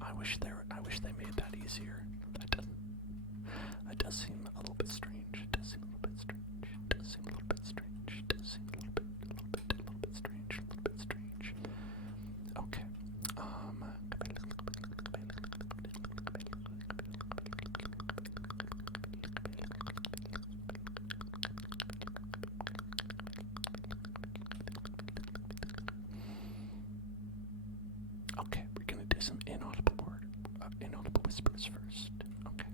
I wish they made that easier. That does seem a little bit strange. It does seem a little bit strange. It does seem a little bit strange. It does seem a little bit strange. A little bit strange. Okay. Okay, we're gonna do some inaudible whispers first. Okay.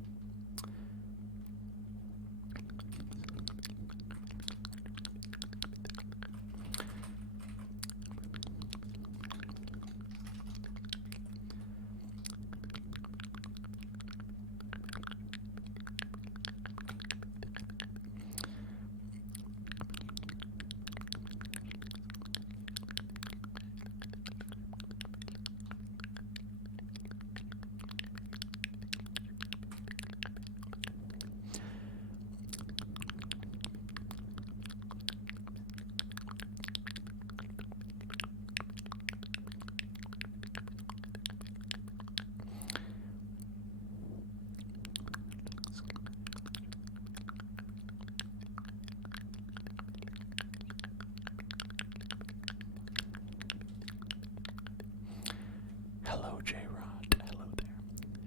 Hello, J-Rod. Hello there.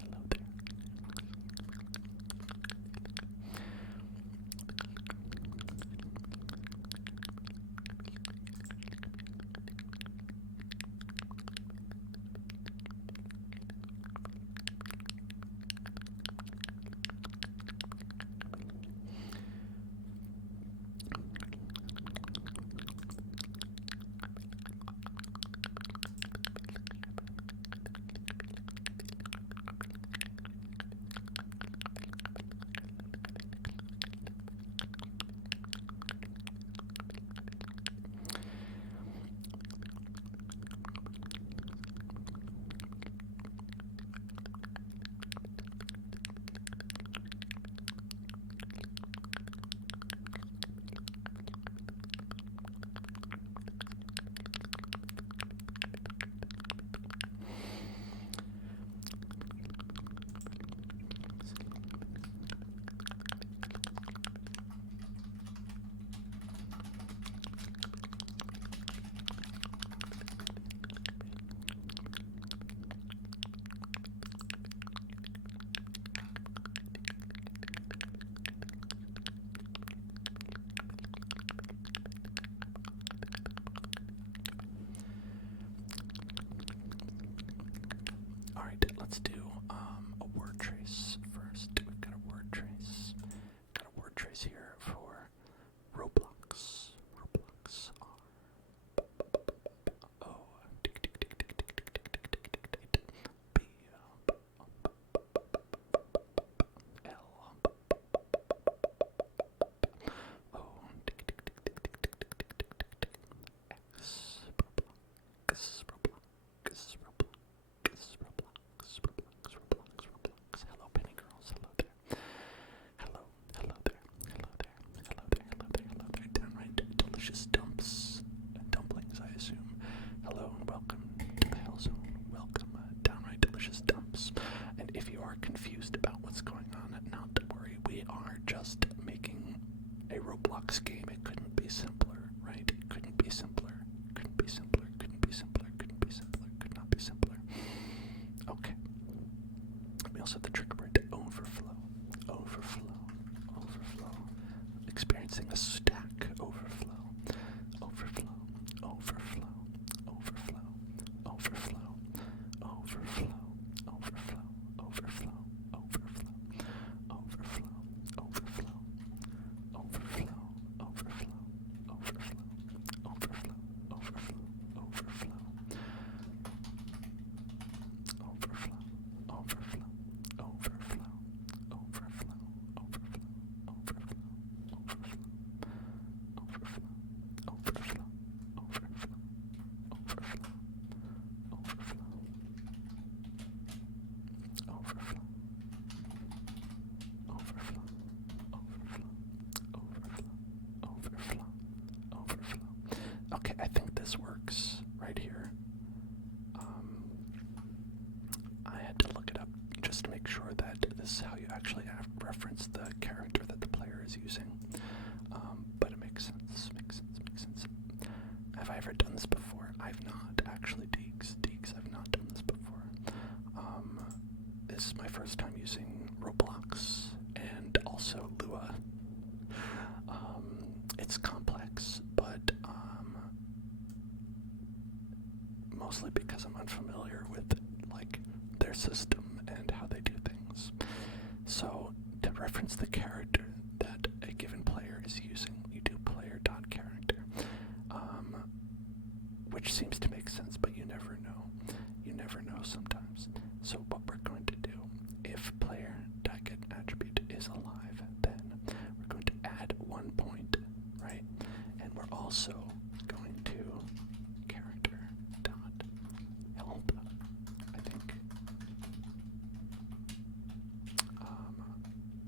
Hello there. Alright, let's do a word trace first. We've got a word trace. Got a word trace here for Roblox. Roblox R O tick tick tick tick tick tick tick tick tick tick tick B L O tick tick tick tick tick tick tick tick tick tick X Roblox Roblox Roblox Roblox actually Deeks. I've not done this before. This is my first time using Roblox and also Lua. It's complex, but mostly because I'm unfamiliar with like their system and how they do things. So to reference the character that a given player is using, you do player.character, which seems to make sense, but you never know. You never know sometimes. So what we're going to do, if player.getAttribute is alive, then we're going to add 1 point, right? And we're also going to character.help, I think,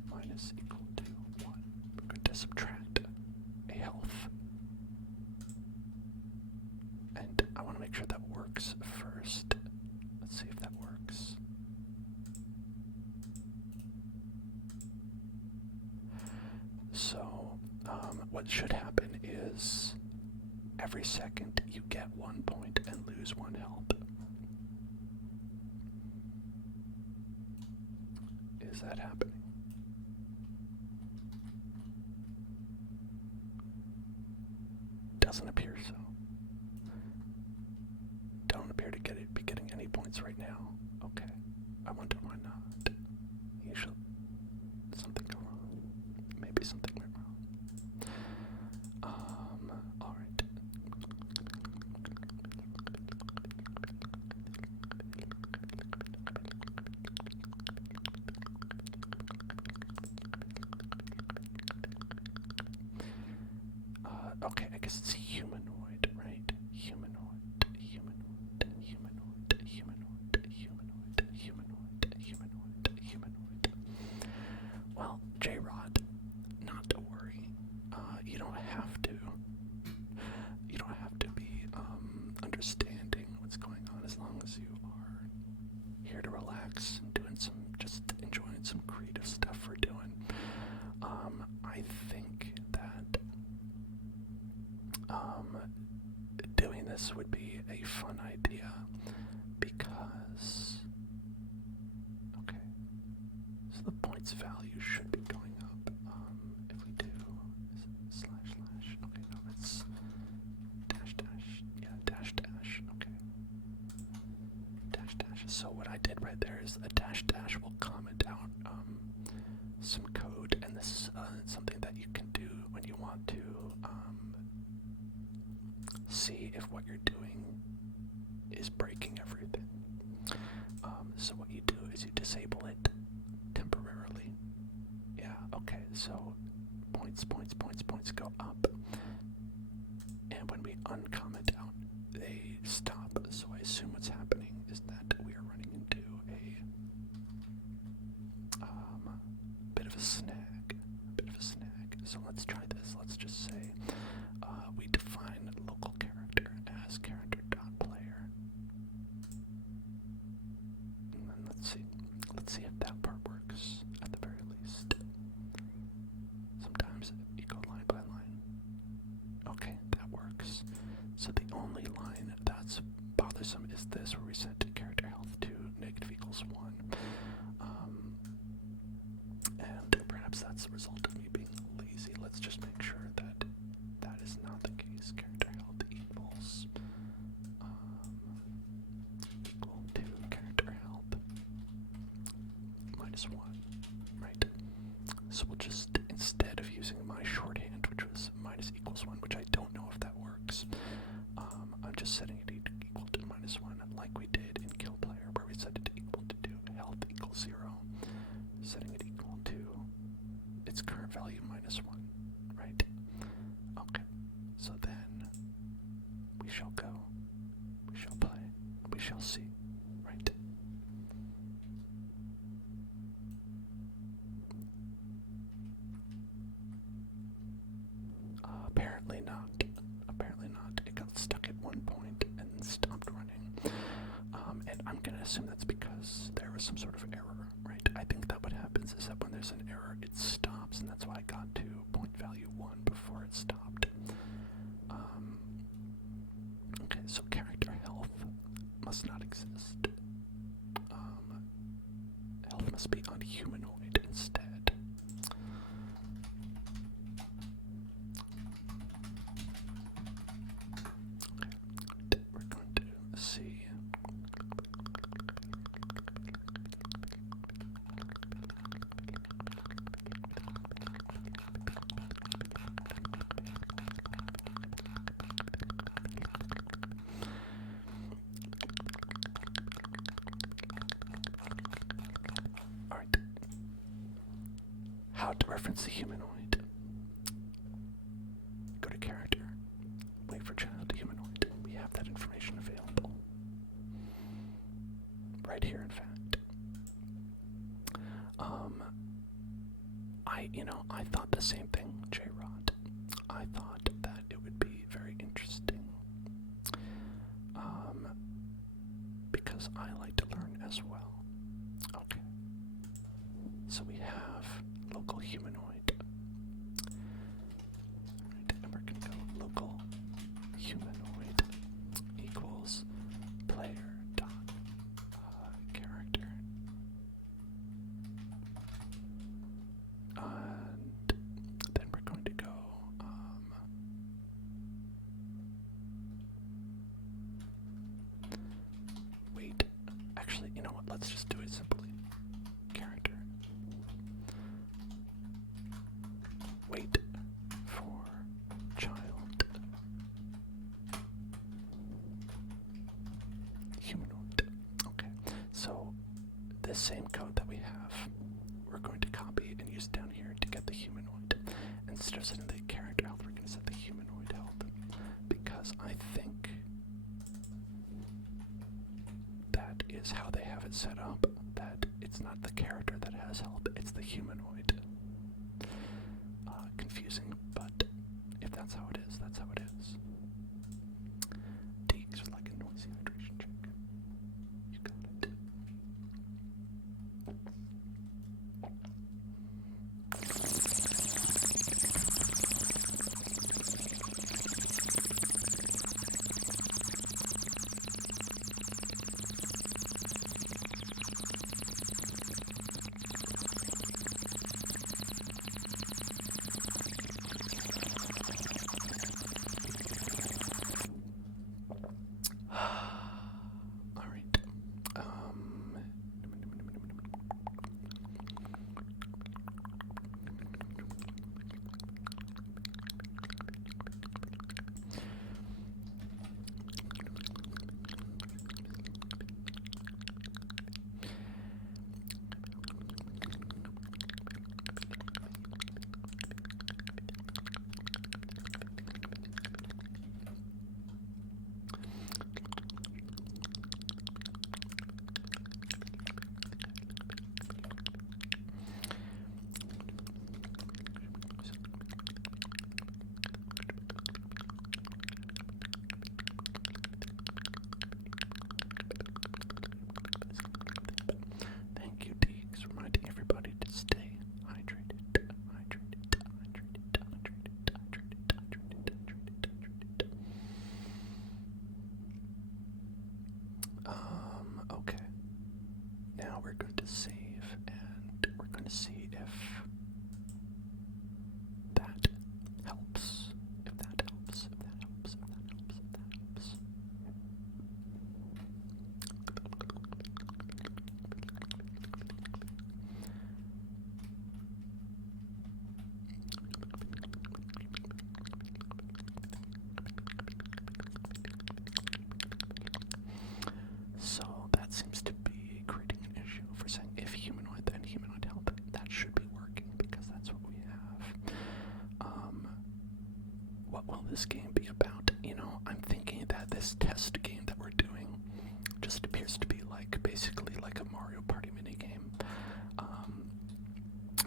minus equal to 1. We're going to subtract a health. And I want to make sure that works first. Let's see if that works. So, what should happen is every second you get 1 point and lose 1 health. Is that happening? Doesn't appear so. Don't appear to be getting any points right now. Okay. I wonder why not. Usually something go wrong. Maybe something went wrong. Alright. Okay, I guess it's humanoid, right? Humanoid. Well, J-Rod, not to worry. You don't have to. You don't have to be understanding what's going on as long as you are here to relax and just enjoying some creative stuff we're doing. I think that doing this would be a fun idea because, okay, so the points value should be going up. If we do slash, okay, no, it's dash, okay, dash. So what I did right there is a dash will comment out some code, and this is something that you can do when you want to see if what you're doing is breaking everything. So what you do is you disable it temporarily. Yeah, okay, so points go up. And when we uncomment out, they stop. So I assume what's happening is that we are running into a bit of a snag. So let's try this. Let's just say we define local character as character.player. And then let's see if that part works at the very least. Sometimes you go line by line. Okay, that works. So the only line that's bothersome is this, where we set character health to -=1. And perhaps that's the result of me being lazy. Let's just make sure that that is not the case. Character health equals equal to character health -1, right? So we'll just, instead of using my shorthand, which was -=1, which I don't know if that works, I'm just setting it equal to -1, like we did in kill player, where we set it equal to health equals 0, setting it equal to its current value -1, right? Okay, so then we shall go, we shall play, we shall see, right? Apparently not. It got stuck at 1 point and then stopped running. And I'm gonna assume that's because there was some sort of error, right? I think that what happens is that when there's an error, it stops, and that's why I got to point value 1 before it stopped. Okay, so character health must not exist. Health must be on humanoid instead. Okay, we're going to see. Alright. How to reference the humanoid. Go to character. Wait for child humanoid. We have that information available. Right here, in fact. I thought the same thing, J-Rod. I thought that it would be very interesting. Because I like to learn as well. Okay. So we have local humanoid. Alright, and we're going to go local humanoid equals player dot character. And then we're going to go wait, actually, you know what, let's just do it simply. Character. Wait for child humanoid. Okay, so this same code that we have, we're going to copy and use down here to get the humanoid. Instead of setting the character health, we're going to set the humanoid health, because I think that is how they have it set up, that it's not the character that has health, it's the humanoid. Confusing, but if that's how it is, that's how it is. Deeks with like a noisy hydration check. You got it. Alright. Thank you, Deeks, reminding everybody to stay hydrated, hydrated, hydrated, hydrated, hydrated, hydrated, hydrated, hydrated. Okay. Now we're going to save, and we're going to see if that helps. If that helps, if that helps, if that helps, if that helps. So that seems to be creating an issue for saying if humanoid, then humanoid health. That should be working because that's what we have. What will this game be about? I'm thinking that this test game that we're doing just appears to be like basically like a Mario Party minigame,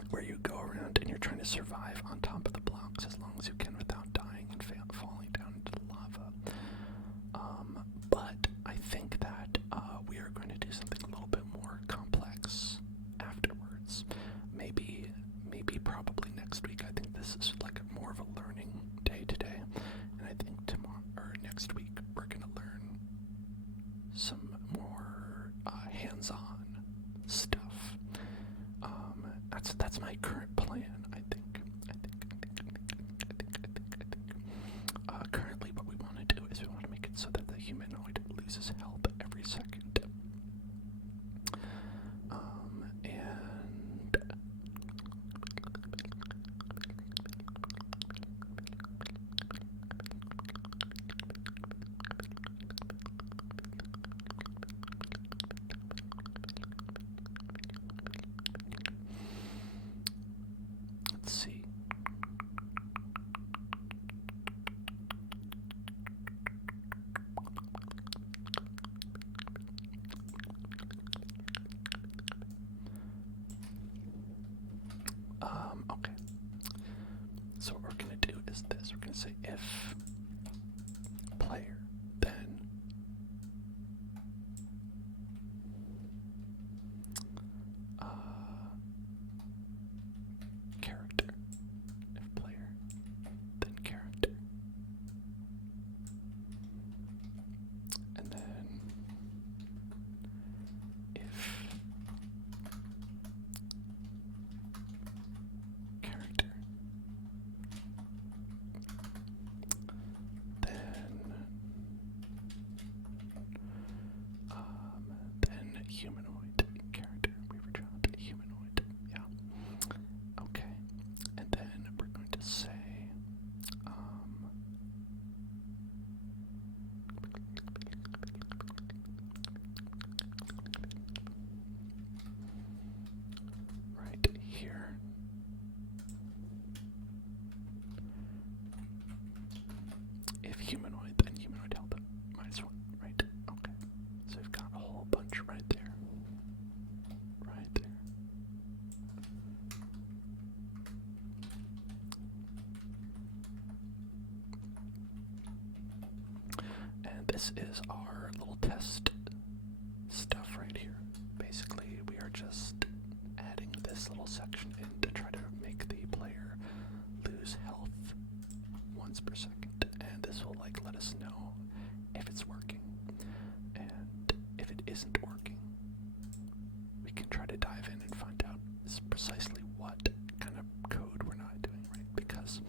where you go around and you're trying to survive on top of the blocks as long as you can without dying and falling down into the lava. But I think that we are going to do something a little bit more complex afterwards. Maybe probably next week. I think this is like more of a learning day today, and I think tomorrow or next week we're gonna learn some Okay. So what we're gonna do is this. We're gonna say if player, then character. If player, then character. And then if character, then humanoid character. We were trying to humanoid. Yeah. Okay. And then we're going to say right here. If humanoid, then humanoid help -1, right? Okay. So we've got a whole bunch right there. Right there. And this is our little test stuff right here. Basically, we are just adding this little section in to try to make the player lose health once per second. And this will like let us know if it's working. And if it isn't working, we can try to dive in and find out precisely what kind of code we're not doing right, because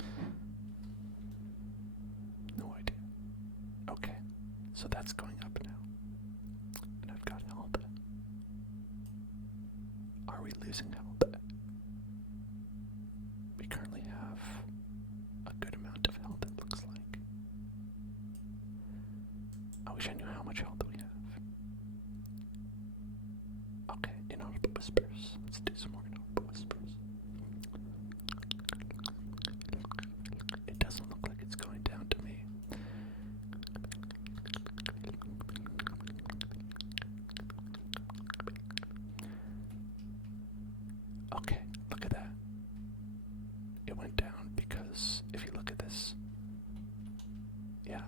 no idea. Okay, so that's going up now. And I've got health. Are we losing health? We currently have a good amount of health, it looks like. I wish I knew how much health we have. Okay, inaudible whispers. Let's do some more inaudible whispers. It doesn't look like it's going down to me. Okay, look at that. It went down because if you look at this, yeah.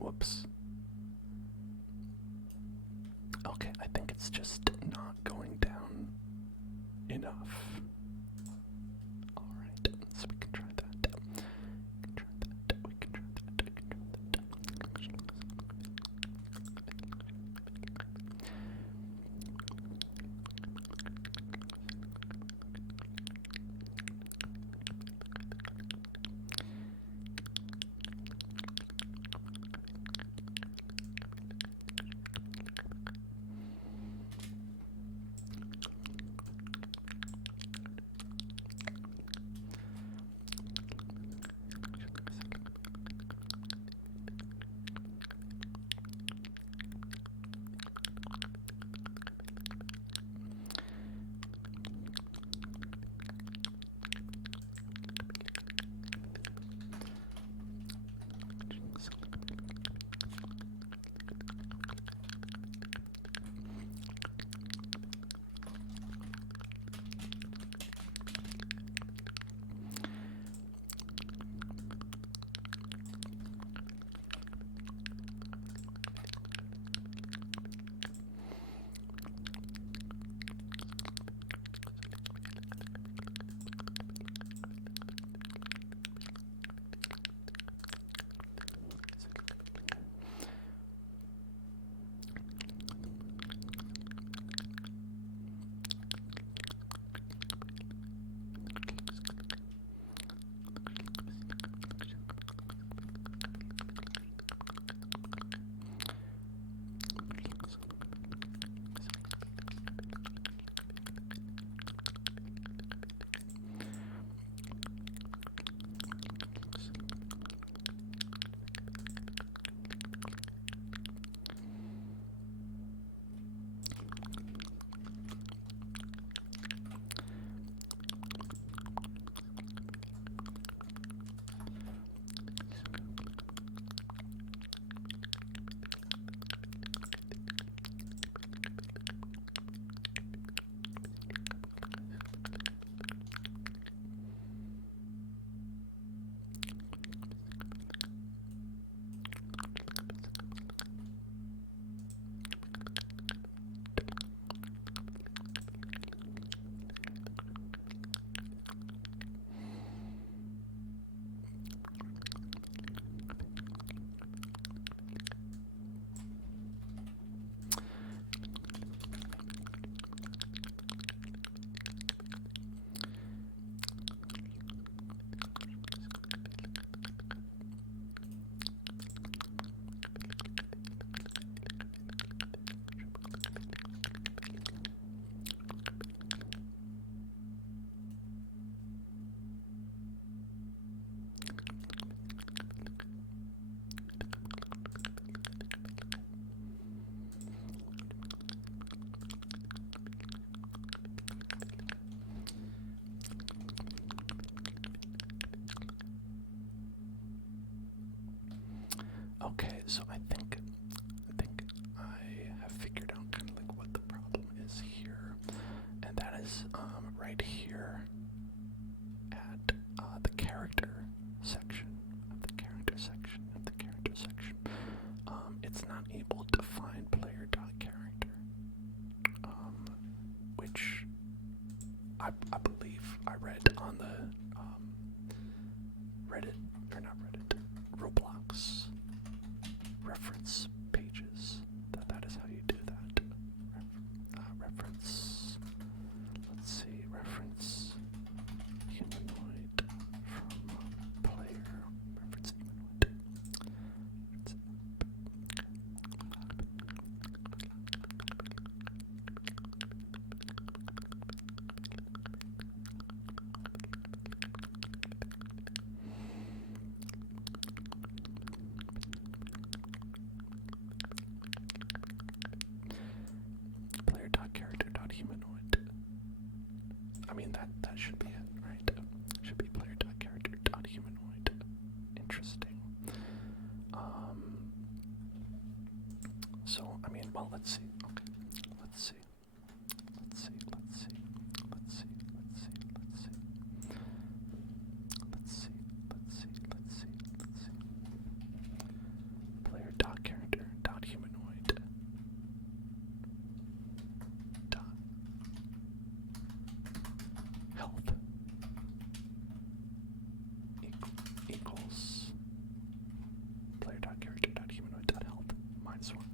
Whoops. Okay, I think it's just not going down enough. Alright, so we can try that. We can try that. We can try that. We can try that. so I think I have figured out kind of like what the problem is here, and that is right here at the character section of the character section of the character section. It's not able to find player.character, which I believe I read on the Roblox reference pages that is how you do that. Reference, let's see, reference humanoid from player, reference humanoid. Player.character.humanoid. I mean, that should be it, right? Should be player.character.humanoid. Interesting. So, I mean, well, let's see. Okay. Let's see. Let's see. Let's see. Let's see. Let's see. Let's see. Let's see. Let's see. Let's see. Let's see. Player.character.humanoid. Health equals player.character.humanoid.health minus 1.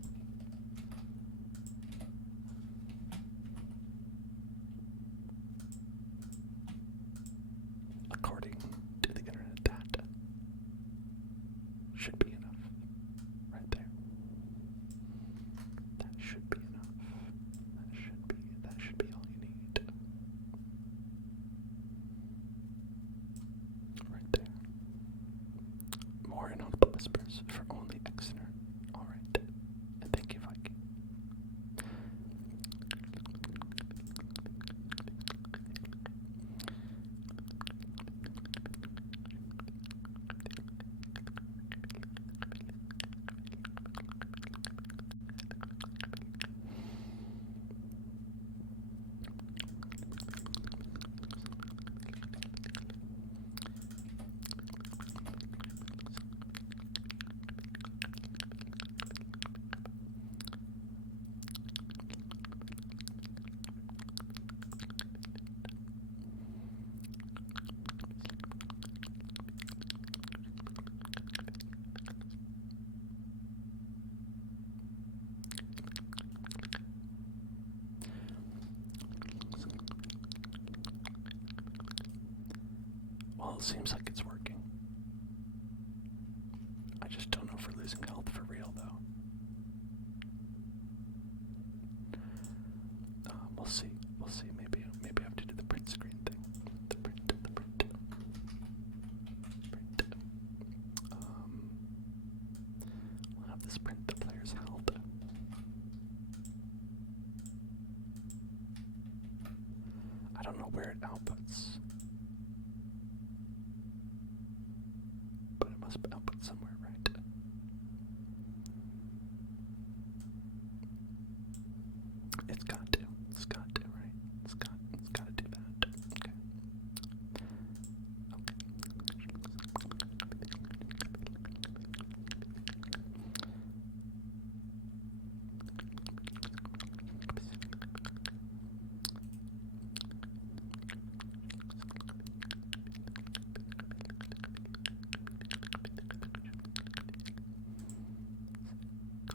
According to the internet, that should be enough right there. That should be enough. That should be all you need. Right there. More inaudible whispers for only Exeter. Alright. And thank you, Viking. Well, it seems like it's working. I just don't know if we're losing health for real, though. We'll see. We'll see. Maybe I have to do the print screen thing. The print. We'll have this print the player's health. I don't know where it outputs. But it must output somewhere, right? It's got to, right? It's got to do that. Okay.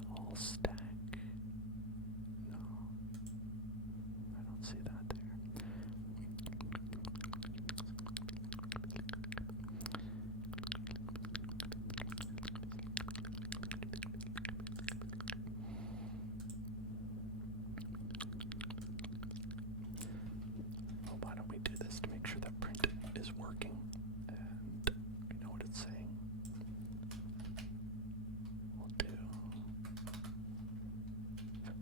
Call stack. No, I don't see that there. Well, why don't we do this to make sure that print is working and we know what it's saying? We'll do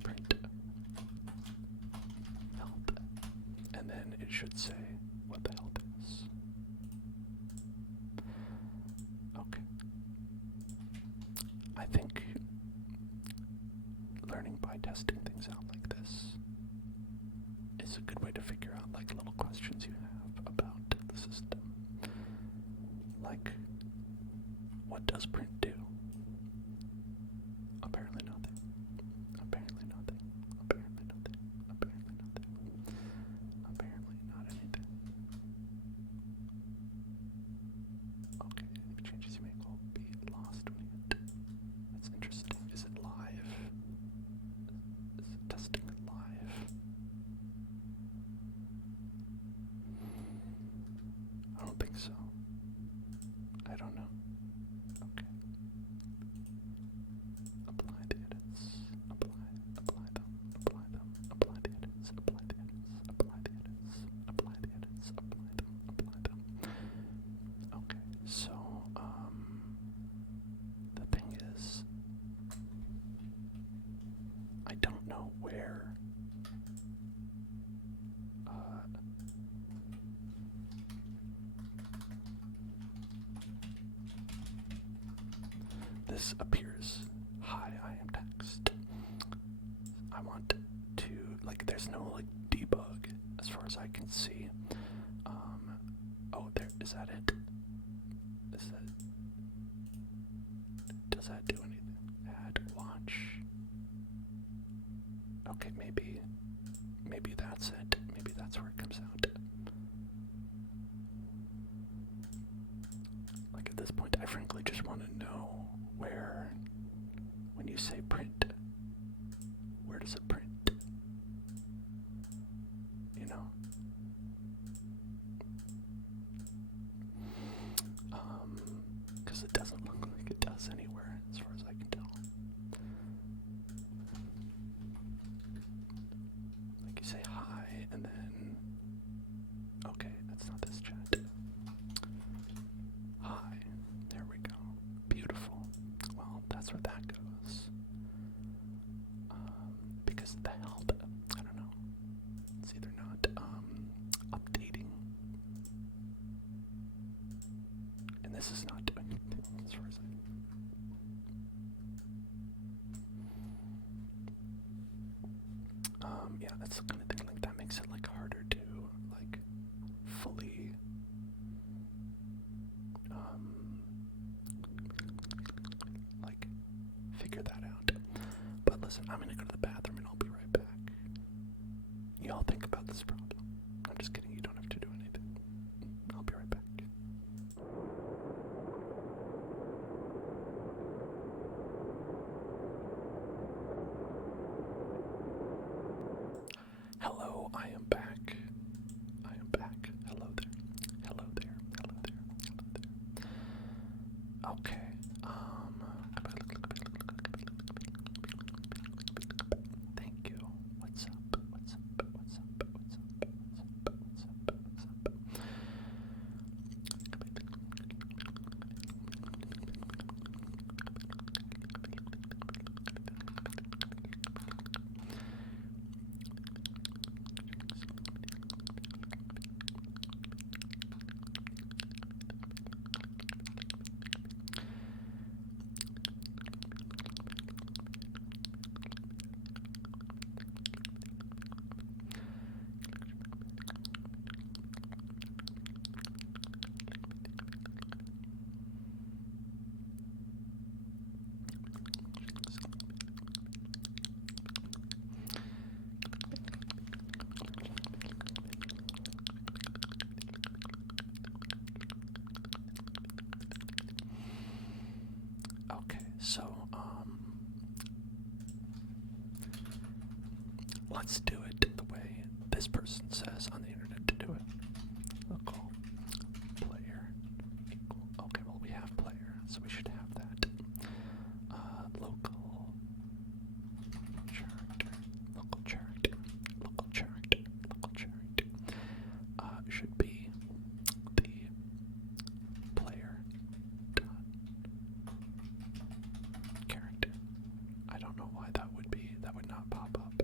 print health, and then it should say what the health is. Okay. I think testing things out like this is a good way to figure out like little questions you have about the system. Like, what does print do? Apparently nothing. Apparently nothing. Apparently nothing. Apparently nothing. Apparently not anything. Okay, the changes you make will be lost when you hit. That's interesting. Is it live? Is it testing it live? I don't think so. I don't know. Okay. Apply the edits. Apply them. Apply the edits. Apply the edits. Apply the edits. Apply the edits. Apply them. Okay, so, the thing is, I don't know where, this appears. Hi, I am text. I want to, like, there's no, like, debug as far as I can see. Oh, there, is that it? Is that, does that do anything? Add watch. Okay, maybe that's it. Maybe that's where it comes out. Like, at this point, I frankly just want to know where, when you say print, where does it print? You know? Because it doesn't look like it does anywhere, as far as I can tell. Like, you say hi, and then, okay, that's not this chat. Hi, there we go. Beautiful. Well, that's where that goes. Because the help, I don't know. It's either not updating, and this is not doing anything as far as I. Yeah, that's the kind of thing, like, that makes it, like, harder to, like, fully, like, figure that out. But listen, I'm gonna go to the bathroom and I'll be right back. Y'all think about this problem. I'm just kidding, you don't have to do anything. I'll be right back. Hello, I am back. I am back. Hello there. Hello there. Hello there. Hello there. Okay. Thank you. What's up? What's up? What's up? What's up? What's up? What's up? What's up? Okay, so, let's do it the way this person says on the internet to do it. We'll call player equal. Okay, well, we have player, so we should have that. Local chart, local chart, local chart, local chart, should be the player dot character. I don't know why that would be, that would not pop up.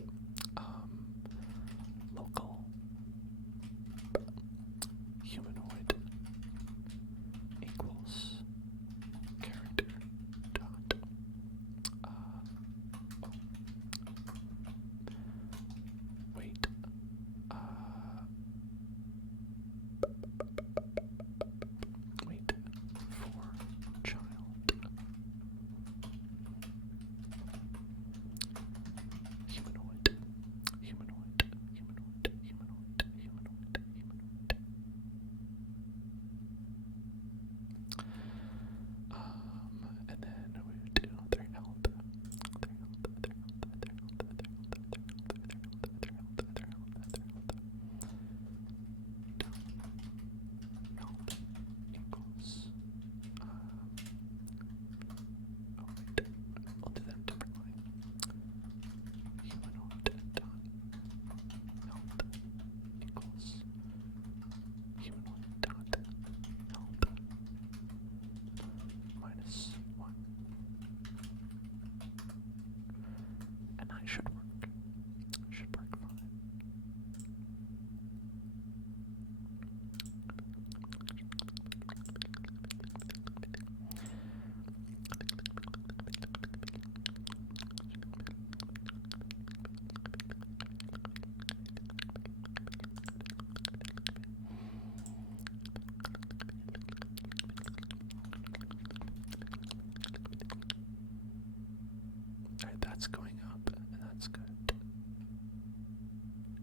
that's going up, and that's good.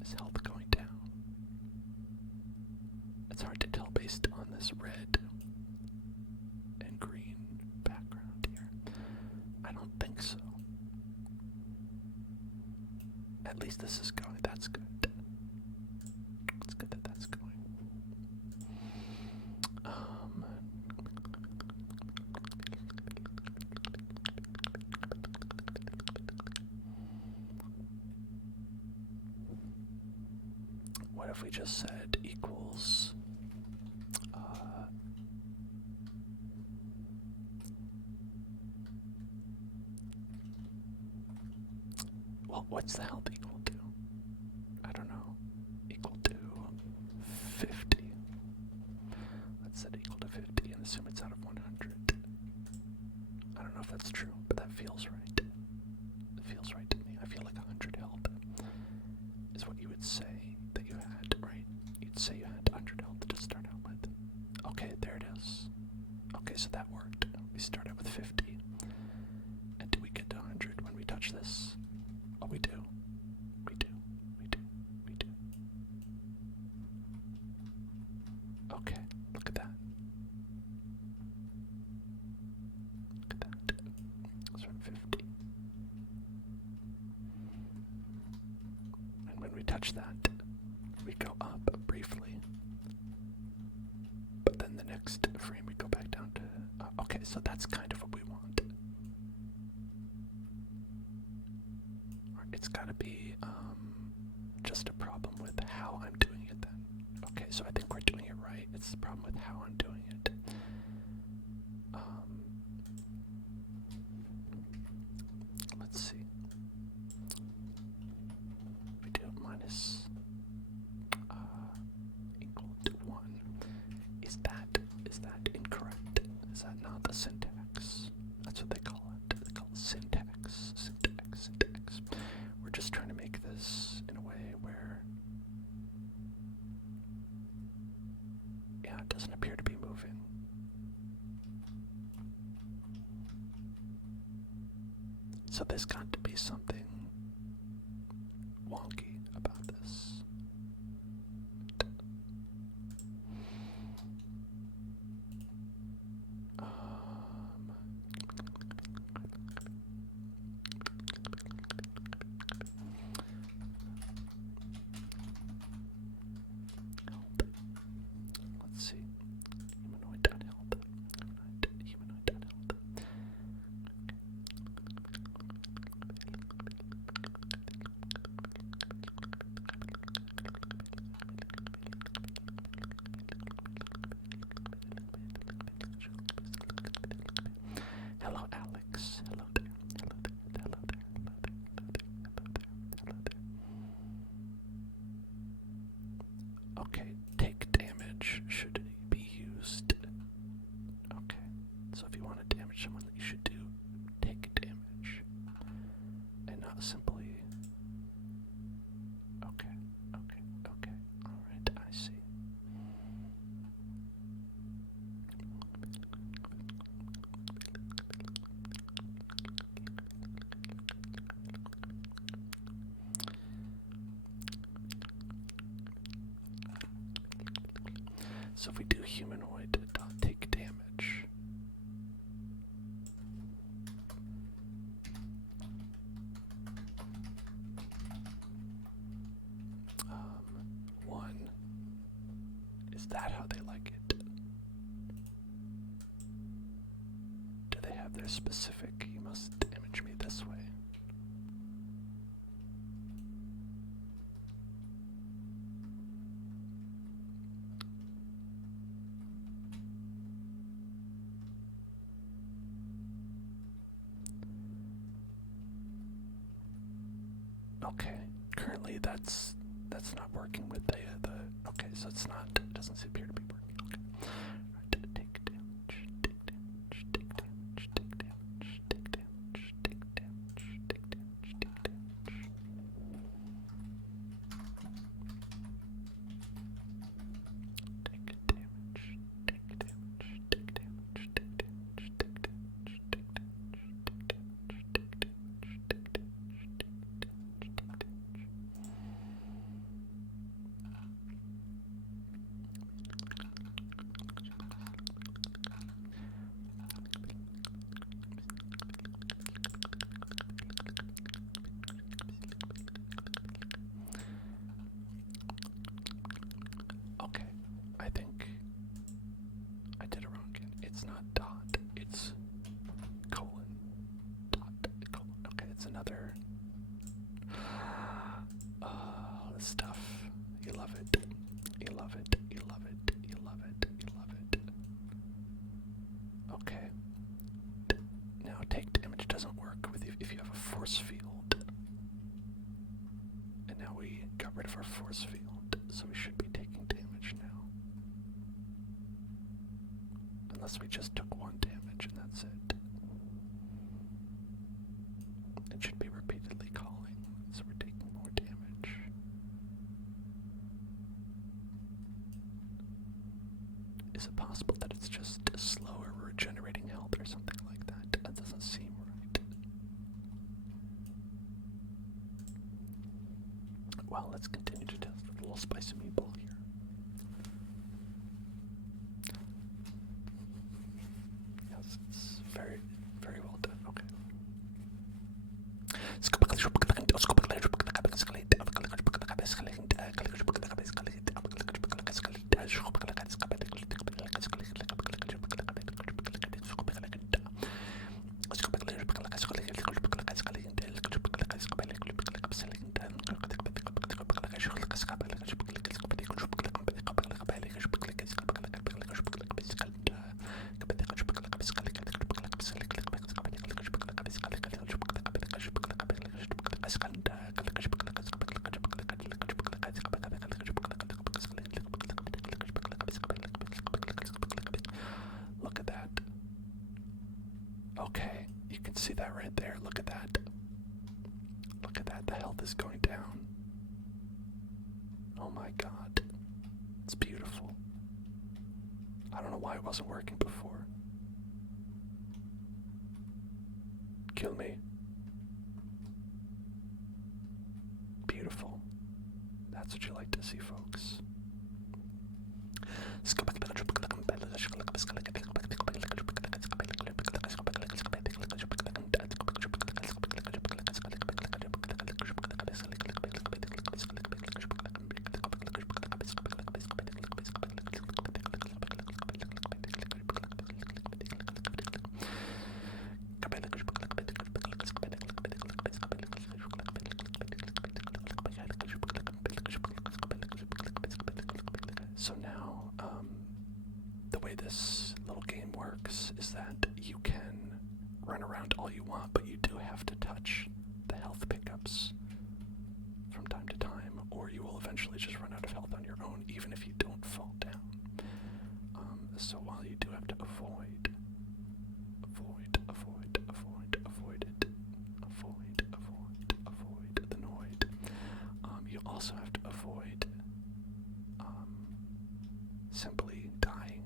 Is health going down? It's hard to tell based on this red and green background here. I don't think so. At least this is going. That's good. It's good that that's going. What if we just said equals well, what's the health equal to? I don't know. Equal to 50. Let's set equal to 50 and assume it's out of 100. I don't know if that's true, but that feels right. It feels right to me. I feel like 100 health is what you would say that you had, right? You'd say you had 100 health to start out with. Okay, there it is. Okay, so that worked. We start out with 50. And do we get to 100 when we touch this? Oh, we do. We do. We do. We do. Okay, look at that. Look at that. Let's run 50. And when we touch that, we go up briefly. But then the next frame we go back down to... okay, so that's kind of what we want. It's got to be just a problem with how I'm doing it then. Okay, so I think we're doing it right. It's the problem with how I'm doing it. Let's see. We do minus equal to 1. Is that incorrect? Is that not the syntax? That's what they call it. They call it syntax. Syntax. We're just trying to make this in a way where, yeah, it doesn't appear to be moving. So there's got to be something wonky about this. Let's see. Humanoid.health. Humanoid.health. Hello, Alex. Hello there. Hello there. Hello there. Hello there. Hello there. Okay, take damage should be used. Okay, so if you want to damage someone, you should do take damage, and not simply. Okay, all right, I see. So if we do humanoid dot take damage, one, is that how they like it? Do they have their specific, you must damage me this way? Okay, currently that's not working with the okay, so it's not, it doesn't appear to be working. Okay. Right, take damage, take damage, take damage, take damage, take damage, take damage, take damage, take damage. Take damage, take damage, take damage, take damage, take damage, take damage, take damage, take damage, take damage. it's not dot, it's colon, dot, colon. Okay, it's another. Oh, this stuff. You love it. You love it. You love it. You love it. You love it. Okay. Now take damage doesn't work with if you have a force field. And now we got rid of our force field, so we should be taking damage now. Unless we just took 1 damage and that's it. It should be repeatedly calling, so we're taking more damage. Is it possible that it's just slower regenerating health or something like that? That doesn't seem right. Well, let's continue to test with a little spicy meatball here. Yes, it's very, very well done. Okay. Look at that. Okay, you can see that right there. Look at that. Look at that. The health is going down. Oh my god. It's beautiful. I don't know why it wasn't working before. Kill me. Beautiful. That's what you like to see, folks. So now, the way this little game works is that you can run around all you want, but you do have to touch the health pickups from time to time, or you will eventually just run out of health on your own, even if you don't fall down. So while you do have to avoid it, avoid the noid, you also have to avoid simply dying.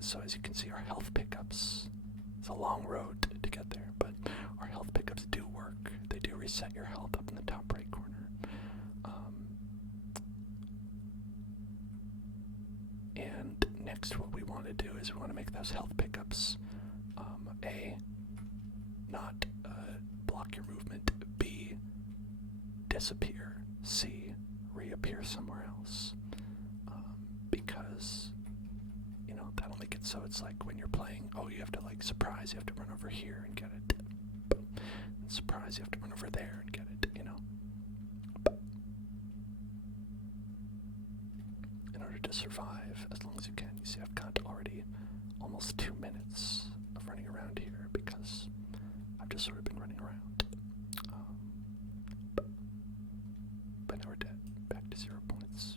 So as you can see, our health pickups, it's a long road to get there, but our health pickups do work. They do reset your health up in the top right corner. And next what we want to do is we want to make those health pickups A, not block your movement, B, disappear, C, reappear somewhere else, because, you know, that'll make it so it's like when you're playing, oh, you have to like surprise, you have to run over here and get it, and surprise, you have to run over there and get it, you know. In order to survive as long as you can. You see, I've got already almost 2 minutes of running around here because I've just sort of been running around. But now we're dead. Back to 0 points.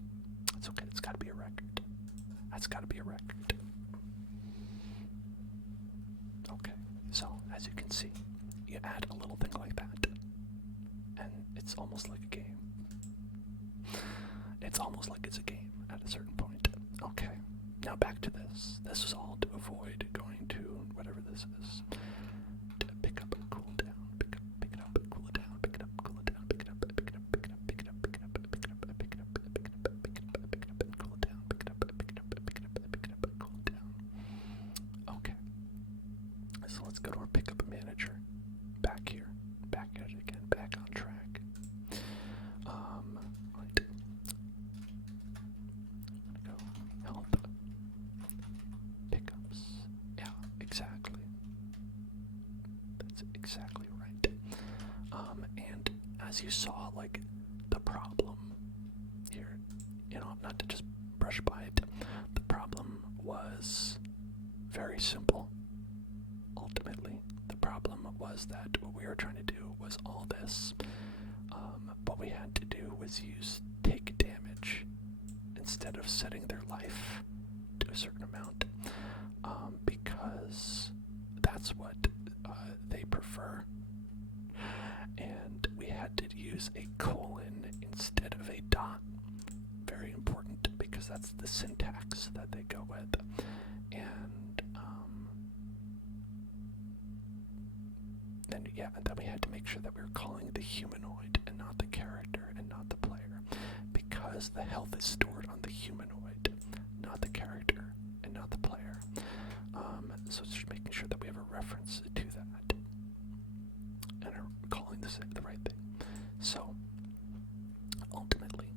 That's okay. That's got to be a record. That's got to be a record. Okay. So, as you can see, you add a little thing like that, and it's almost like a game. It's almost like it's a game at a certain point. Okay. Now back to this. This is all to avoid going to whatever this is. To pick up and cool down. Pick it up and cool it down. Pick it up, cool it down. Pick it up, pick it up, pick it up, pick it up, pick it up, pick it up, pick it up, pick it up, pick it up, pick it up, pick it up, and cool it down. Pick it up, pick it up, pick it up, pick it up, and cool it down. Okay. So let's go to our pickup manager. Back here. Back at it again. Back on track. Right. because you saw like the problem here, not to just brush by it. The problem was very simple. Ultimately, the problem was that what we were trying to do was all this. What we had to do was use take damage instead of setting their life to a certain amount, because that's what they prefer. And we had to use a colon instead of a dot. Very important, because that's the syntax that they go with. And then we had to make sure that we were calling the humanoid and not the character and not the player, because the health is stored on the humanoid, not the character and not the player. So it's just making sure that we have a reference to that and are calling the right thing. So ultimately,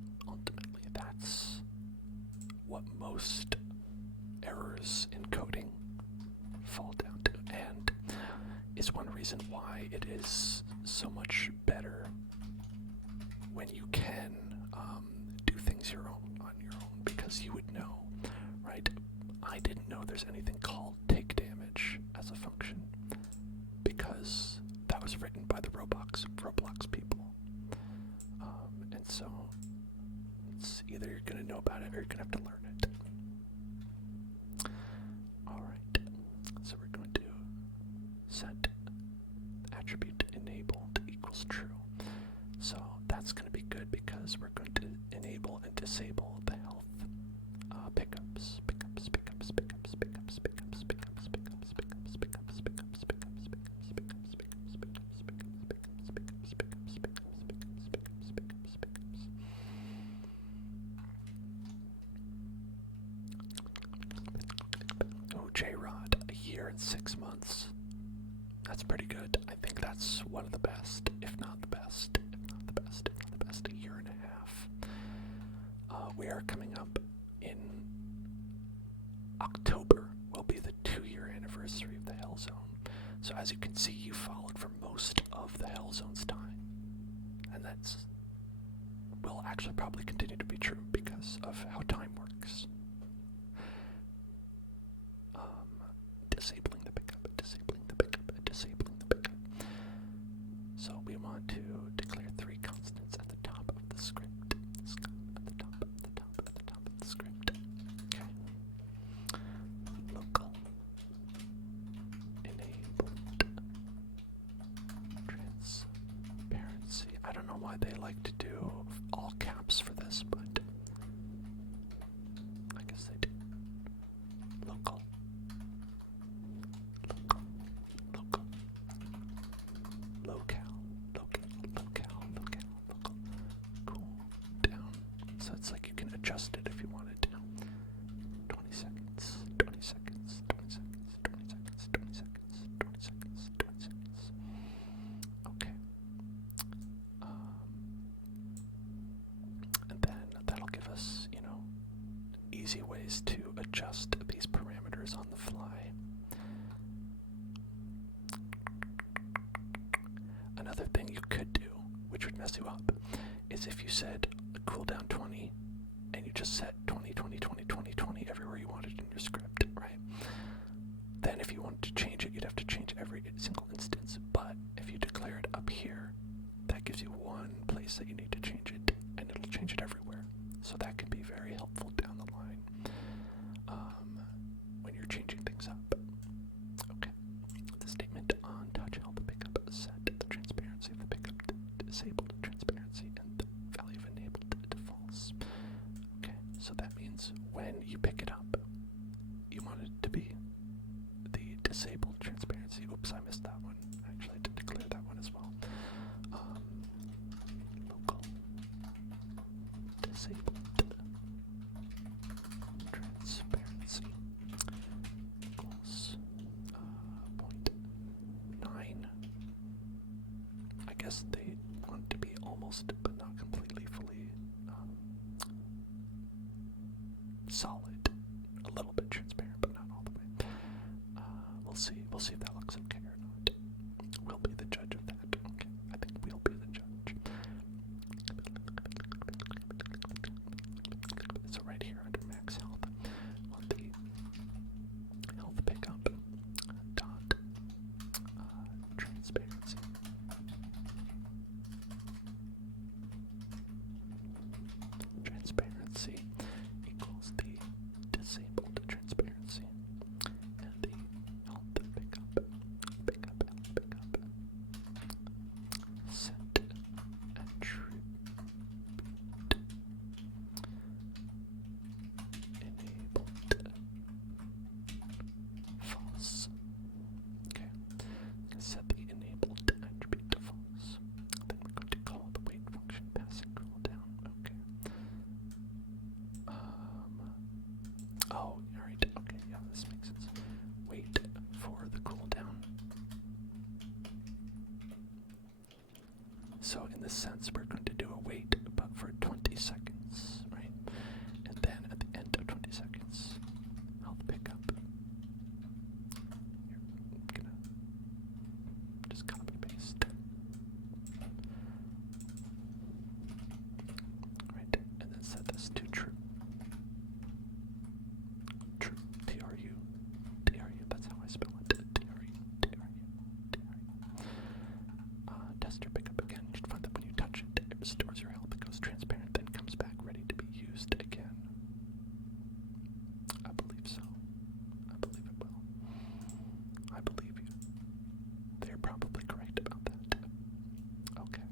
that's what most errors in coding fall down to, and is one reason why it is so much better when you can do things on your own, because you would know, right? I didn't know there's anything called take damage as a function, because that was written by the Roblox people. And so it's either you're going to know about it or you're going to have to learn it. Alright, so we're going to set attribute enabled equals true. So that's going to be good, because we're going to enable and disable the health pickups. Oh, J-Rod, a year and 6 months. That's pretty good. I think that's one of the best, if not the best, a year and a half. We are coming up in October, will be the 2-year anniversary of the Hell Zone. So as you can see, you followed for most of the Hell Zone's time. And that's will actually probably continue to be true because of how time works. Disabling the pickup. So we want to declare 3 constants at the top of the script. At the top of the script. Okay. Local. Enabled. Transparency. I don't know why they like to do all caps for this, but I guess they do. Local. Cool down. So it's like you can adjust it if you wanted to. 20 seconds. Okay. And then that'll give us, easy ways to adjust these parameters on the fly. Another thing you could do, which would mess you up, is if you said cooldown 20 and you just set 20 everywhere you wanted in your script, right? Then if you wanted to change it, you'd have to change every single instance. But if you declare it up here, that gives you one place that you need to change it, and it'll change it everywhere. So that can be very helpful down the line when you're changing things up. Okay. The statement on touch help pickup set the transparency of the pickup to disabled transparency and the value of enabled to false. Okay, so that means when you pick it up, you want it to be the disabled transparency. Oops, I missed that one. Actually, I did declare that one as well. Local disabled transparency equals 0.9. I guess they want to be almost, but not completely, fully solid. A little bit transparent, but not all the way. We'll see. We'll see if that looks okay or not. We'll be the judge of that. Okay, I think we'll be the judge. this sense, we're going to do a wait, but for 20 seconds, right? And then at the end of 20 seconds, health pickup. Here, I'm gonna just copy paste. Right, and then set this to true. True, T-R-U, T-R-U, that's how I spell it, T-R-U, T-R-U, T-R-U. Tester pickup again, you should find that when you touch it, it restores your health, it goes transparent, then comes back ready to be used again. I believe so. I believe it will. I believe you. They're probably correct about that. Okay.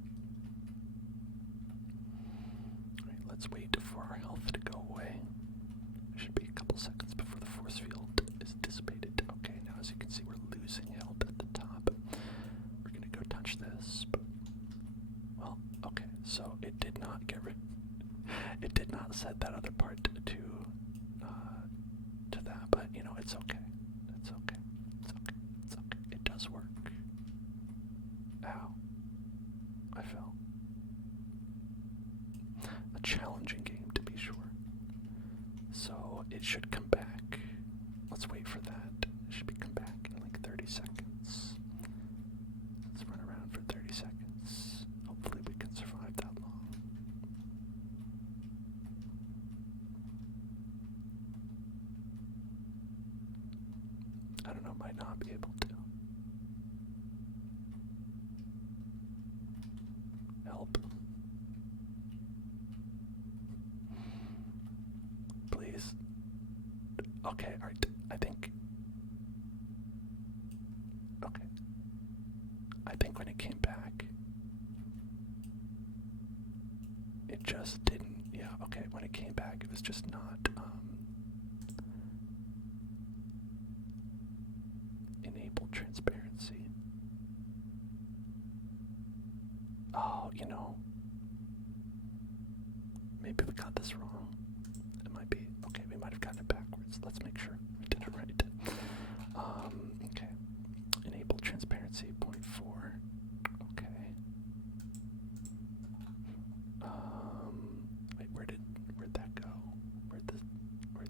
Alright, let's wait for our health to go away. It should be a couple seconds before the force field is dissipated. Okay, now as you can see, we're losing health at the top. We're gonna go touch this. Well, okay, so it did not get rid. It did not set that other part to that, but you know, it's okay. It's okay. It's okay. It's okay. It does work. Ow. I fell. A challenging game, to be sure. So it should come back. Let's wait for that. It should come back in like 30 seconds. Let's run around for 30 seconds. Hopefully we can survive that long. I don't know, might not be able to. Help. Please. Okay, alright, I think. Okay. I think when it came back, it just didn't, yeah, okay, when it came back, it was just not, enable transparency. Oh, you know, maybe we got this wrong. It might be, okay, we might have gotten it backwards. Let's make sure we did it right. Okay, enable transparency, 0.4, okay. Wait, where'd that go? Where'd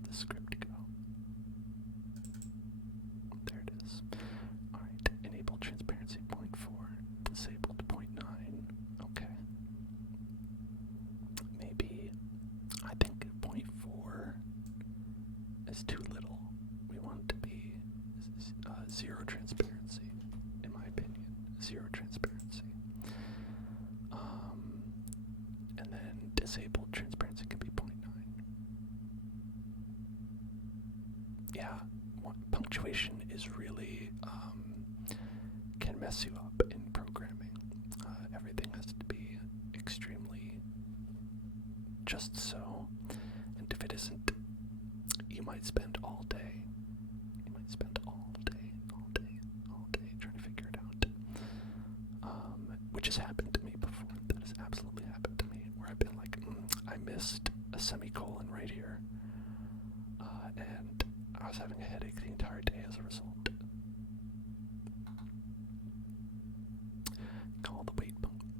the script go? There it is. Alright, enable transparency, 0.4, disabled, 0.9, okay. Maybe, I think 0.4 is too little. We want it to be zero transparency, in my opinion. Zero transparency. And then disabled transparency can be 0.9. Yeah, punctuation is really, can mess you up in programming. Everything has to be extremely just so. And if it isn't, you might spend all day. You might spend all day trying to figure it out. Which has happened to me before. That has absolutely happened to me, where I've been like, I missed a semicolon right here. And I was having a headache the entire day as a result. Call the wait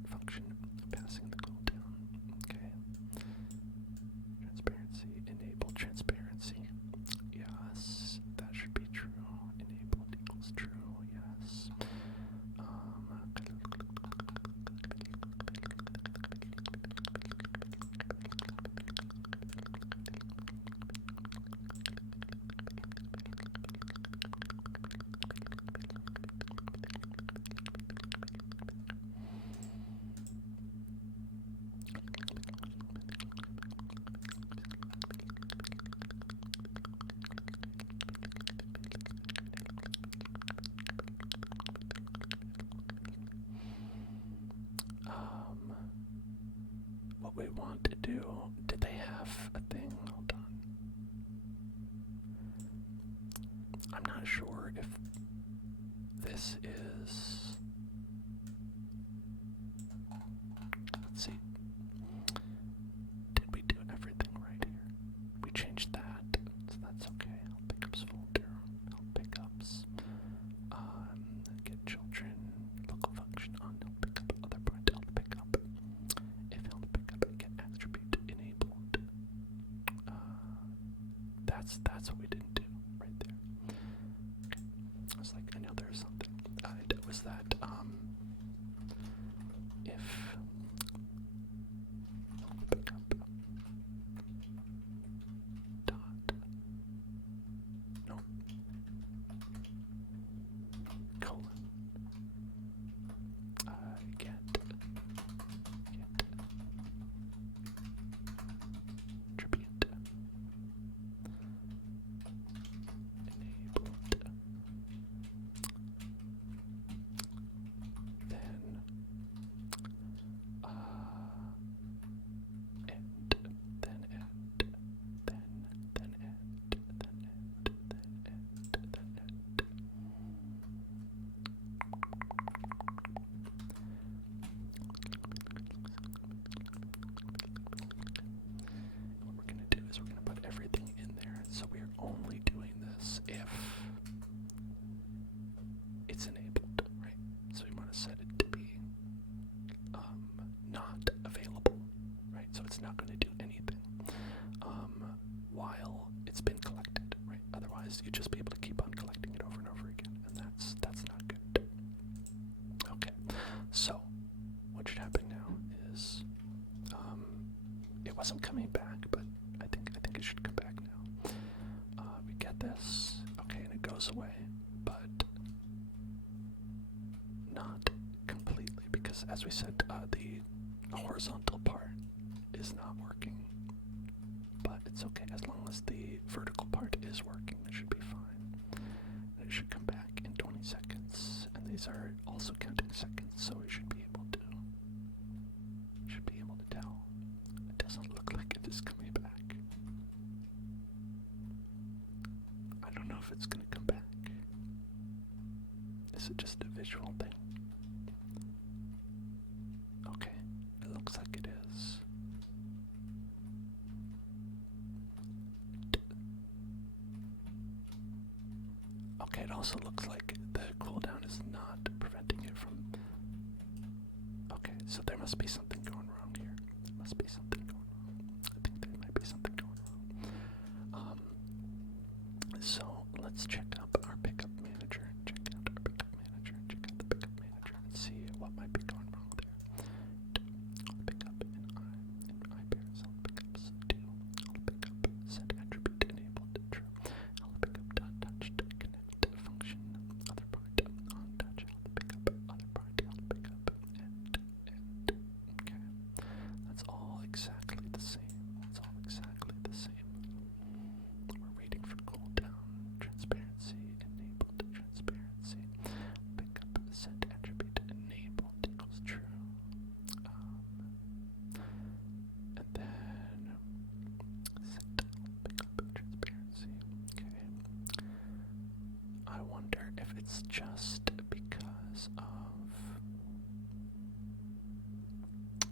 function, passing the call down. Okay. Transparency, enable transparency. Yes, that should be true. Enabled equals true, yes. What we want to do, did they have a thing? Hold on. I'm not sure if this is, let's see, did we do everything right here? We changed that, so that's okay. Help pickups folder, help pickups, get children, local function on help pickup, other part, help pickup. that's what we didn't do right there. Okay. I was like, I know there's something. It was that if pick up dot no colon get attribute enabled, then end, then end, then end, then end, then end, then end. What we're going to do is we're going to put everything in there, so we're only doing this if it's enabled, right? So we want to set it to be not available, right? So it's not going to do anything while it's been collected, right? Otherwise, you'd just be able to keep on collecting it over and over again, and that's not good. Okay, so what should happen now is it wasn't coming back, but I think it should come back now. We get this, okay, and it goes away, but not completely, because as we said, the horizontal part is not working, but it's okay as long as the vertical part is working. It should be fine, and it should come back in 20 seconds, and these are also counting seconds, so we should be able to tell. It doesn't look like it is coming back. I don't know if it's gonna come back. Is it just a visual thing? Okay, it looks like it is. Okay, it also looks like the cooldown is not preventing it from... Okay, so there must be something going wrong here. There must be something going wrong. I think there might be something going wrong. So let's check up our pickup manager. Check out our pickup manager. Check out the pickup manager and see what might be going wrong there. I'll pick up in pairs. I'll pick up do. I'll pick up set attribute enabled true. I'll pick up dot touch connect function other part on touch. I'll pick up other part. I'll pick up end. Okay, that's all exactly the same. That's all exactly the same. We're waiting for cooldown. Transparency enabled. Transparency. Pick up set attribute enabled equals true. And then set pick up transparency. Okay. I wonder if it's just because of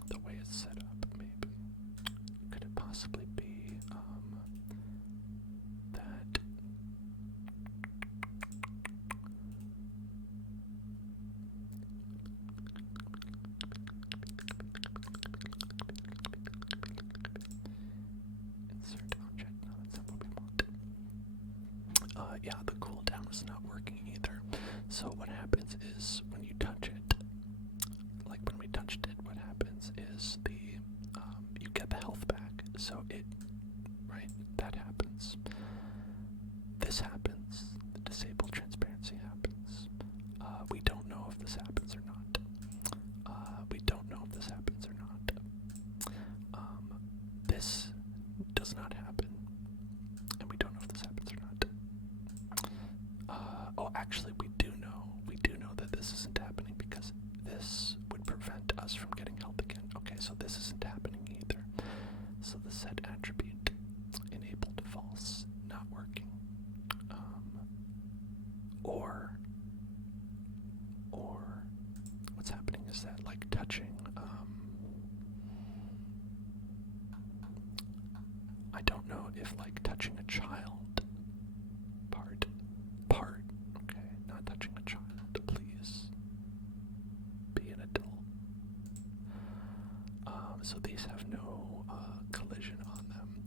the way it's set up, maybe. Could it possibly be that insert object? No, that's not what we want. Yeah, the cooldown is not working either. So what happens is when you touch it, like when we touched it, what happens is you get the health back. So right, that happens. This happens. The disabled transparency happens. We don't know if this happens or not. We don't know if this happens or not. This does not happen, and we don't know if this happens or not. Oh, actually, we do know. We do know that this isn't happening because this would prevent us from getting health again. Okay, so this isn't happening either. So the set attribute enabled false, not working. Or what's happening is that like touching. I don't know if like touching a child part. Okay, not touching a child. Please be an adult. So these have no collision on them.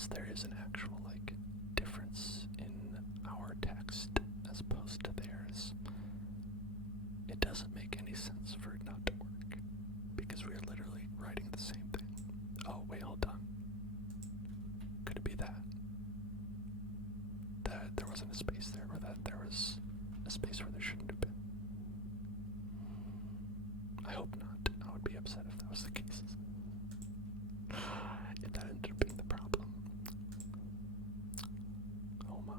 unless there is an actual, like, difference in our text as opposed to theirs, it doesn't make any sense for it not to work, because we are literally writing the same thing. Oh, wait, hold on. Could it be that? That there wasn't a space there, or that there was a space where there shouldn't have been? I hope not. I would be upset if that was the case. If that ended up being the problem. Oh my.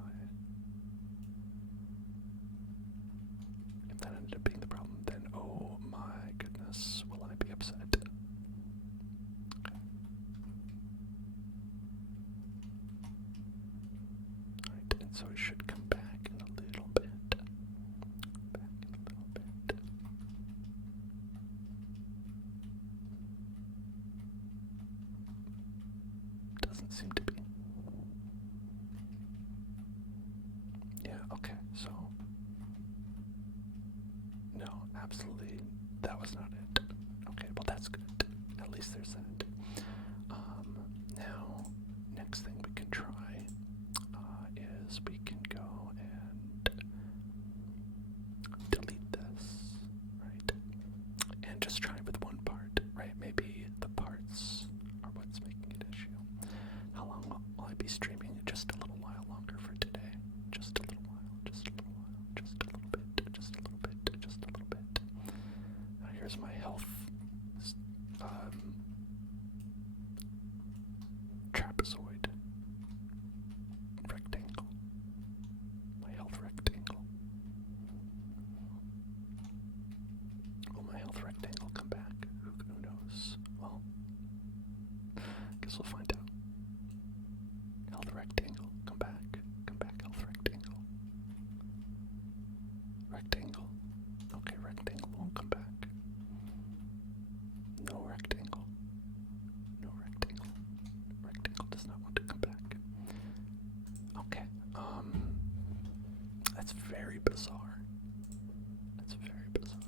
If that ended up being the problem, then oh my goodness, will I be upset? Okay. Alright, and so it should come back in a little bit. Back in a little bit. Doesn't seem to be. Yeah, okay, so. No, absolutely, that was not it. Okay, well that's good. At least there's that. Now, next thing we can try is we can go and delete this, right? And just try with one part, right? Maybe the parts are what's making an issue. How long will I be streaming? Just a little while longer for today. Just a little while, just a little while, just a little bit, just a little bit, just a little bit. Now here's my health trapezoid rectangle. My health rectangle. Will my health rectangle come back? Who knows? Well, guess we'll find out. Health rectangle, come back, health rectangle. Rectangle. Okay, rectangle won't come back. No rectangle. No rectangle. Rectangle does not want to come back. Okay, that's very bizarre. That's very bizarre.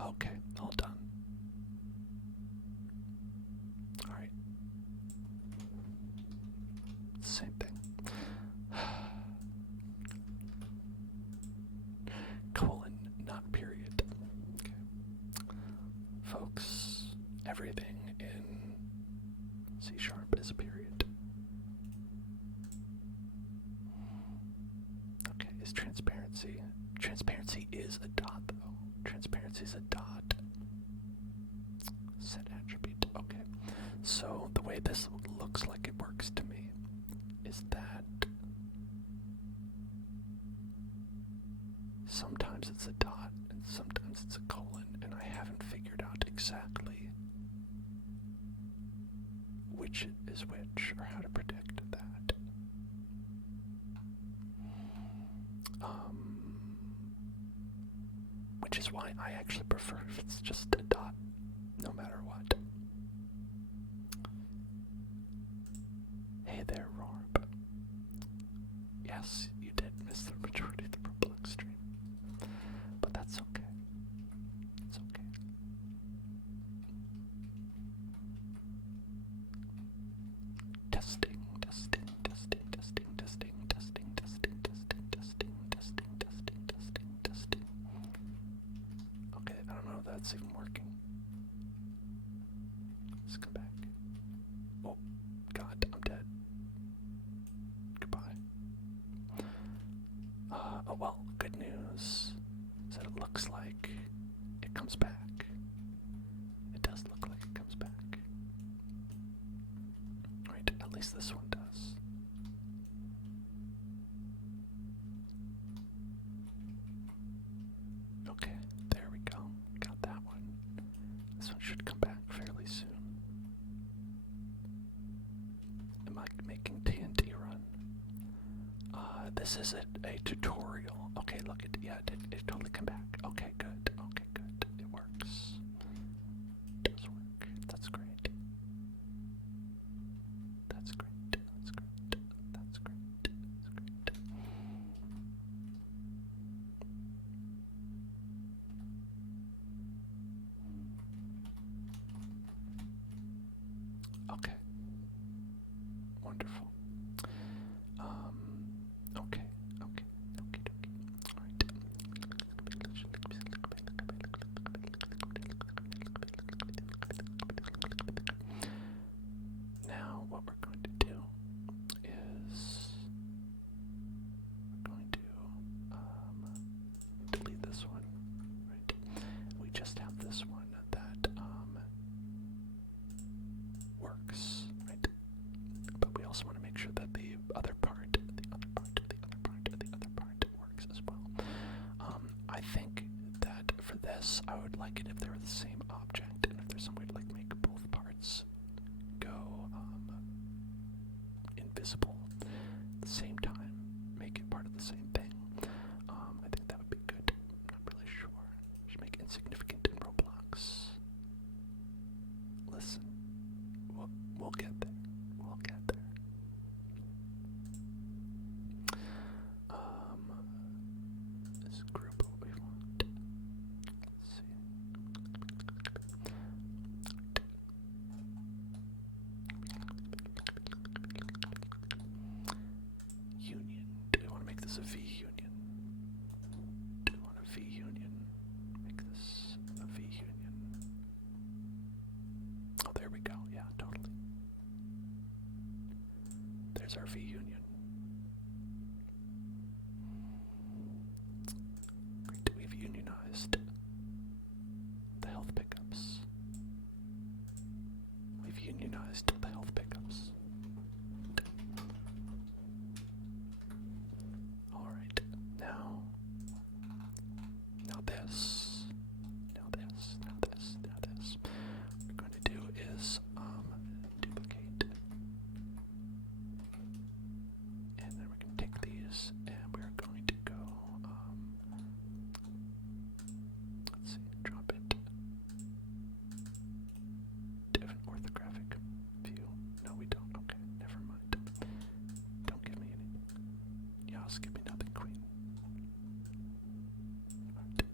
Okay, all done. Alright. Same thing. Colon, not period. Okay. Folks, everything in C# is a period. Okay, is transparency? Transparency is a dot, though. Transparency is a dot. Set attribute. Okay. So the way this looks like it works to me is that sometimes it's a dot and sometimes it's a colon, and I haven't figured out exactly which is which or how to predict that. Which is why I actually prefer if it's just a dot, no matter what. Hey there, Rorb. Yes, you did miss the majority of the Roblox stream. But that's okay. It's okay. Testing, testing, testing, testing, testing, testing, testing, testing, testing, testing, testing, testing, testing. Okay, I don't know if that's even working. Let's come back. Oh, God, I'm dead. Goodbye. Oh well, good news is that it looks like it comes back. It does look like it comes back. Right, at least this one does. Okay, there we go. Got that one. This one should come back fairly soon. Am I making TNT run? This is a tutorial. Okay, look, it totally came back. Okay, good. Okay, good. It works. It does work. That's great. That's great. That's great. That's great. That's great. Okay. Wonderful. Okay. Okay. Okay. All right. Now, what we're going to do is we're going to delete this one. Right. We just have this one that works, right? But we also want to make sure that the other part works as well. I think that for this, I would like it if they were the same object, and if there's some way to like make both parts go invisible at the same time, make it part of the same thing. I think that would be good. I'm not really sure. Should make insignificant in Roblox. Listen, we'll get there. We'll get there. This group what we want. Let's see. Union. Do we want to make this a V union? Do we want a V union? Make this a V union. Oh, there we go. Yeah, totally. There's our V union. Great, we've unionized the health pickups. We've unionized the health pickups. Alright, now this. What we're going to do is duplicate. And then we're going to take these and we're going to go, let's see, drop it. Do you have an orthographic view? No, we don't. Okay, never mind. Don't give me anything. Yes, give me nothing, queen. Right.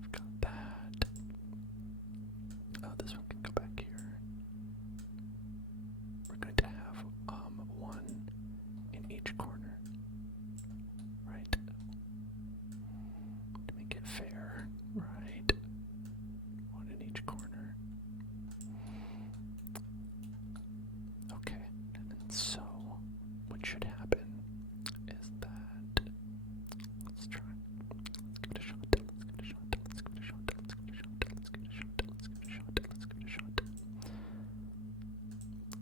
We've got that. This one can go back here. We're going to have one in each corner, right? To make it fair, right? One in each corner. Okay, and so what should happen is that let's try. Let's give it a shot. Let's give it a shot. Let's give it a shot. Let's give it a shot. Let's give it a shot. Let's give it a shot. Let's give it a shot.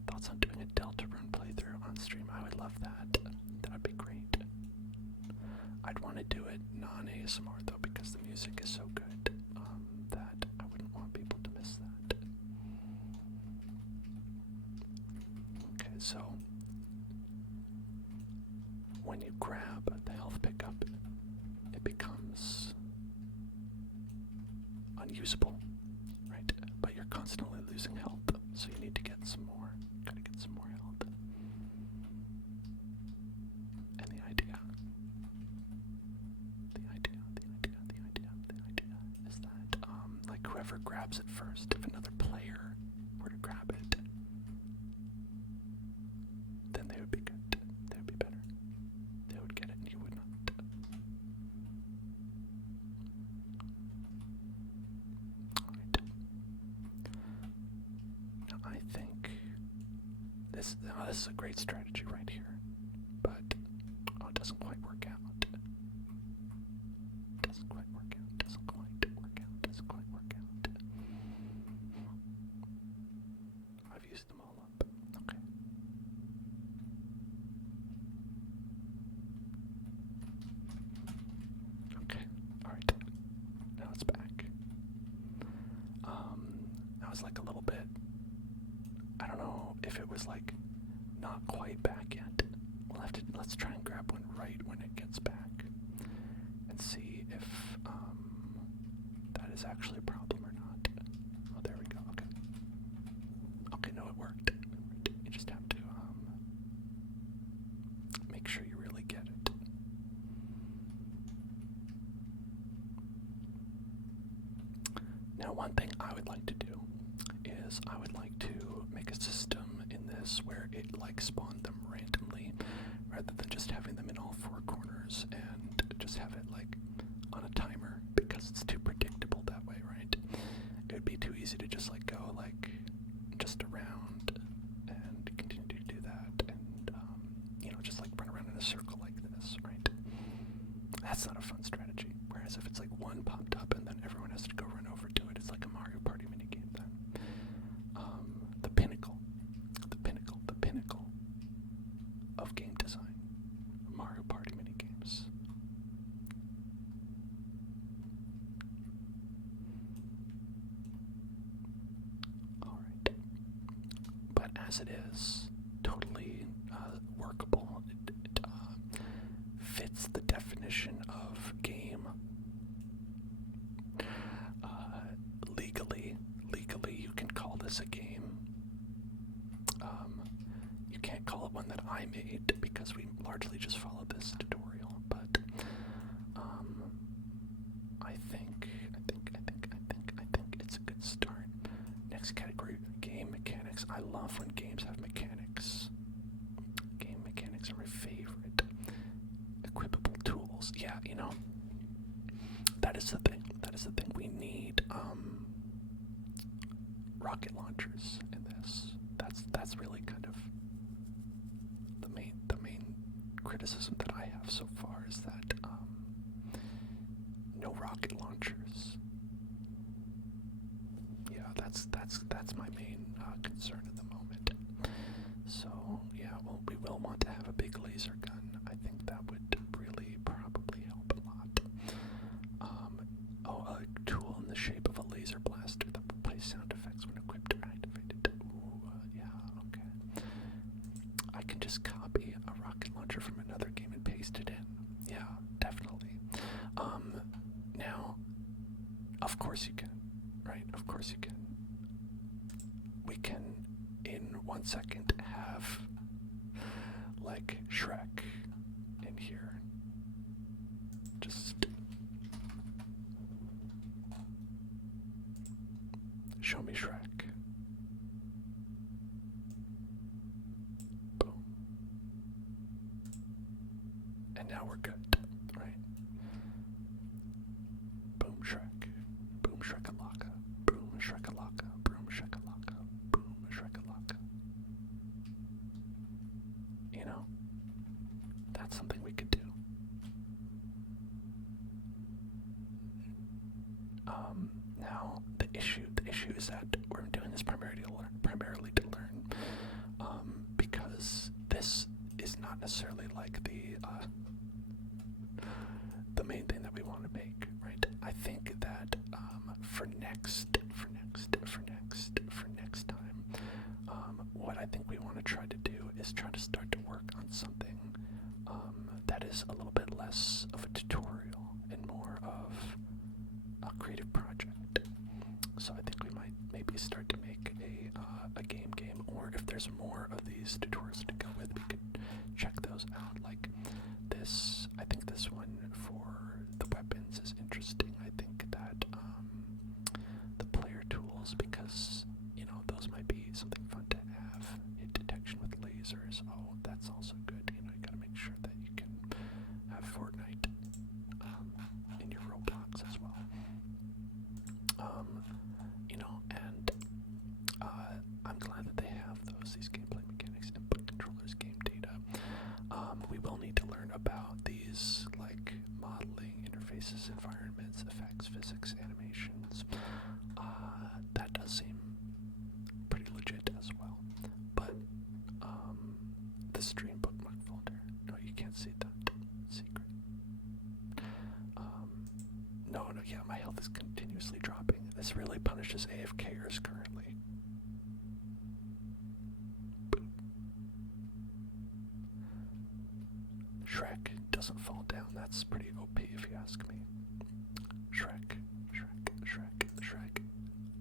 Thoughts on doing a Deltarune playthrough on stream? I would love that. That would be great. I'd want to do it non-ASMR though, because the music is so good that I wouldn't want people to miss that. Okay, so when you grab the health pickup, it becomes unusable, right? But you're constantly losing health, so you need to get some more. Gotta get some more health. And the idea is that, like whoever grabs it first, if another player were to grab it, then they would be good. They would be better. They would get it and you would not. Alright. Now I think this is a great strategy right here, but it doesn't quite work out. Doesn't quite work out. Doesn't quite work out. Doesn't quite work out. I've used them all up. Okay. Okay. Alright. Now it's back. That was like a little bit, I don't know if it was like not quite back yet. Let's try and grab one right when it gets back and see if that is actually a problem or not. Oh, there we go. Okay. Okay, no, it worked. You just have to make sure you really get it. Now, one thing I would like to do is I would like to make a this where it like spawned them randomly rather than just having them in all four corners and just have it like on a timer, because it's too predictable that way, right? It would be too easy to just like go like just around and continue to do that and just like run around in a circle like this, right? That's not a fun strategy. Whereas if it's like one popped up and then everyone has to go run over to it, it's like a Mario Party minigame then. The pinnacle of game design, Mario Party minigames. Alright. But as it is, totally workable. It fits the definition of game. Legally, you can call this a game. You can't call it one that I made because we largely just followed this tutorial. But I think it's a good start. Next category, game mechanics. I love when games have mechanics. Game mechanics are my favorite. Equipable tools. Yeah, that is the thing. We need rocket launchers in this. That's really kind of the main criticism that I have so far, is that no rocket launchers. Yeah, that's my main concern at the moment. So yeah, well, we will want to have a big laser gun. I think that would really probably help a lot. A tool in the shape of a laser blaster that will play sound effects when equipped or activated. Ooh, yeah, okay. I can just copy a rocket launcher from another game and paste it in. Yeah, definitely. Now, of course you can, right? Of course you can. We can, in 1 second, have, like, Shrek in here. Just show me Shrek. Boom. And now we're good, right? Boom Shrek. Boom Shrekalaka. Boom Shrekalaka. Boom Shrekalaka. Boom Shrekalaka. That's something we could do. Now the issue is that we're doing this primarily to learn, because this is not necessarily like the main thing that we want to make, right? I think that for next time, what I think we want to try to do is try to start to work on something that is a little bit less of a tutorial and more of a creative project. So I think we might maybe start to make a game, or if there's more of these tutorials to go with, we could check those out. Like this, I think this one for the weapons is interesting. I think that the player tools, because those might be something fun to have. Hit detection with lasers. Oh, that's also good. You gotta make sure that you can have Fortnite in your Roblox as well. I'm glad that they have these gameplay mechanics, input controllers, game data. We will need to learn about these, like modeling, interfaces, environments, effects, physics, animations. That does seem pretty legit as well. But the stream bookmark folder, no, you can't see that. Secret. No, yeah, my health is continuously dropping. This really punishes AFKers currently. Shrek doesn't fall down. That's pretty OP if you ask me. Shrek.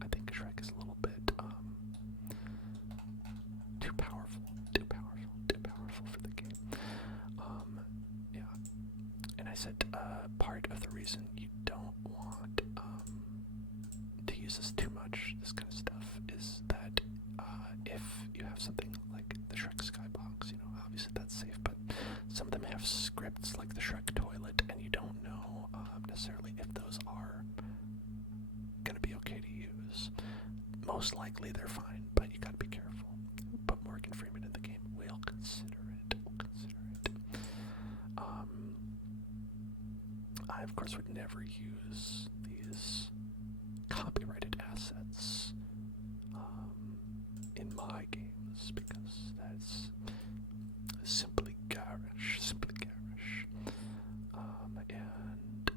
I think Shrek is a little bit too powerful for the game. Yeah. And I said part of the reason you don't want to use this too much, this kind of stuff, is that if you have something like the Shrek Skybox, you know, obviously that's safe, but some of them have scripts like the Shrek Toilet, and you don't know necessarily if those are going to be okay to use. Most likely they're fine, but you gotta be careful. Put Morgan Freeman in the game. We'll consider it. I, of course, would never use these copyrighted assets in my games because that's simply garish. And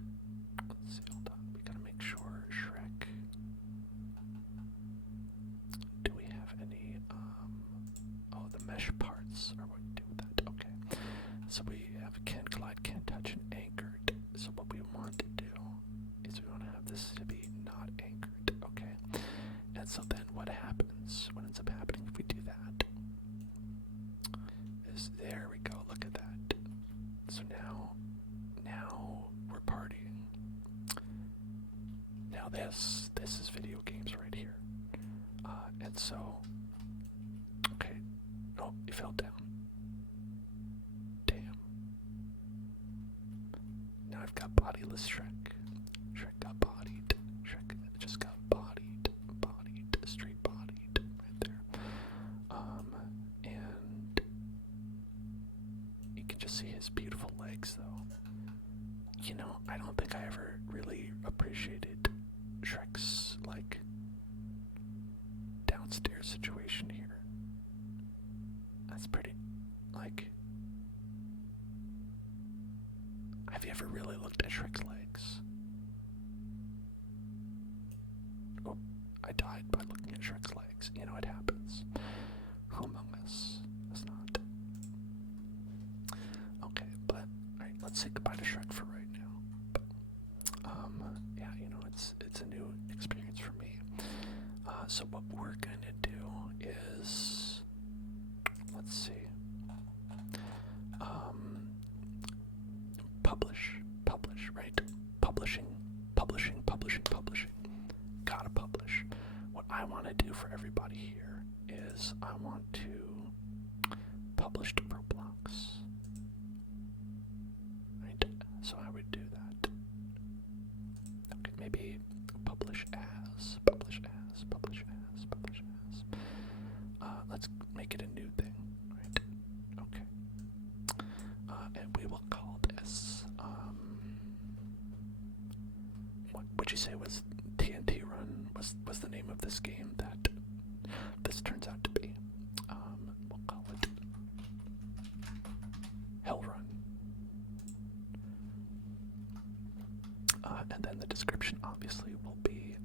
let's see, hold on. We gotta make sure Shrek. Do we have any, oh, the mesh parts are what we do with that. Okay. So we have can't glide, can't touch, and anchored. So what we want to do is we want to have this to be not anchored. Okay. And so then what happens, what ends up happening if we do that, is there we go, look at that. So now we're partying. Now this is video games right here. And so, okay, oh, he fell down. Damn. Now I've got bodiless Shrek. Shrek got bodied. Shrek just got bodied, straight bodied, right there. And you can just see his beautiful legs, though. You know, I don't think I ever really appreciated Shrek's, like, downstairs situation here. That's pretty, like, have you ever really looked at Shrek's legs? Oh, I died by looking at Shrek's legs. You know, it happens. Who among us does not? Okay, but, alright, let's say goodbye to Shrek for right now. But, yeah, you know, it's a new experience for me. So what we're going to do is, let's see, publish, right? Publishing. Gotta publish. What I want to do for everybody here is I want to publish to Roblox. Right? So I would do that. Okay, maybe publish as. Let's make it a new thing, right? Okay. And we will call this, what would you say was TNT Run, was the name of this game that this turns out to be. We'll call it Hell Run. And then the description obviously will be,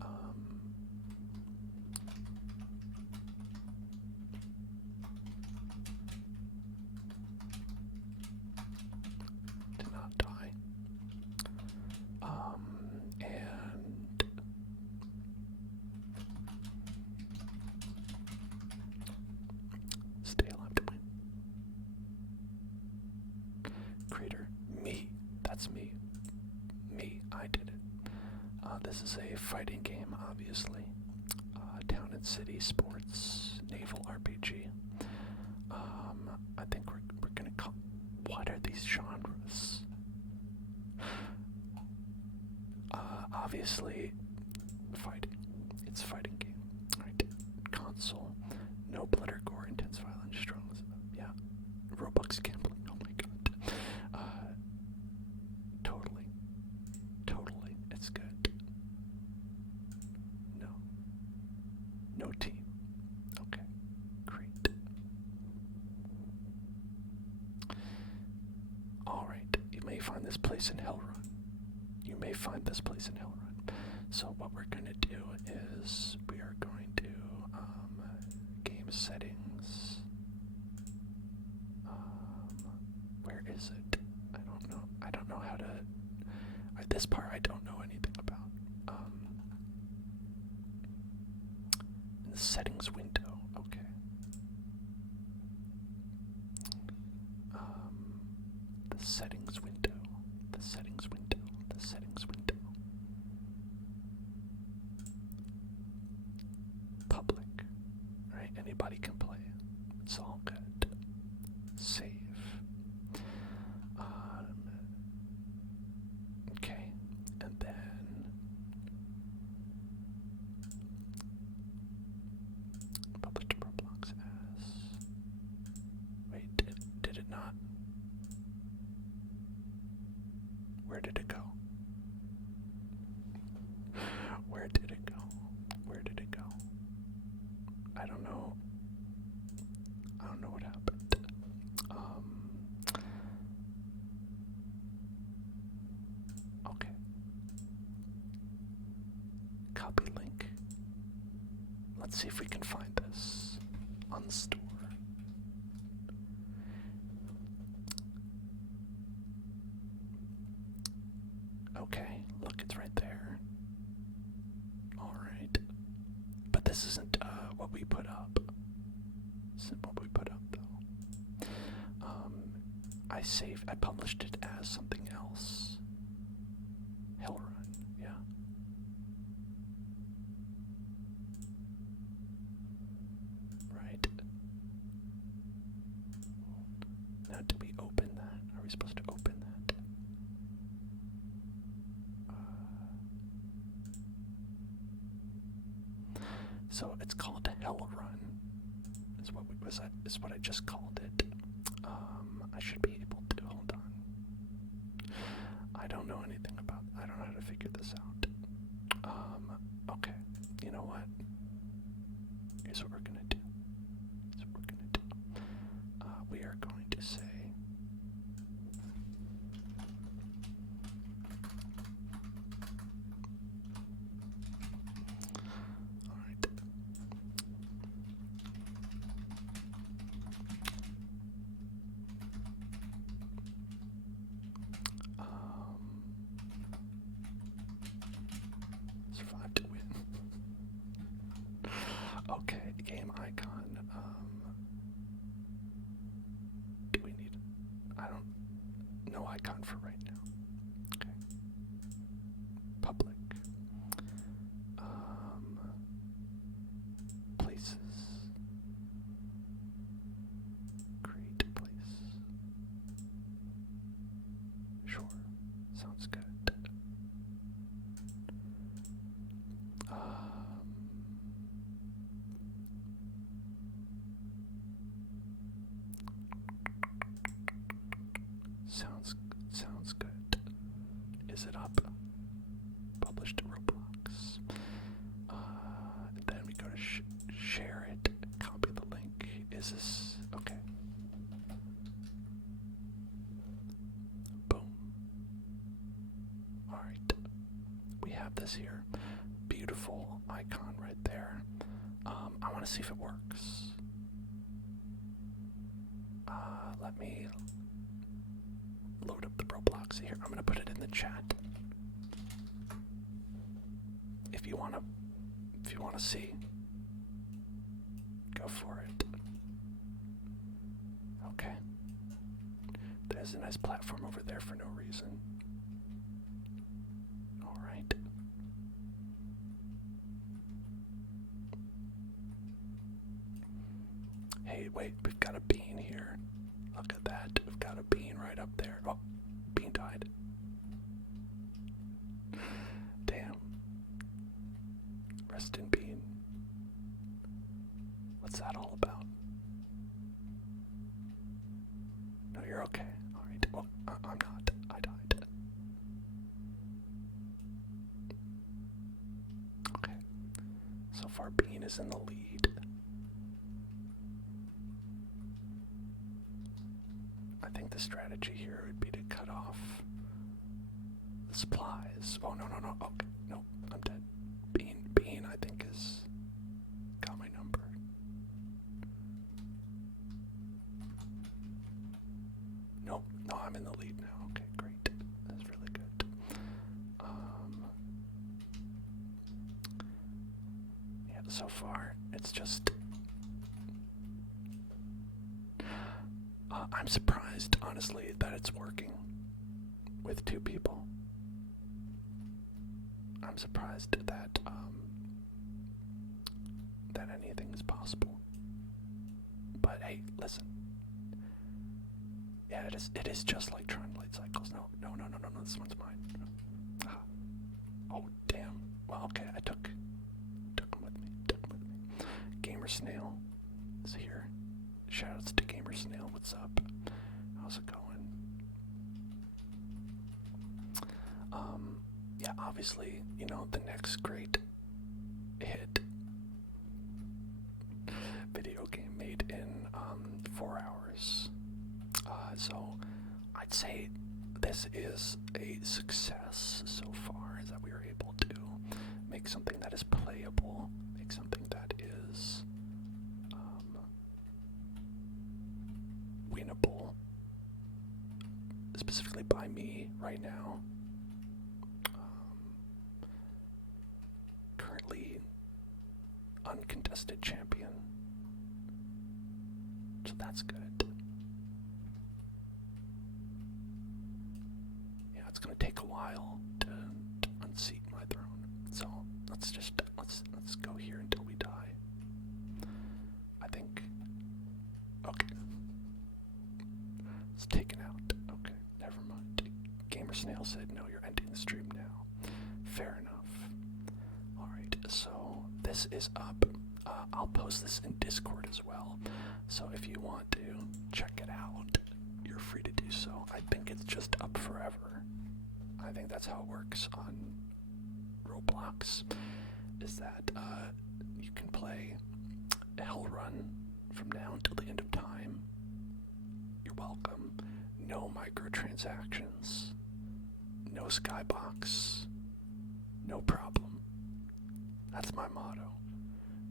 to not die. And stay alive to win. Creator, me. That's me. I did it. This is a fighting game, obviously. Town and city sports, naval RPG. I think we're gonna call. What are these genres? Obviously, fighting. It's a fighting game, right? Console, no blood or gore, intense violence, strong. Yeah, Roblox gambling. Oh my god. Totally, it's good. No team. Okay, great. All right, you may find this place in Hellrun. So what we're going to do is we are going to game settings. Where is it? I don't know how to. This part I don't know anything about. In the settings window. Okay. The settings window. Public. Right? And look, it's right there. Alright. But this isn't what we put up. This isn't what we put up, though. I published it as something else. Hell run, yeah. Right. Now, do we open that? Are we supposed to open that? So it's called Hell Run. Is what I just called it. I should be able to. Hold on. I don't know anything about. I don't know how to figure this out. Okay. You know what? Here's what we're gonna do. We are going to say. Survive to win. Okay, game icon. Do we need? I don't. No icon for right now. Okay. Public. Places. Create place. Sure. Sounds good. Sounds good. Is it up? Published to Roblox. Then we go to share it. Copy the link. Is this okay? Boom. All right. We have this here. Beautiful icon right there. I want to see if it works. Let me load up the Roblox here. I'm gonna put it in the chat. If you wanna see, go for it. Okay. There's a nice platform over there for no reason. All right. Hey, wait, we've got a bean here. Look at that. We've got a bean right up there. Oh, bean died. Damn. Rest in bean. What's that all about? No, you're okay. Alright. Well, I'm not. I died. Okay. So far, bean is in the lead. I think the strategy here would be to cut off the supplies. Oh, no. Okay, no, I'm dead. Bean, I think, is got my number. Nope, no, I'm in the lead now. Okay, great. That's really good. Yeah, so far, it's just... I'm surprised, honestly, that it's working with two people. I'm surprised that that anything is possible. But hey, listen. Yeah, it is just like trying light cycles. No, this one's mine. Oh, damn. Well, okay, I took him with me. Gamer Snail is here. Shoutouts to Gamer Snail. What's up? How's it going? Yeah, obviously, you know, the next great hit video game made in 4 hours. So I'd say this is a success so far, that we were able to make something that is playable, make something that is winnable, specifically by me right now. uncontested champion. So that's good. Yeah, it's gonna take a while to unseat my throne. So let's go here until we die. I think. Okay. It's taken out. Okay, never mind. Gamer Snail said, no, you're ending the stream now. Fair enough. Alright, so this is up. I'll post this in Discord as well. So if you want to check it out, you're free to do so. I think it's just up forever. I think that's how it works on Roblox, is that you can play Hell Run from now until the end of time. You're welcome. No microtransactions. No skybox. No problem. That's my motto.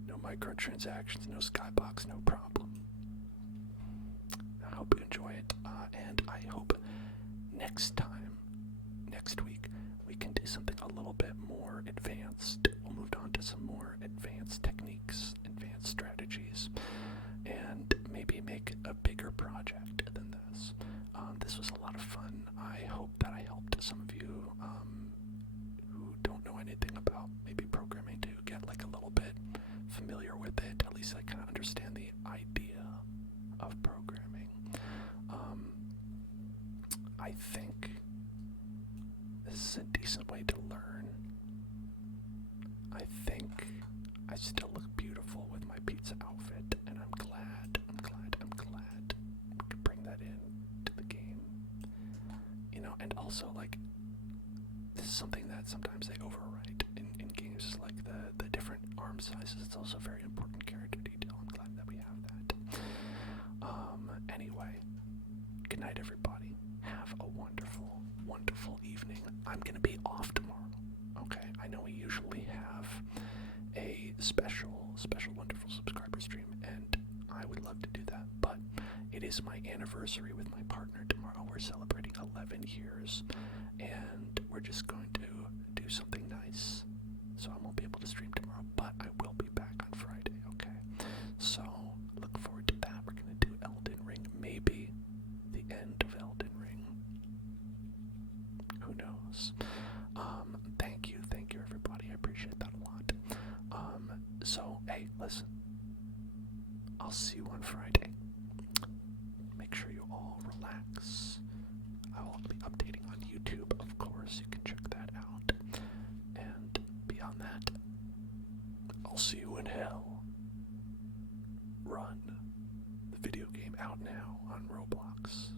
No microtransactions, no skybox, no problem. I hope you enjoy it, and I hope next week, we can do something a little bit more advanced. We'll move on to some more advanced techniques, advanced strategies, and maybe make a bigger project than this. This was a lot of fun. I hope that I helped some of you who don't know anything about maybe programming to get like a little bit familiar with it. At least I kind of understand the idea of programming. I think this is a decent way to learn. I think I still look beautiful with my pizza outfit, and I'm glad we could bring that in to the game. You know, and also, like, this is something that sometimes they overwrite in games, like the different arm sizes. It's also a very important character detail. I'm glad that we have that. Anyway, good night, everybody. Have a wonderful, wonderful evening. I'm gonna be off tomorrow. Okay, I know we usually have a special wonderful subscriber stream, and I would love to do that, but it is my anniversary with my partner tomorrow. We're celebrating 11 years, and we're just going to do something nice, so I won't be able to stream tomorrow, but I will be back on Friday, okay? So, look forward to that. We're going to do Elden Ring, maybe the end of Elden Ring. Who knows? Thank you, everybody. I appreciate that a lot. So, hey, listen. I'll see you on Friday. Make sure you all relax. I will be updating on YouTube, of course. You can check that out. And beyond that, I'll see you in hell. Run. The video game out now on Roblox.